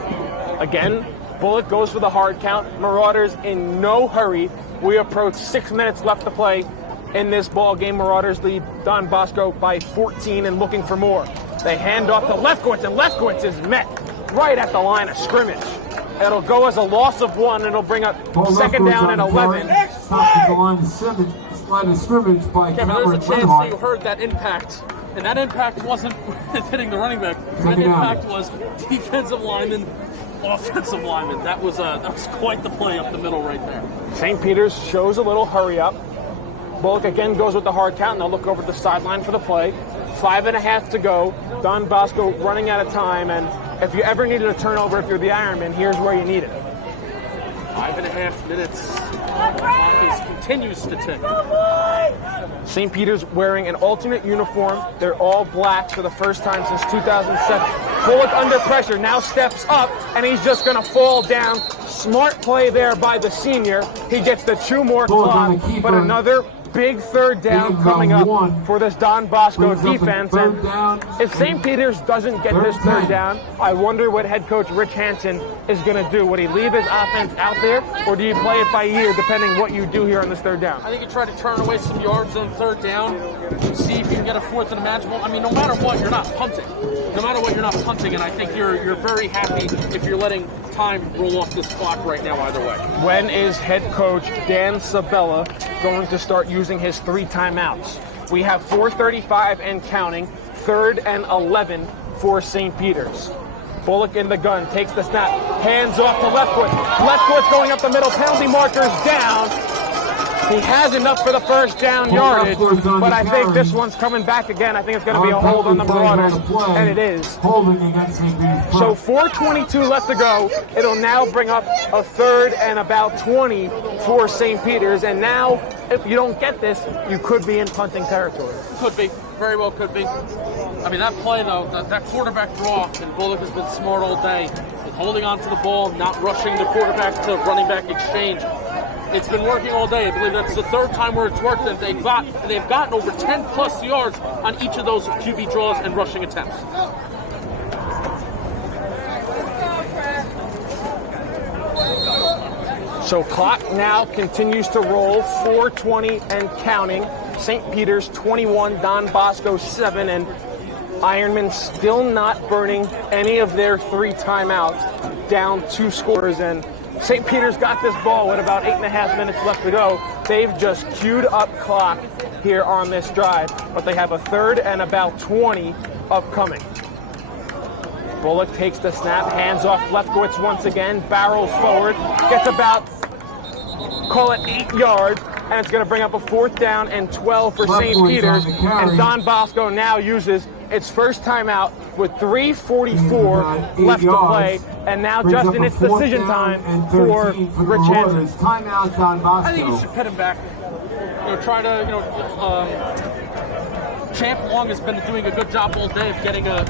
Again, Bullock goes for the hard count. Marauders in no hurry. We approach 6 minutes left to play in this ball game. Marauders lead Don Bosco by 14 and looking for more. They hand off to Lefkowitz, and Lefkowitz is met right at the line of scrimmage. It'll go as a loss of 1, and it'll bring up second down and 11. Top of the line of scrimmage by Cameron. There's a chance that you heard that impact, and that impact wasn't hitting the running back. That impact was defensive lineman, offensive lineman. That was quite the play up the middle right there. St. Peter's shows a little hurry up. Bullock again goes with the hard count, and they'll look over the sideline for the play. 5.5 to go. Don Bosco running out of time, and if you ever needed a turnover, if you're the Ironman, here's where you need it. 5.5 minutes. Clock continues to tick. St. Peter's wearing an alternate uniform. They're all black for the first time since 2007. Bullock under pressure, now steps up, and he's just going to fall down. Smart play there by the senior. He gets the 2 more clock, but another big third down coming up for this Don Bosco defense. And if St. Peter's doesn't get this third down, I wonder what head coach Rich Hansen is going to do. Would he leave his offense out there, or do you play it by ear depending what you do here on this third down? I think you try to turn away some yards on third down, see if you can get a 4th and manageable. I mean, no matter what, you're not punting. No matter what, you're not punting, and I think you're very happy if you're letting time roll off this clock right now either way. When is head coach Dan Sabella going to start using his 3 timeouts? We have 4:35 and counting, 3rd and 11 for St. Peter's. Bullock in the gun, takes the snap, hands off to left foot. Left foot's going up the middle, penalty marker's down. He has enough for the first down yardage, but I think this one's coming back again. I think it's going to be a hold on the Marauders, and it is. So 4:22 left to go. It'll now bring up a 3rd and about 20 for St. Peter's, and now if you don't get this, you could be in punting territory. Could be. Very well could be. I mean, that play, though, that quarterback draw, and Bullock has been smart all day, holding on to the ball, not rushing the quarterback to running back exchange. It's been working all day. I believe that's the 3rd time where it's worked, and they've gotten over 10-plus yards on each of those QB draws and rushing attempts. So clock now continues to roll, 4:20 and counting. St. Peter's 21, Don Bosco 7, and Ironman still not burning any of their 3 timeouts, down 2 scores, and St. Peter's got this ball with about 8.5 minutes left to go. They've just queued up clock here on this drive, but they have a 3rd and about 20 upcoming. Bullock takes the snap, hands off Lefkowitz once again, barrels forward, gets about, call it 8 yards, and it's going to bring up a 4th down and 12 for St. Peter's, and Don Bosco now uses its first timeout with 3:44 left to play, and now, Justin, it's decision time for Rich Hansen. I think you should put him back. Try to, Champ Long has been doing a good job all day of getting a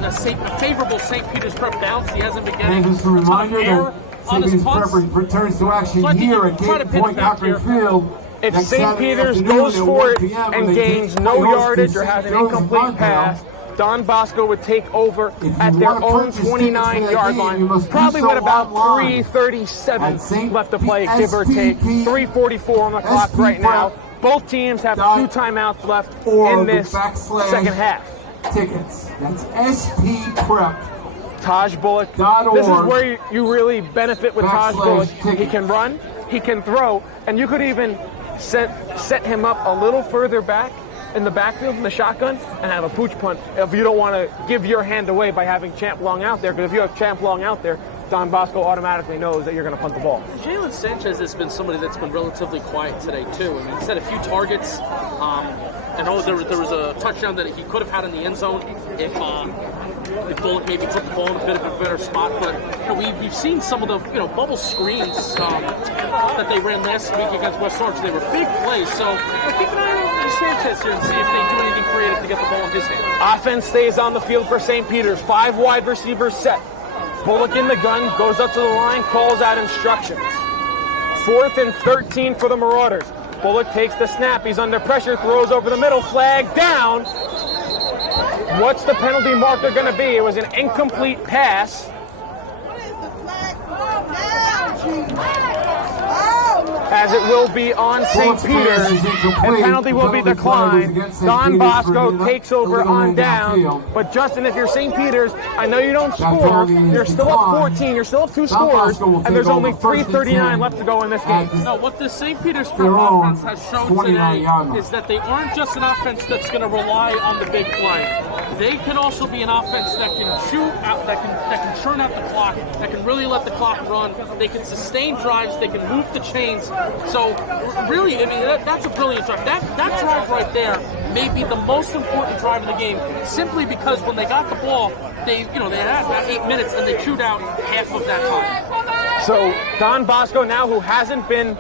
favorable St. Peter's prep bounce. He hasn't been getting Just a reminder that on his St. punts. Peter's returns to action here at Gate Point Cochran Field. If St. Peter's goes for it and gains no yardage or has an incomplete pass, Don Bosco would take over at their own 29-yard line, probably with about 3:37 left to play, give or take. 3:44 on the clock right now. Both teams have 2 timeouts left in this second half. Tickets. That's SPPrep. Taj Bullock. This is where you really benefit with Taj Bullock. He can run, he can throw, and you could even set him up a little further back in the backfield in the shotgun and have a pooch punt if you don't want to give your hand away by having Champ Long out there, because if you have Champ Long out there, Don Bosco automatically knows that you're going to punt the ball. Jalen Sanchez has been somebody that's been relatively quiet today, too. I mean, he's had a few targets. I know there was a touchdown that he could have had in the end zone if Bullock maybe put the ball in a bit of a better spot. But we've seen some of the bubble screens that they ran last week against West Orange. They were big plays. So keep an eye on Sanchez here and see if they do anything creative to get the ball in his hand. Offense stays on the field for St. Peter's. 5 wide receivers set. Bullock in the gun, goes up to the line, calls out instructions. 4th and 13 for the Marauders. Bullock takes the snap. He's under pressure, throws over the middle, flag down. What's the penalty marker going to be? It was an incomplete pass. As it will be on St. Peter's, and penalty will be declined. Don Bosco takes over on down. But Justin, if you're St. Peter's, I know you don't score. You're still up 14. You're still up 2 scores, and there's only 3:39 left to go in this game. No, what the St. Peter's offense has shown today is that they aren't just an offense that's going to rely on the big play. They can also be an offense that can shoot out, that can churn out the clock, that can really let the clock run. They can sustain drives. They can move the chains. So really, I mean, that's a brilliant drive. That drive right there may be the most important drive in the game, simply because when they got the ball, they had about 8 minutes and they chewed out half of that time. So Don Bosco now, who hasn't been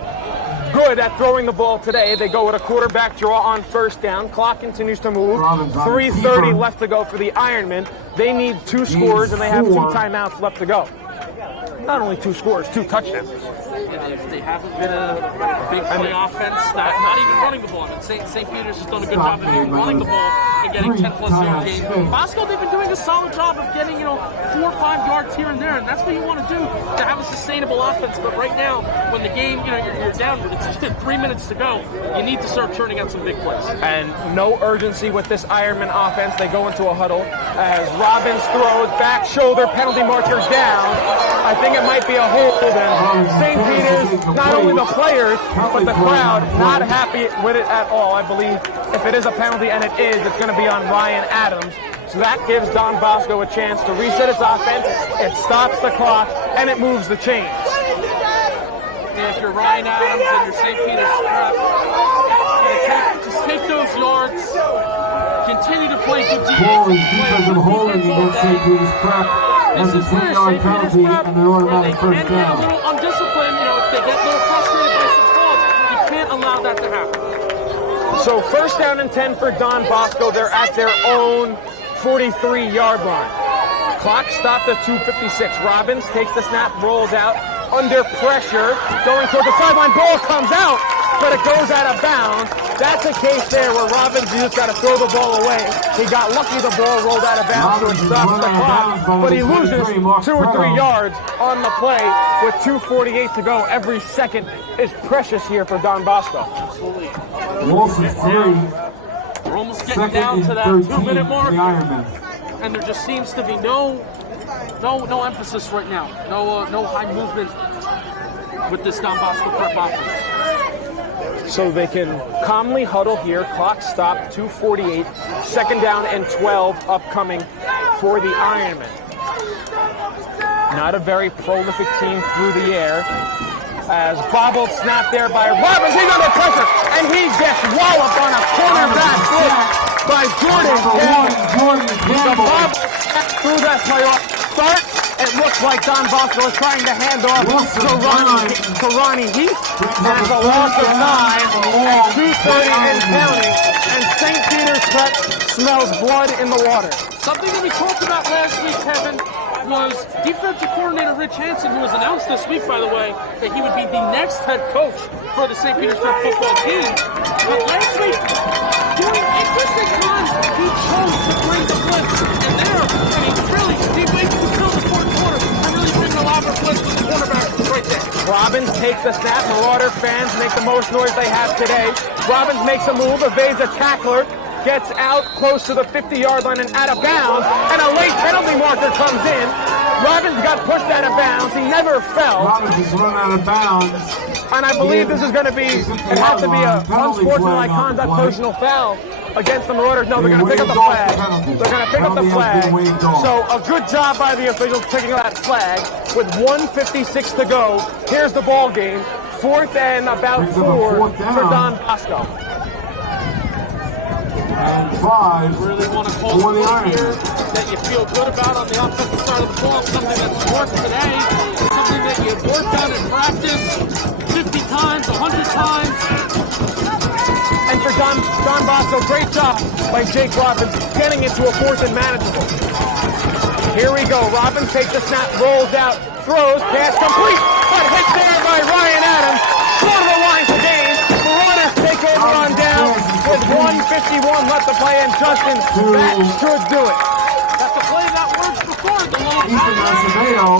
good at throwing the ball today. They go with a quarterback draw on first down. Clock continues to move. 3:30 left to go for the Ironmen. They need 2 scores, and they have 2 timeouts left to go. Not only 2 scores, 2 touchdowns. They haven't been a big play offense, not even running the ball. St. Peter's has done a good job of running the ball and getting 10-plus yard gains. Bosco, they've been doing a solid job of getting 4 or 5 yards here and there, and that's what you want to do to have a sustainable offense. But right now, when the game, you're down, but it's 3 minutes to go, you need to start turning out some big plays. And no urgency with this Ironman offense. They go into a huddle as Robbins throws back shoulder, penalty marker down. I think it might be a hold, and St. Peter's, not only the players, but the crowd, not happy with it at all. I believe if it is a penalty, and it is, it's going to be on Ryan Adams. So that gives Don Bosco a chance to reset its offense. It stops the clock, and it moves the chains. If you're Ryan Adams and you're St. Peter's Prep, just take those yards, continue to play good defense. Holding against St. Peter's Prep. That's a 10-yard penalty and an automatic first down. A little undisciplined, if they get a little frustrated by some calls, you can't allow that to happen. So first down and 10 for Don Bosco. They're at their own 43-yard line. Clock stopped at 2:56. Robbins takes the snap, rolls out under pressure, going toward the sideline. Ball comes out, but it goes out of bounds. That's a case there where Robbins just got to throw the ball away. He got lucky the ball rolled out of bounds, so it stops the clock, but he loses 2 or 3 yards on the play with 2:48 to go. Every second is precious here for Don Bosco. Absolutely. Wilson's 3. We're almost getting down to that 2-minute mark, and there just seems to be no emphasis right now. No high movement with this Don Bosco Prep offense. So they can calmly huddle here. Clock stopped, 2:48. Second down and 12 upcoming for the Ironmen. Not a very prolific team through the air. As bobbled snap there by Robbins. He's under pressure, and he gets walloped on a cornerback hit by Jordan Campbell. The bob through that playoff start. It looks like Don Bosco is trying to hand off to Ronnie Heath. And it's a loss of 9 at 2:30 and counting. And St. Peter's Prep smells blood in the water. Something that we talked about last week, Kevin, was defensive coordinator Rich Hansen, who was announced this week, by the way, that he would be the next head coach for the St. Peter's Prep football team. But last week, during interesting times, he chose to bring the blitz. And he waits until the fourth quarter to really bring the lobber blitz with the quarterback right there. Robbins takes the snap. Marauder fans make the most noise they have today. Robbins makes a move, evades a tackler, gets out close to the 50-yard line and out of bounds, and a late penalty marker comes in. Robbins got pushed out of bounds. He never fell. Robbins is run out of bounds. And I believe this is going to be, it has to be a unsportsmanlike conduct personal foul against the Marauders. No, they're going to pick up the flag. They're going to pick up the flag. So a good job by the officials picking up that flag with 1:56 to go. Here's the ball game. 4th and about 4 for Don Bosco. And 5 really want to call the here that you feel good about on the offensive side of the ball, something that's worked today, something that you've worked on in practice 50 times, 100 times. And for Don Bosco, great job by Jake Robbins getting into a 4th and manageable. Here we go. Robbins takes the snap, rolls out, throws, pass complete, but hit there by Ryan Adams. Short of the line to gain. Marauders take over on down with 1:51 left to play, and Justin, that should do it. That's a play that works before. The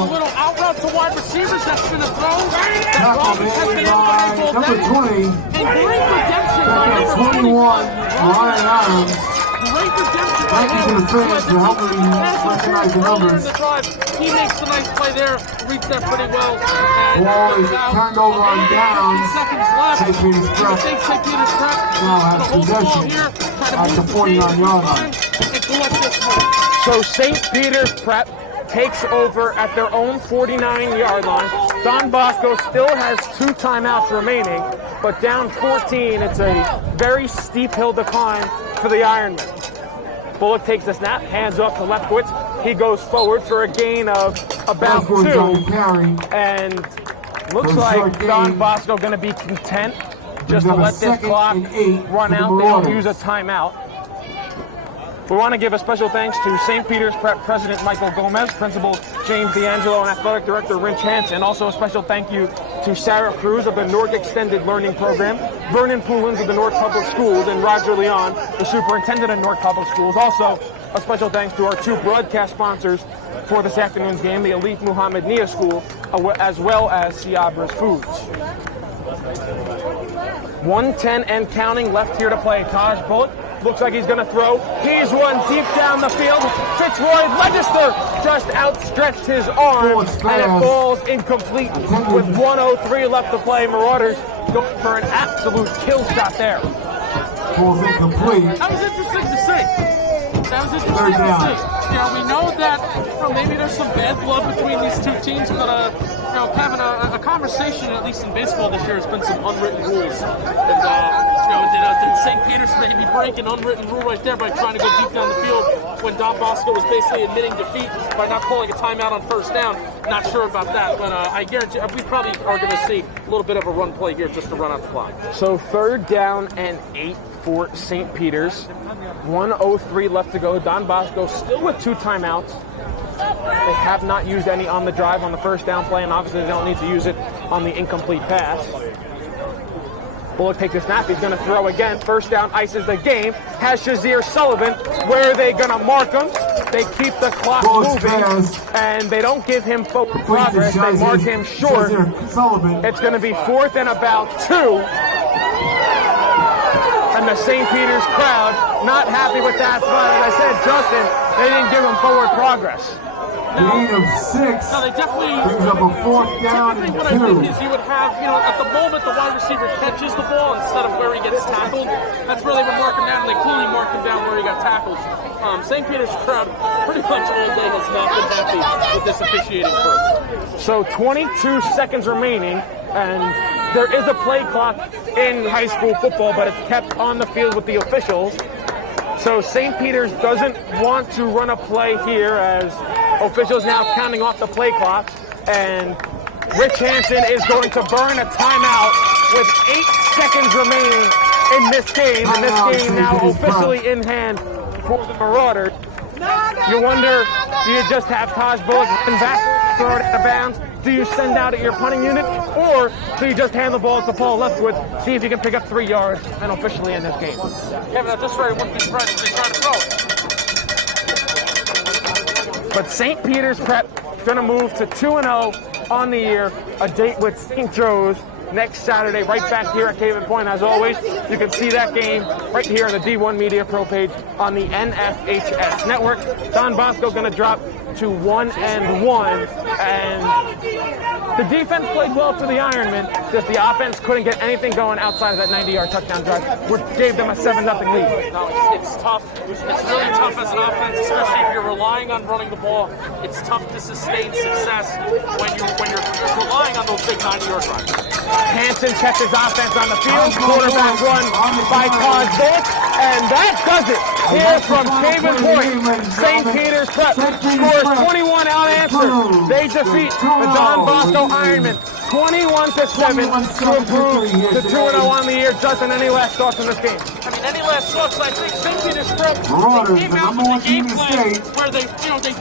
little out route to wide receivers that's been a throw. That Robbins has been able to number 20. And great redemption by number 21, Ryan Adams. Great redemption by Thank you to the fans for helping me recognize the numbers. He makes the nice play there, reads that pretty well. And ball is turned over on downs. Seconds left. St. Peter's Prep St. Peter's Prep now has possession at the 49-yard line. So St. Peter's Prep takes over at their own 49-yard line. Don Bosco still has 2 timeouts remaining, but down 14, it's a very steep hill decline for the Ironmen. Bullock takes the snap, hands off to Lefkowitz. He goes forward for a gain of about 2. And Looks like Don Bosco going to be content just to let this clock run out. They don't use a timeout. We want to give a special thanks to St. Peter's Prep President Michael Gomez, Principal James D'Angelo, and Athletic Director Rich Hansen. Also a special thank you to Sarah Cruz of the North Extended Learning Program, Vernon Poulins of the North Public Schools, and Roger Leon, the Superintendent of North Public Schools. Also a special thanks to our two broadcast sponsors for this afternoon's game, the Elite Muhammad Nia School, as well as Ciabra's Foods. 1:10 and counting left here to play. Taj Bullock looks like he's going to throw. He's one deep down the field. Fitzroy Register just outstretched his arm, and it falls incomplete with 1:03 left to play. Marauders going for an absolute kill shot there. Falls incomplete. That was interesting to see. We know that maybe there's some bad blood between these two teams, but having a conversation, at least in baseball this year, has been some unwritten rules. And did St. Peter's maybe break an unwritten rule right there by trying to go deep down the field when Don Bosco was basically admitting defeat by not calling a timeout on first down? Not sure about that, but I guarantee we probably are going to see a little bit of a run play here just to run out the clock. So 3rd down and 8 for St. Peter's. 1:03 left to go. Don Bosco still with 2 timeouts. They have not used any on the drive on the first down play, and obviously they don't need to use it on the incomplete pass. Bullock takes a snap. He's going to throw again. First down, ices the game. Has Shazier Sullivan. Where are they going to mark him? They keep the clock moving, and they don't give him forward progress. They mark him short. It's going to be 4th and about 2. And the St. Peter's crowd not happy with that, but as I said, Justin, they didn't give him forward progress. Gain of 6. No, they definitely brings up a 4th down and 2. What I think is you would have, at the moment the wide receiver catches the ball instead of where he gets tackled. That's where they would mark him down, and they clearly marked him down where he got tackled. St. Peter's crowd pretty much all day has not been happy with this officiating crew. So 22 seconds remaining, and there is a play clock in high school football, but it's kept on the field with the officials. So St. Peter's doesn't want to run a play here as officials now counting off the play clock, and Rich Hansen is going to burn a timeout with 8 seconds remaining in this game, and this game now officially in hand for the Marauders. You wonder, do you just have Taj Bullock run back, throw it out of bounds? Do you send out at your punting unit, or do you just hand the ball to Paul Leftwood, see if you can pick up 3 yards and officially end this game? Kevin, at this rate, it wouldn't be surprised if they try to throw it. But St. Peter's Prep going to move to 2-0 on the year, a date with St. Joe's next Saturday, right back here at Caven Point. As always, you can see that game right here on the D1 Media Pro page on the NFHS network. Don Bosco going to drop to 1-1, and the defense played well for the Ironmen, just the offense couldn't get anything going outside of that 90-yard touchdown drive, which gave them a 7-0 lead. No, it's tough. It's really tough as an offense, especially if you're relying on running the ball. It's tough to sustain success when you're relying on those big 90-yard drives. Hansen checks his offense on the field. Quarterback run by Taj Bullock, and that does it here from Caven Point. St. Peter's Prep scores 21 unanswered. They defeat the Don Bosco Ironmen 21-7 to improve to 2-0 on the year. Justin, any last thoughts on this game? I mean, any last thoughts? I think St. Peter's Prep came out with a game plan where they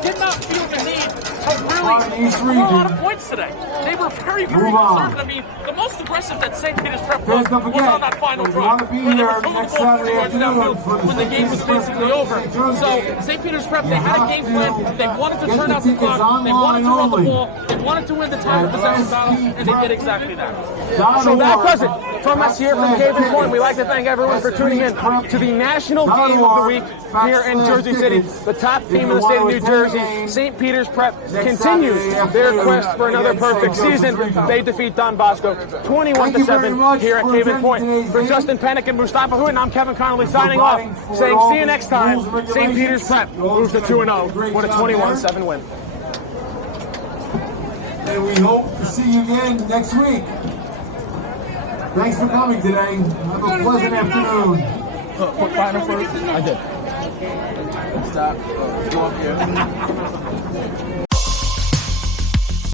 did not feel the need to really score a lot of points today. They were very, very conservative. I mean, the most aggressive that St. Peter's Prep was on that final drive, where they were throwing the ball 40 yards downfield when the game was basically over. So St. Peter's Prep, they had a game plan. They wanted to turn out the clock. They wanted to run the ball. They wanted to win the time of possession battle, and they did exactly that. So that does it from us here from Caven Point. We'd like to thank everyone for tuning in to the national game of the week here in Jersey City. The top team in the state of New Jersey, St. Peter's Prep, continues their quest for another perfect season. They defeat Don Bosco 21-7 here at Caven Point. For Justin Pennick and Mustafa Hood, I'm Kevin Connolly signing off, saying see you next time. St. Peter's Prep moves to 2-0 with a 21-7 win. And we hope to see you again next week. Thanks for coming today. Have a pleasant afternoon. Put final first? I did. Stop. Go up here.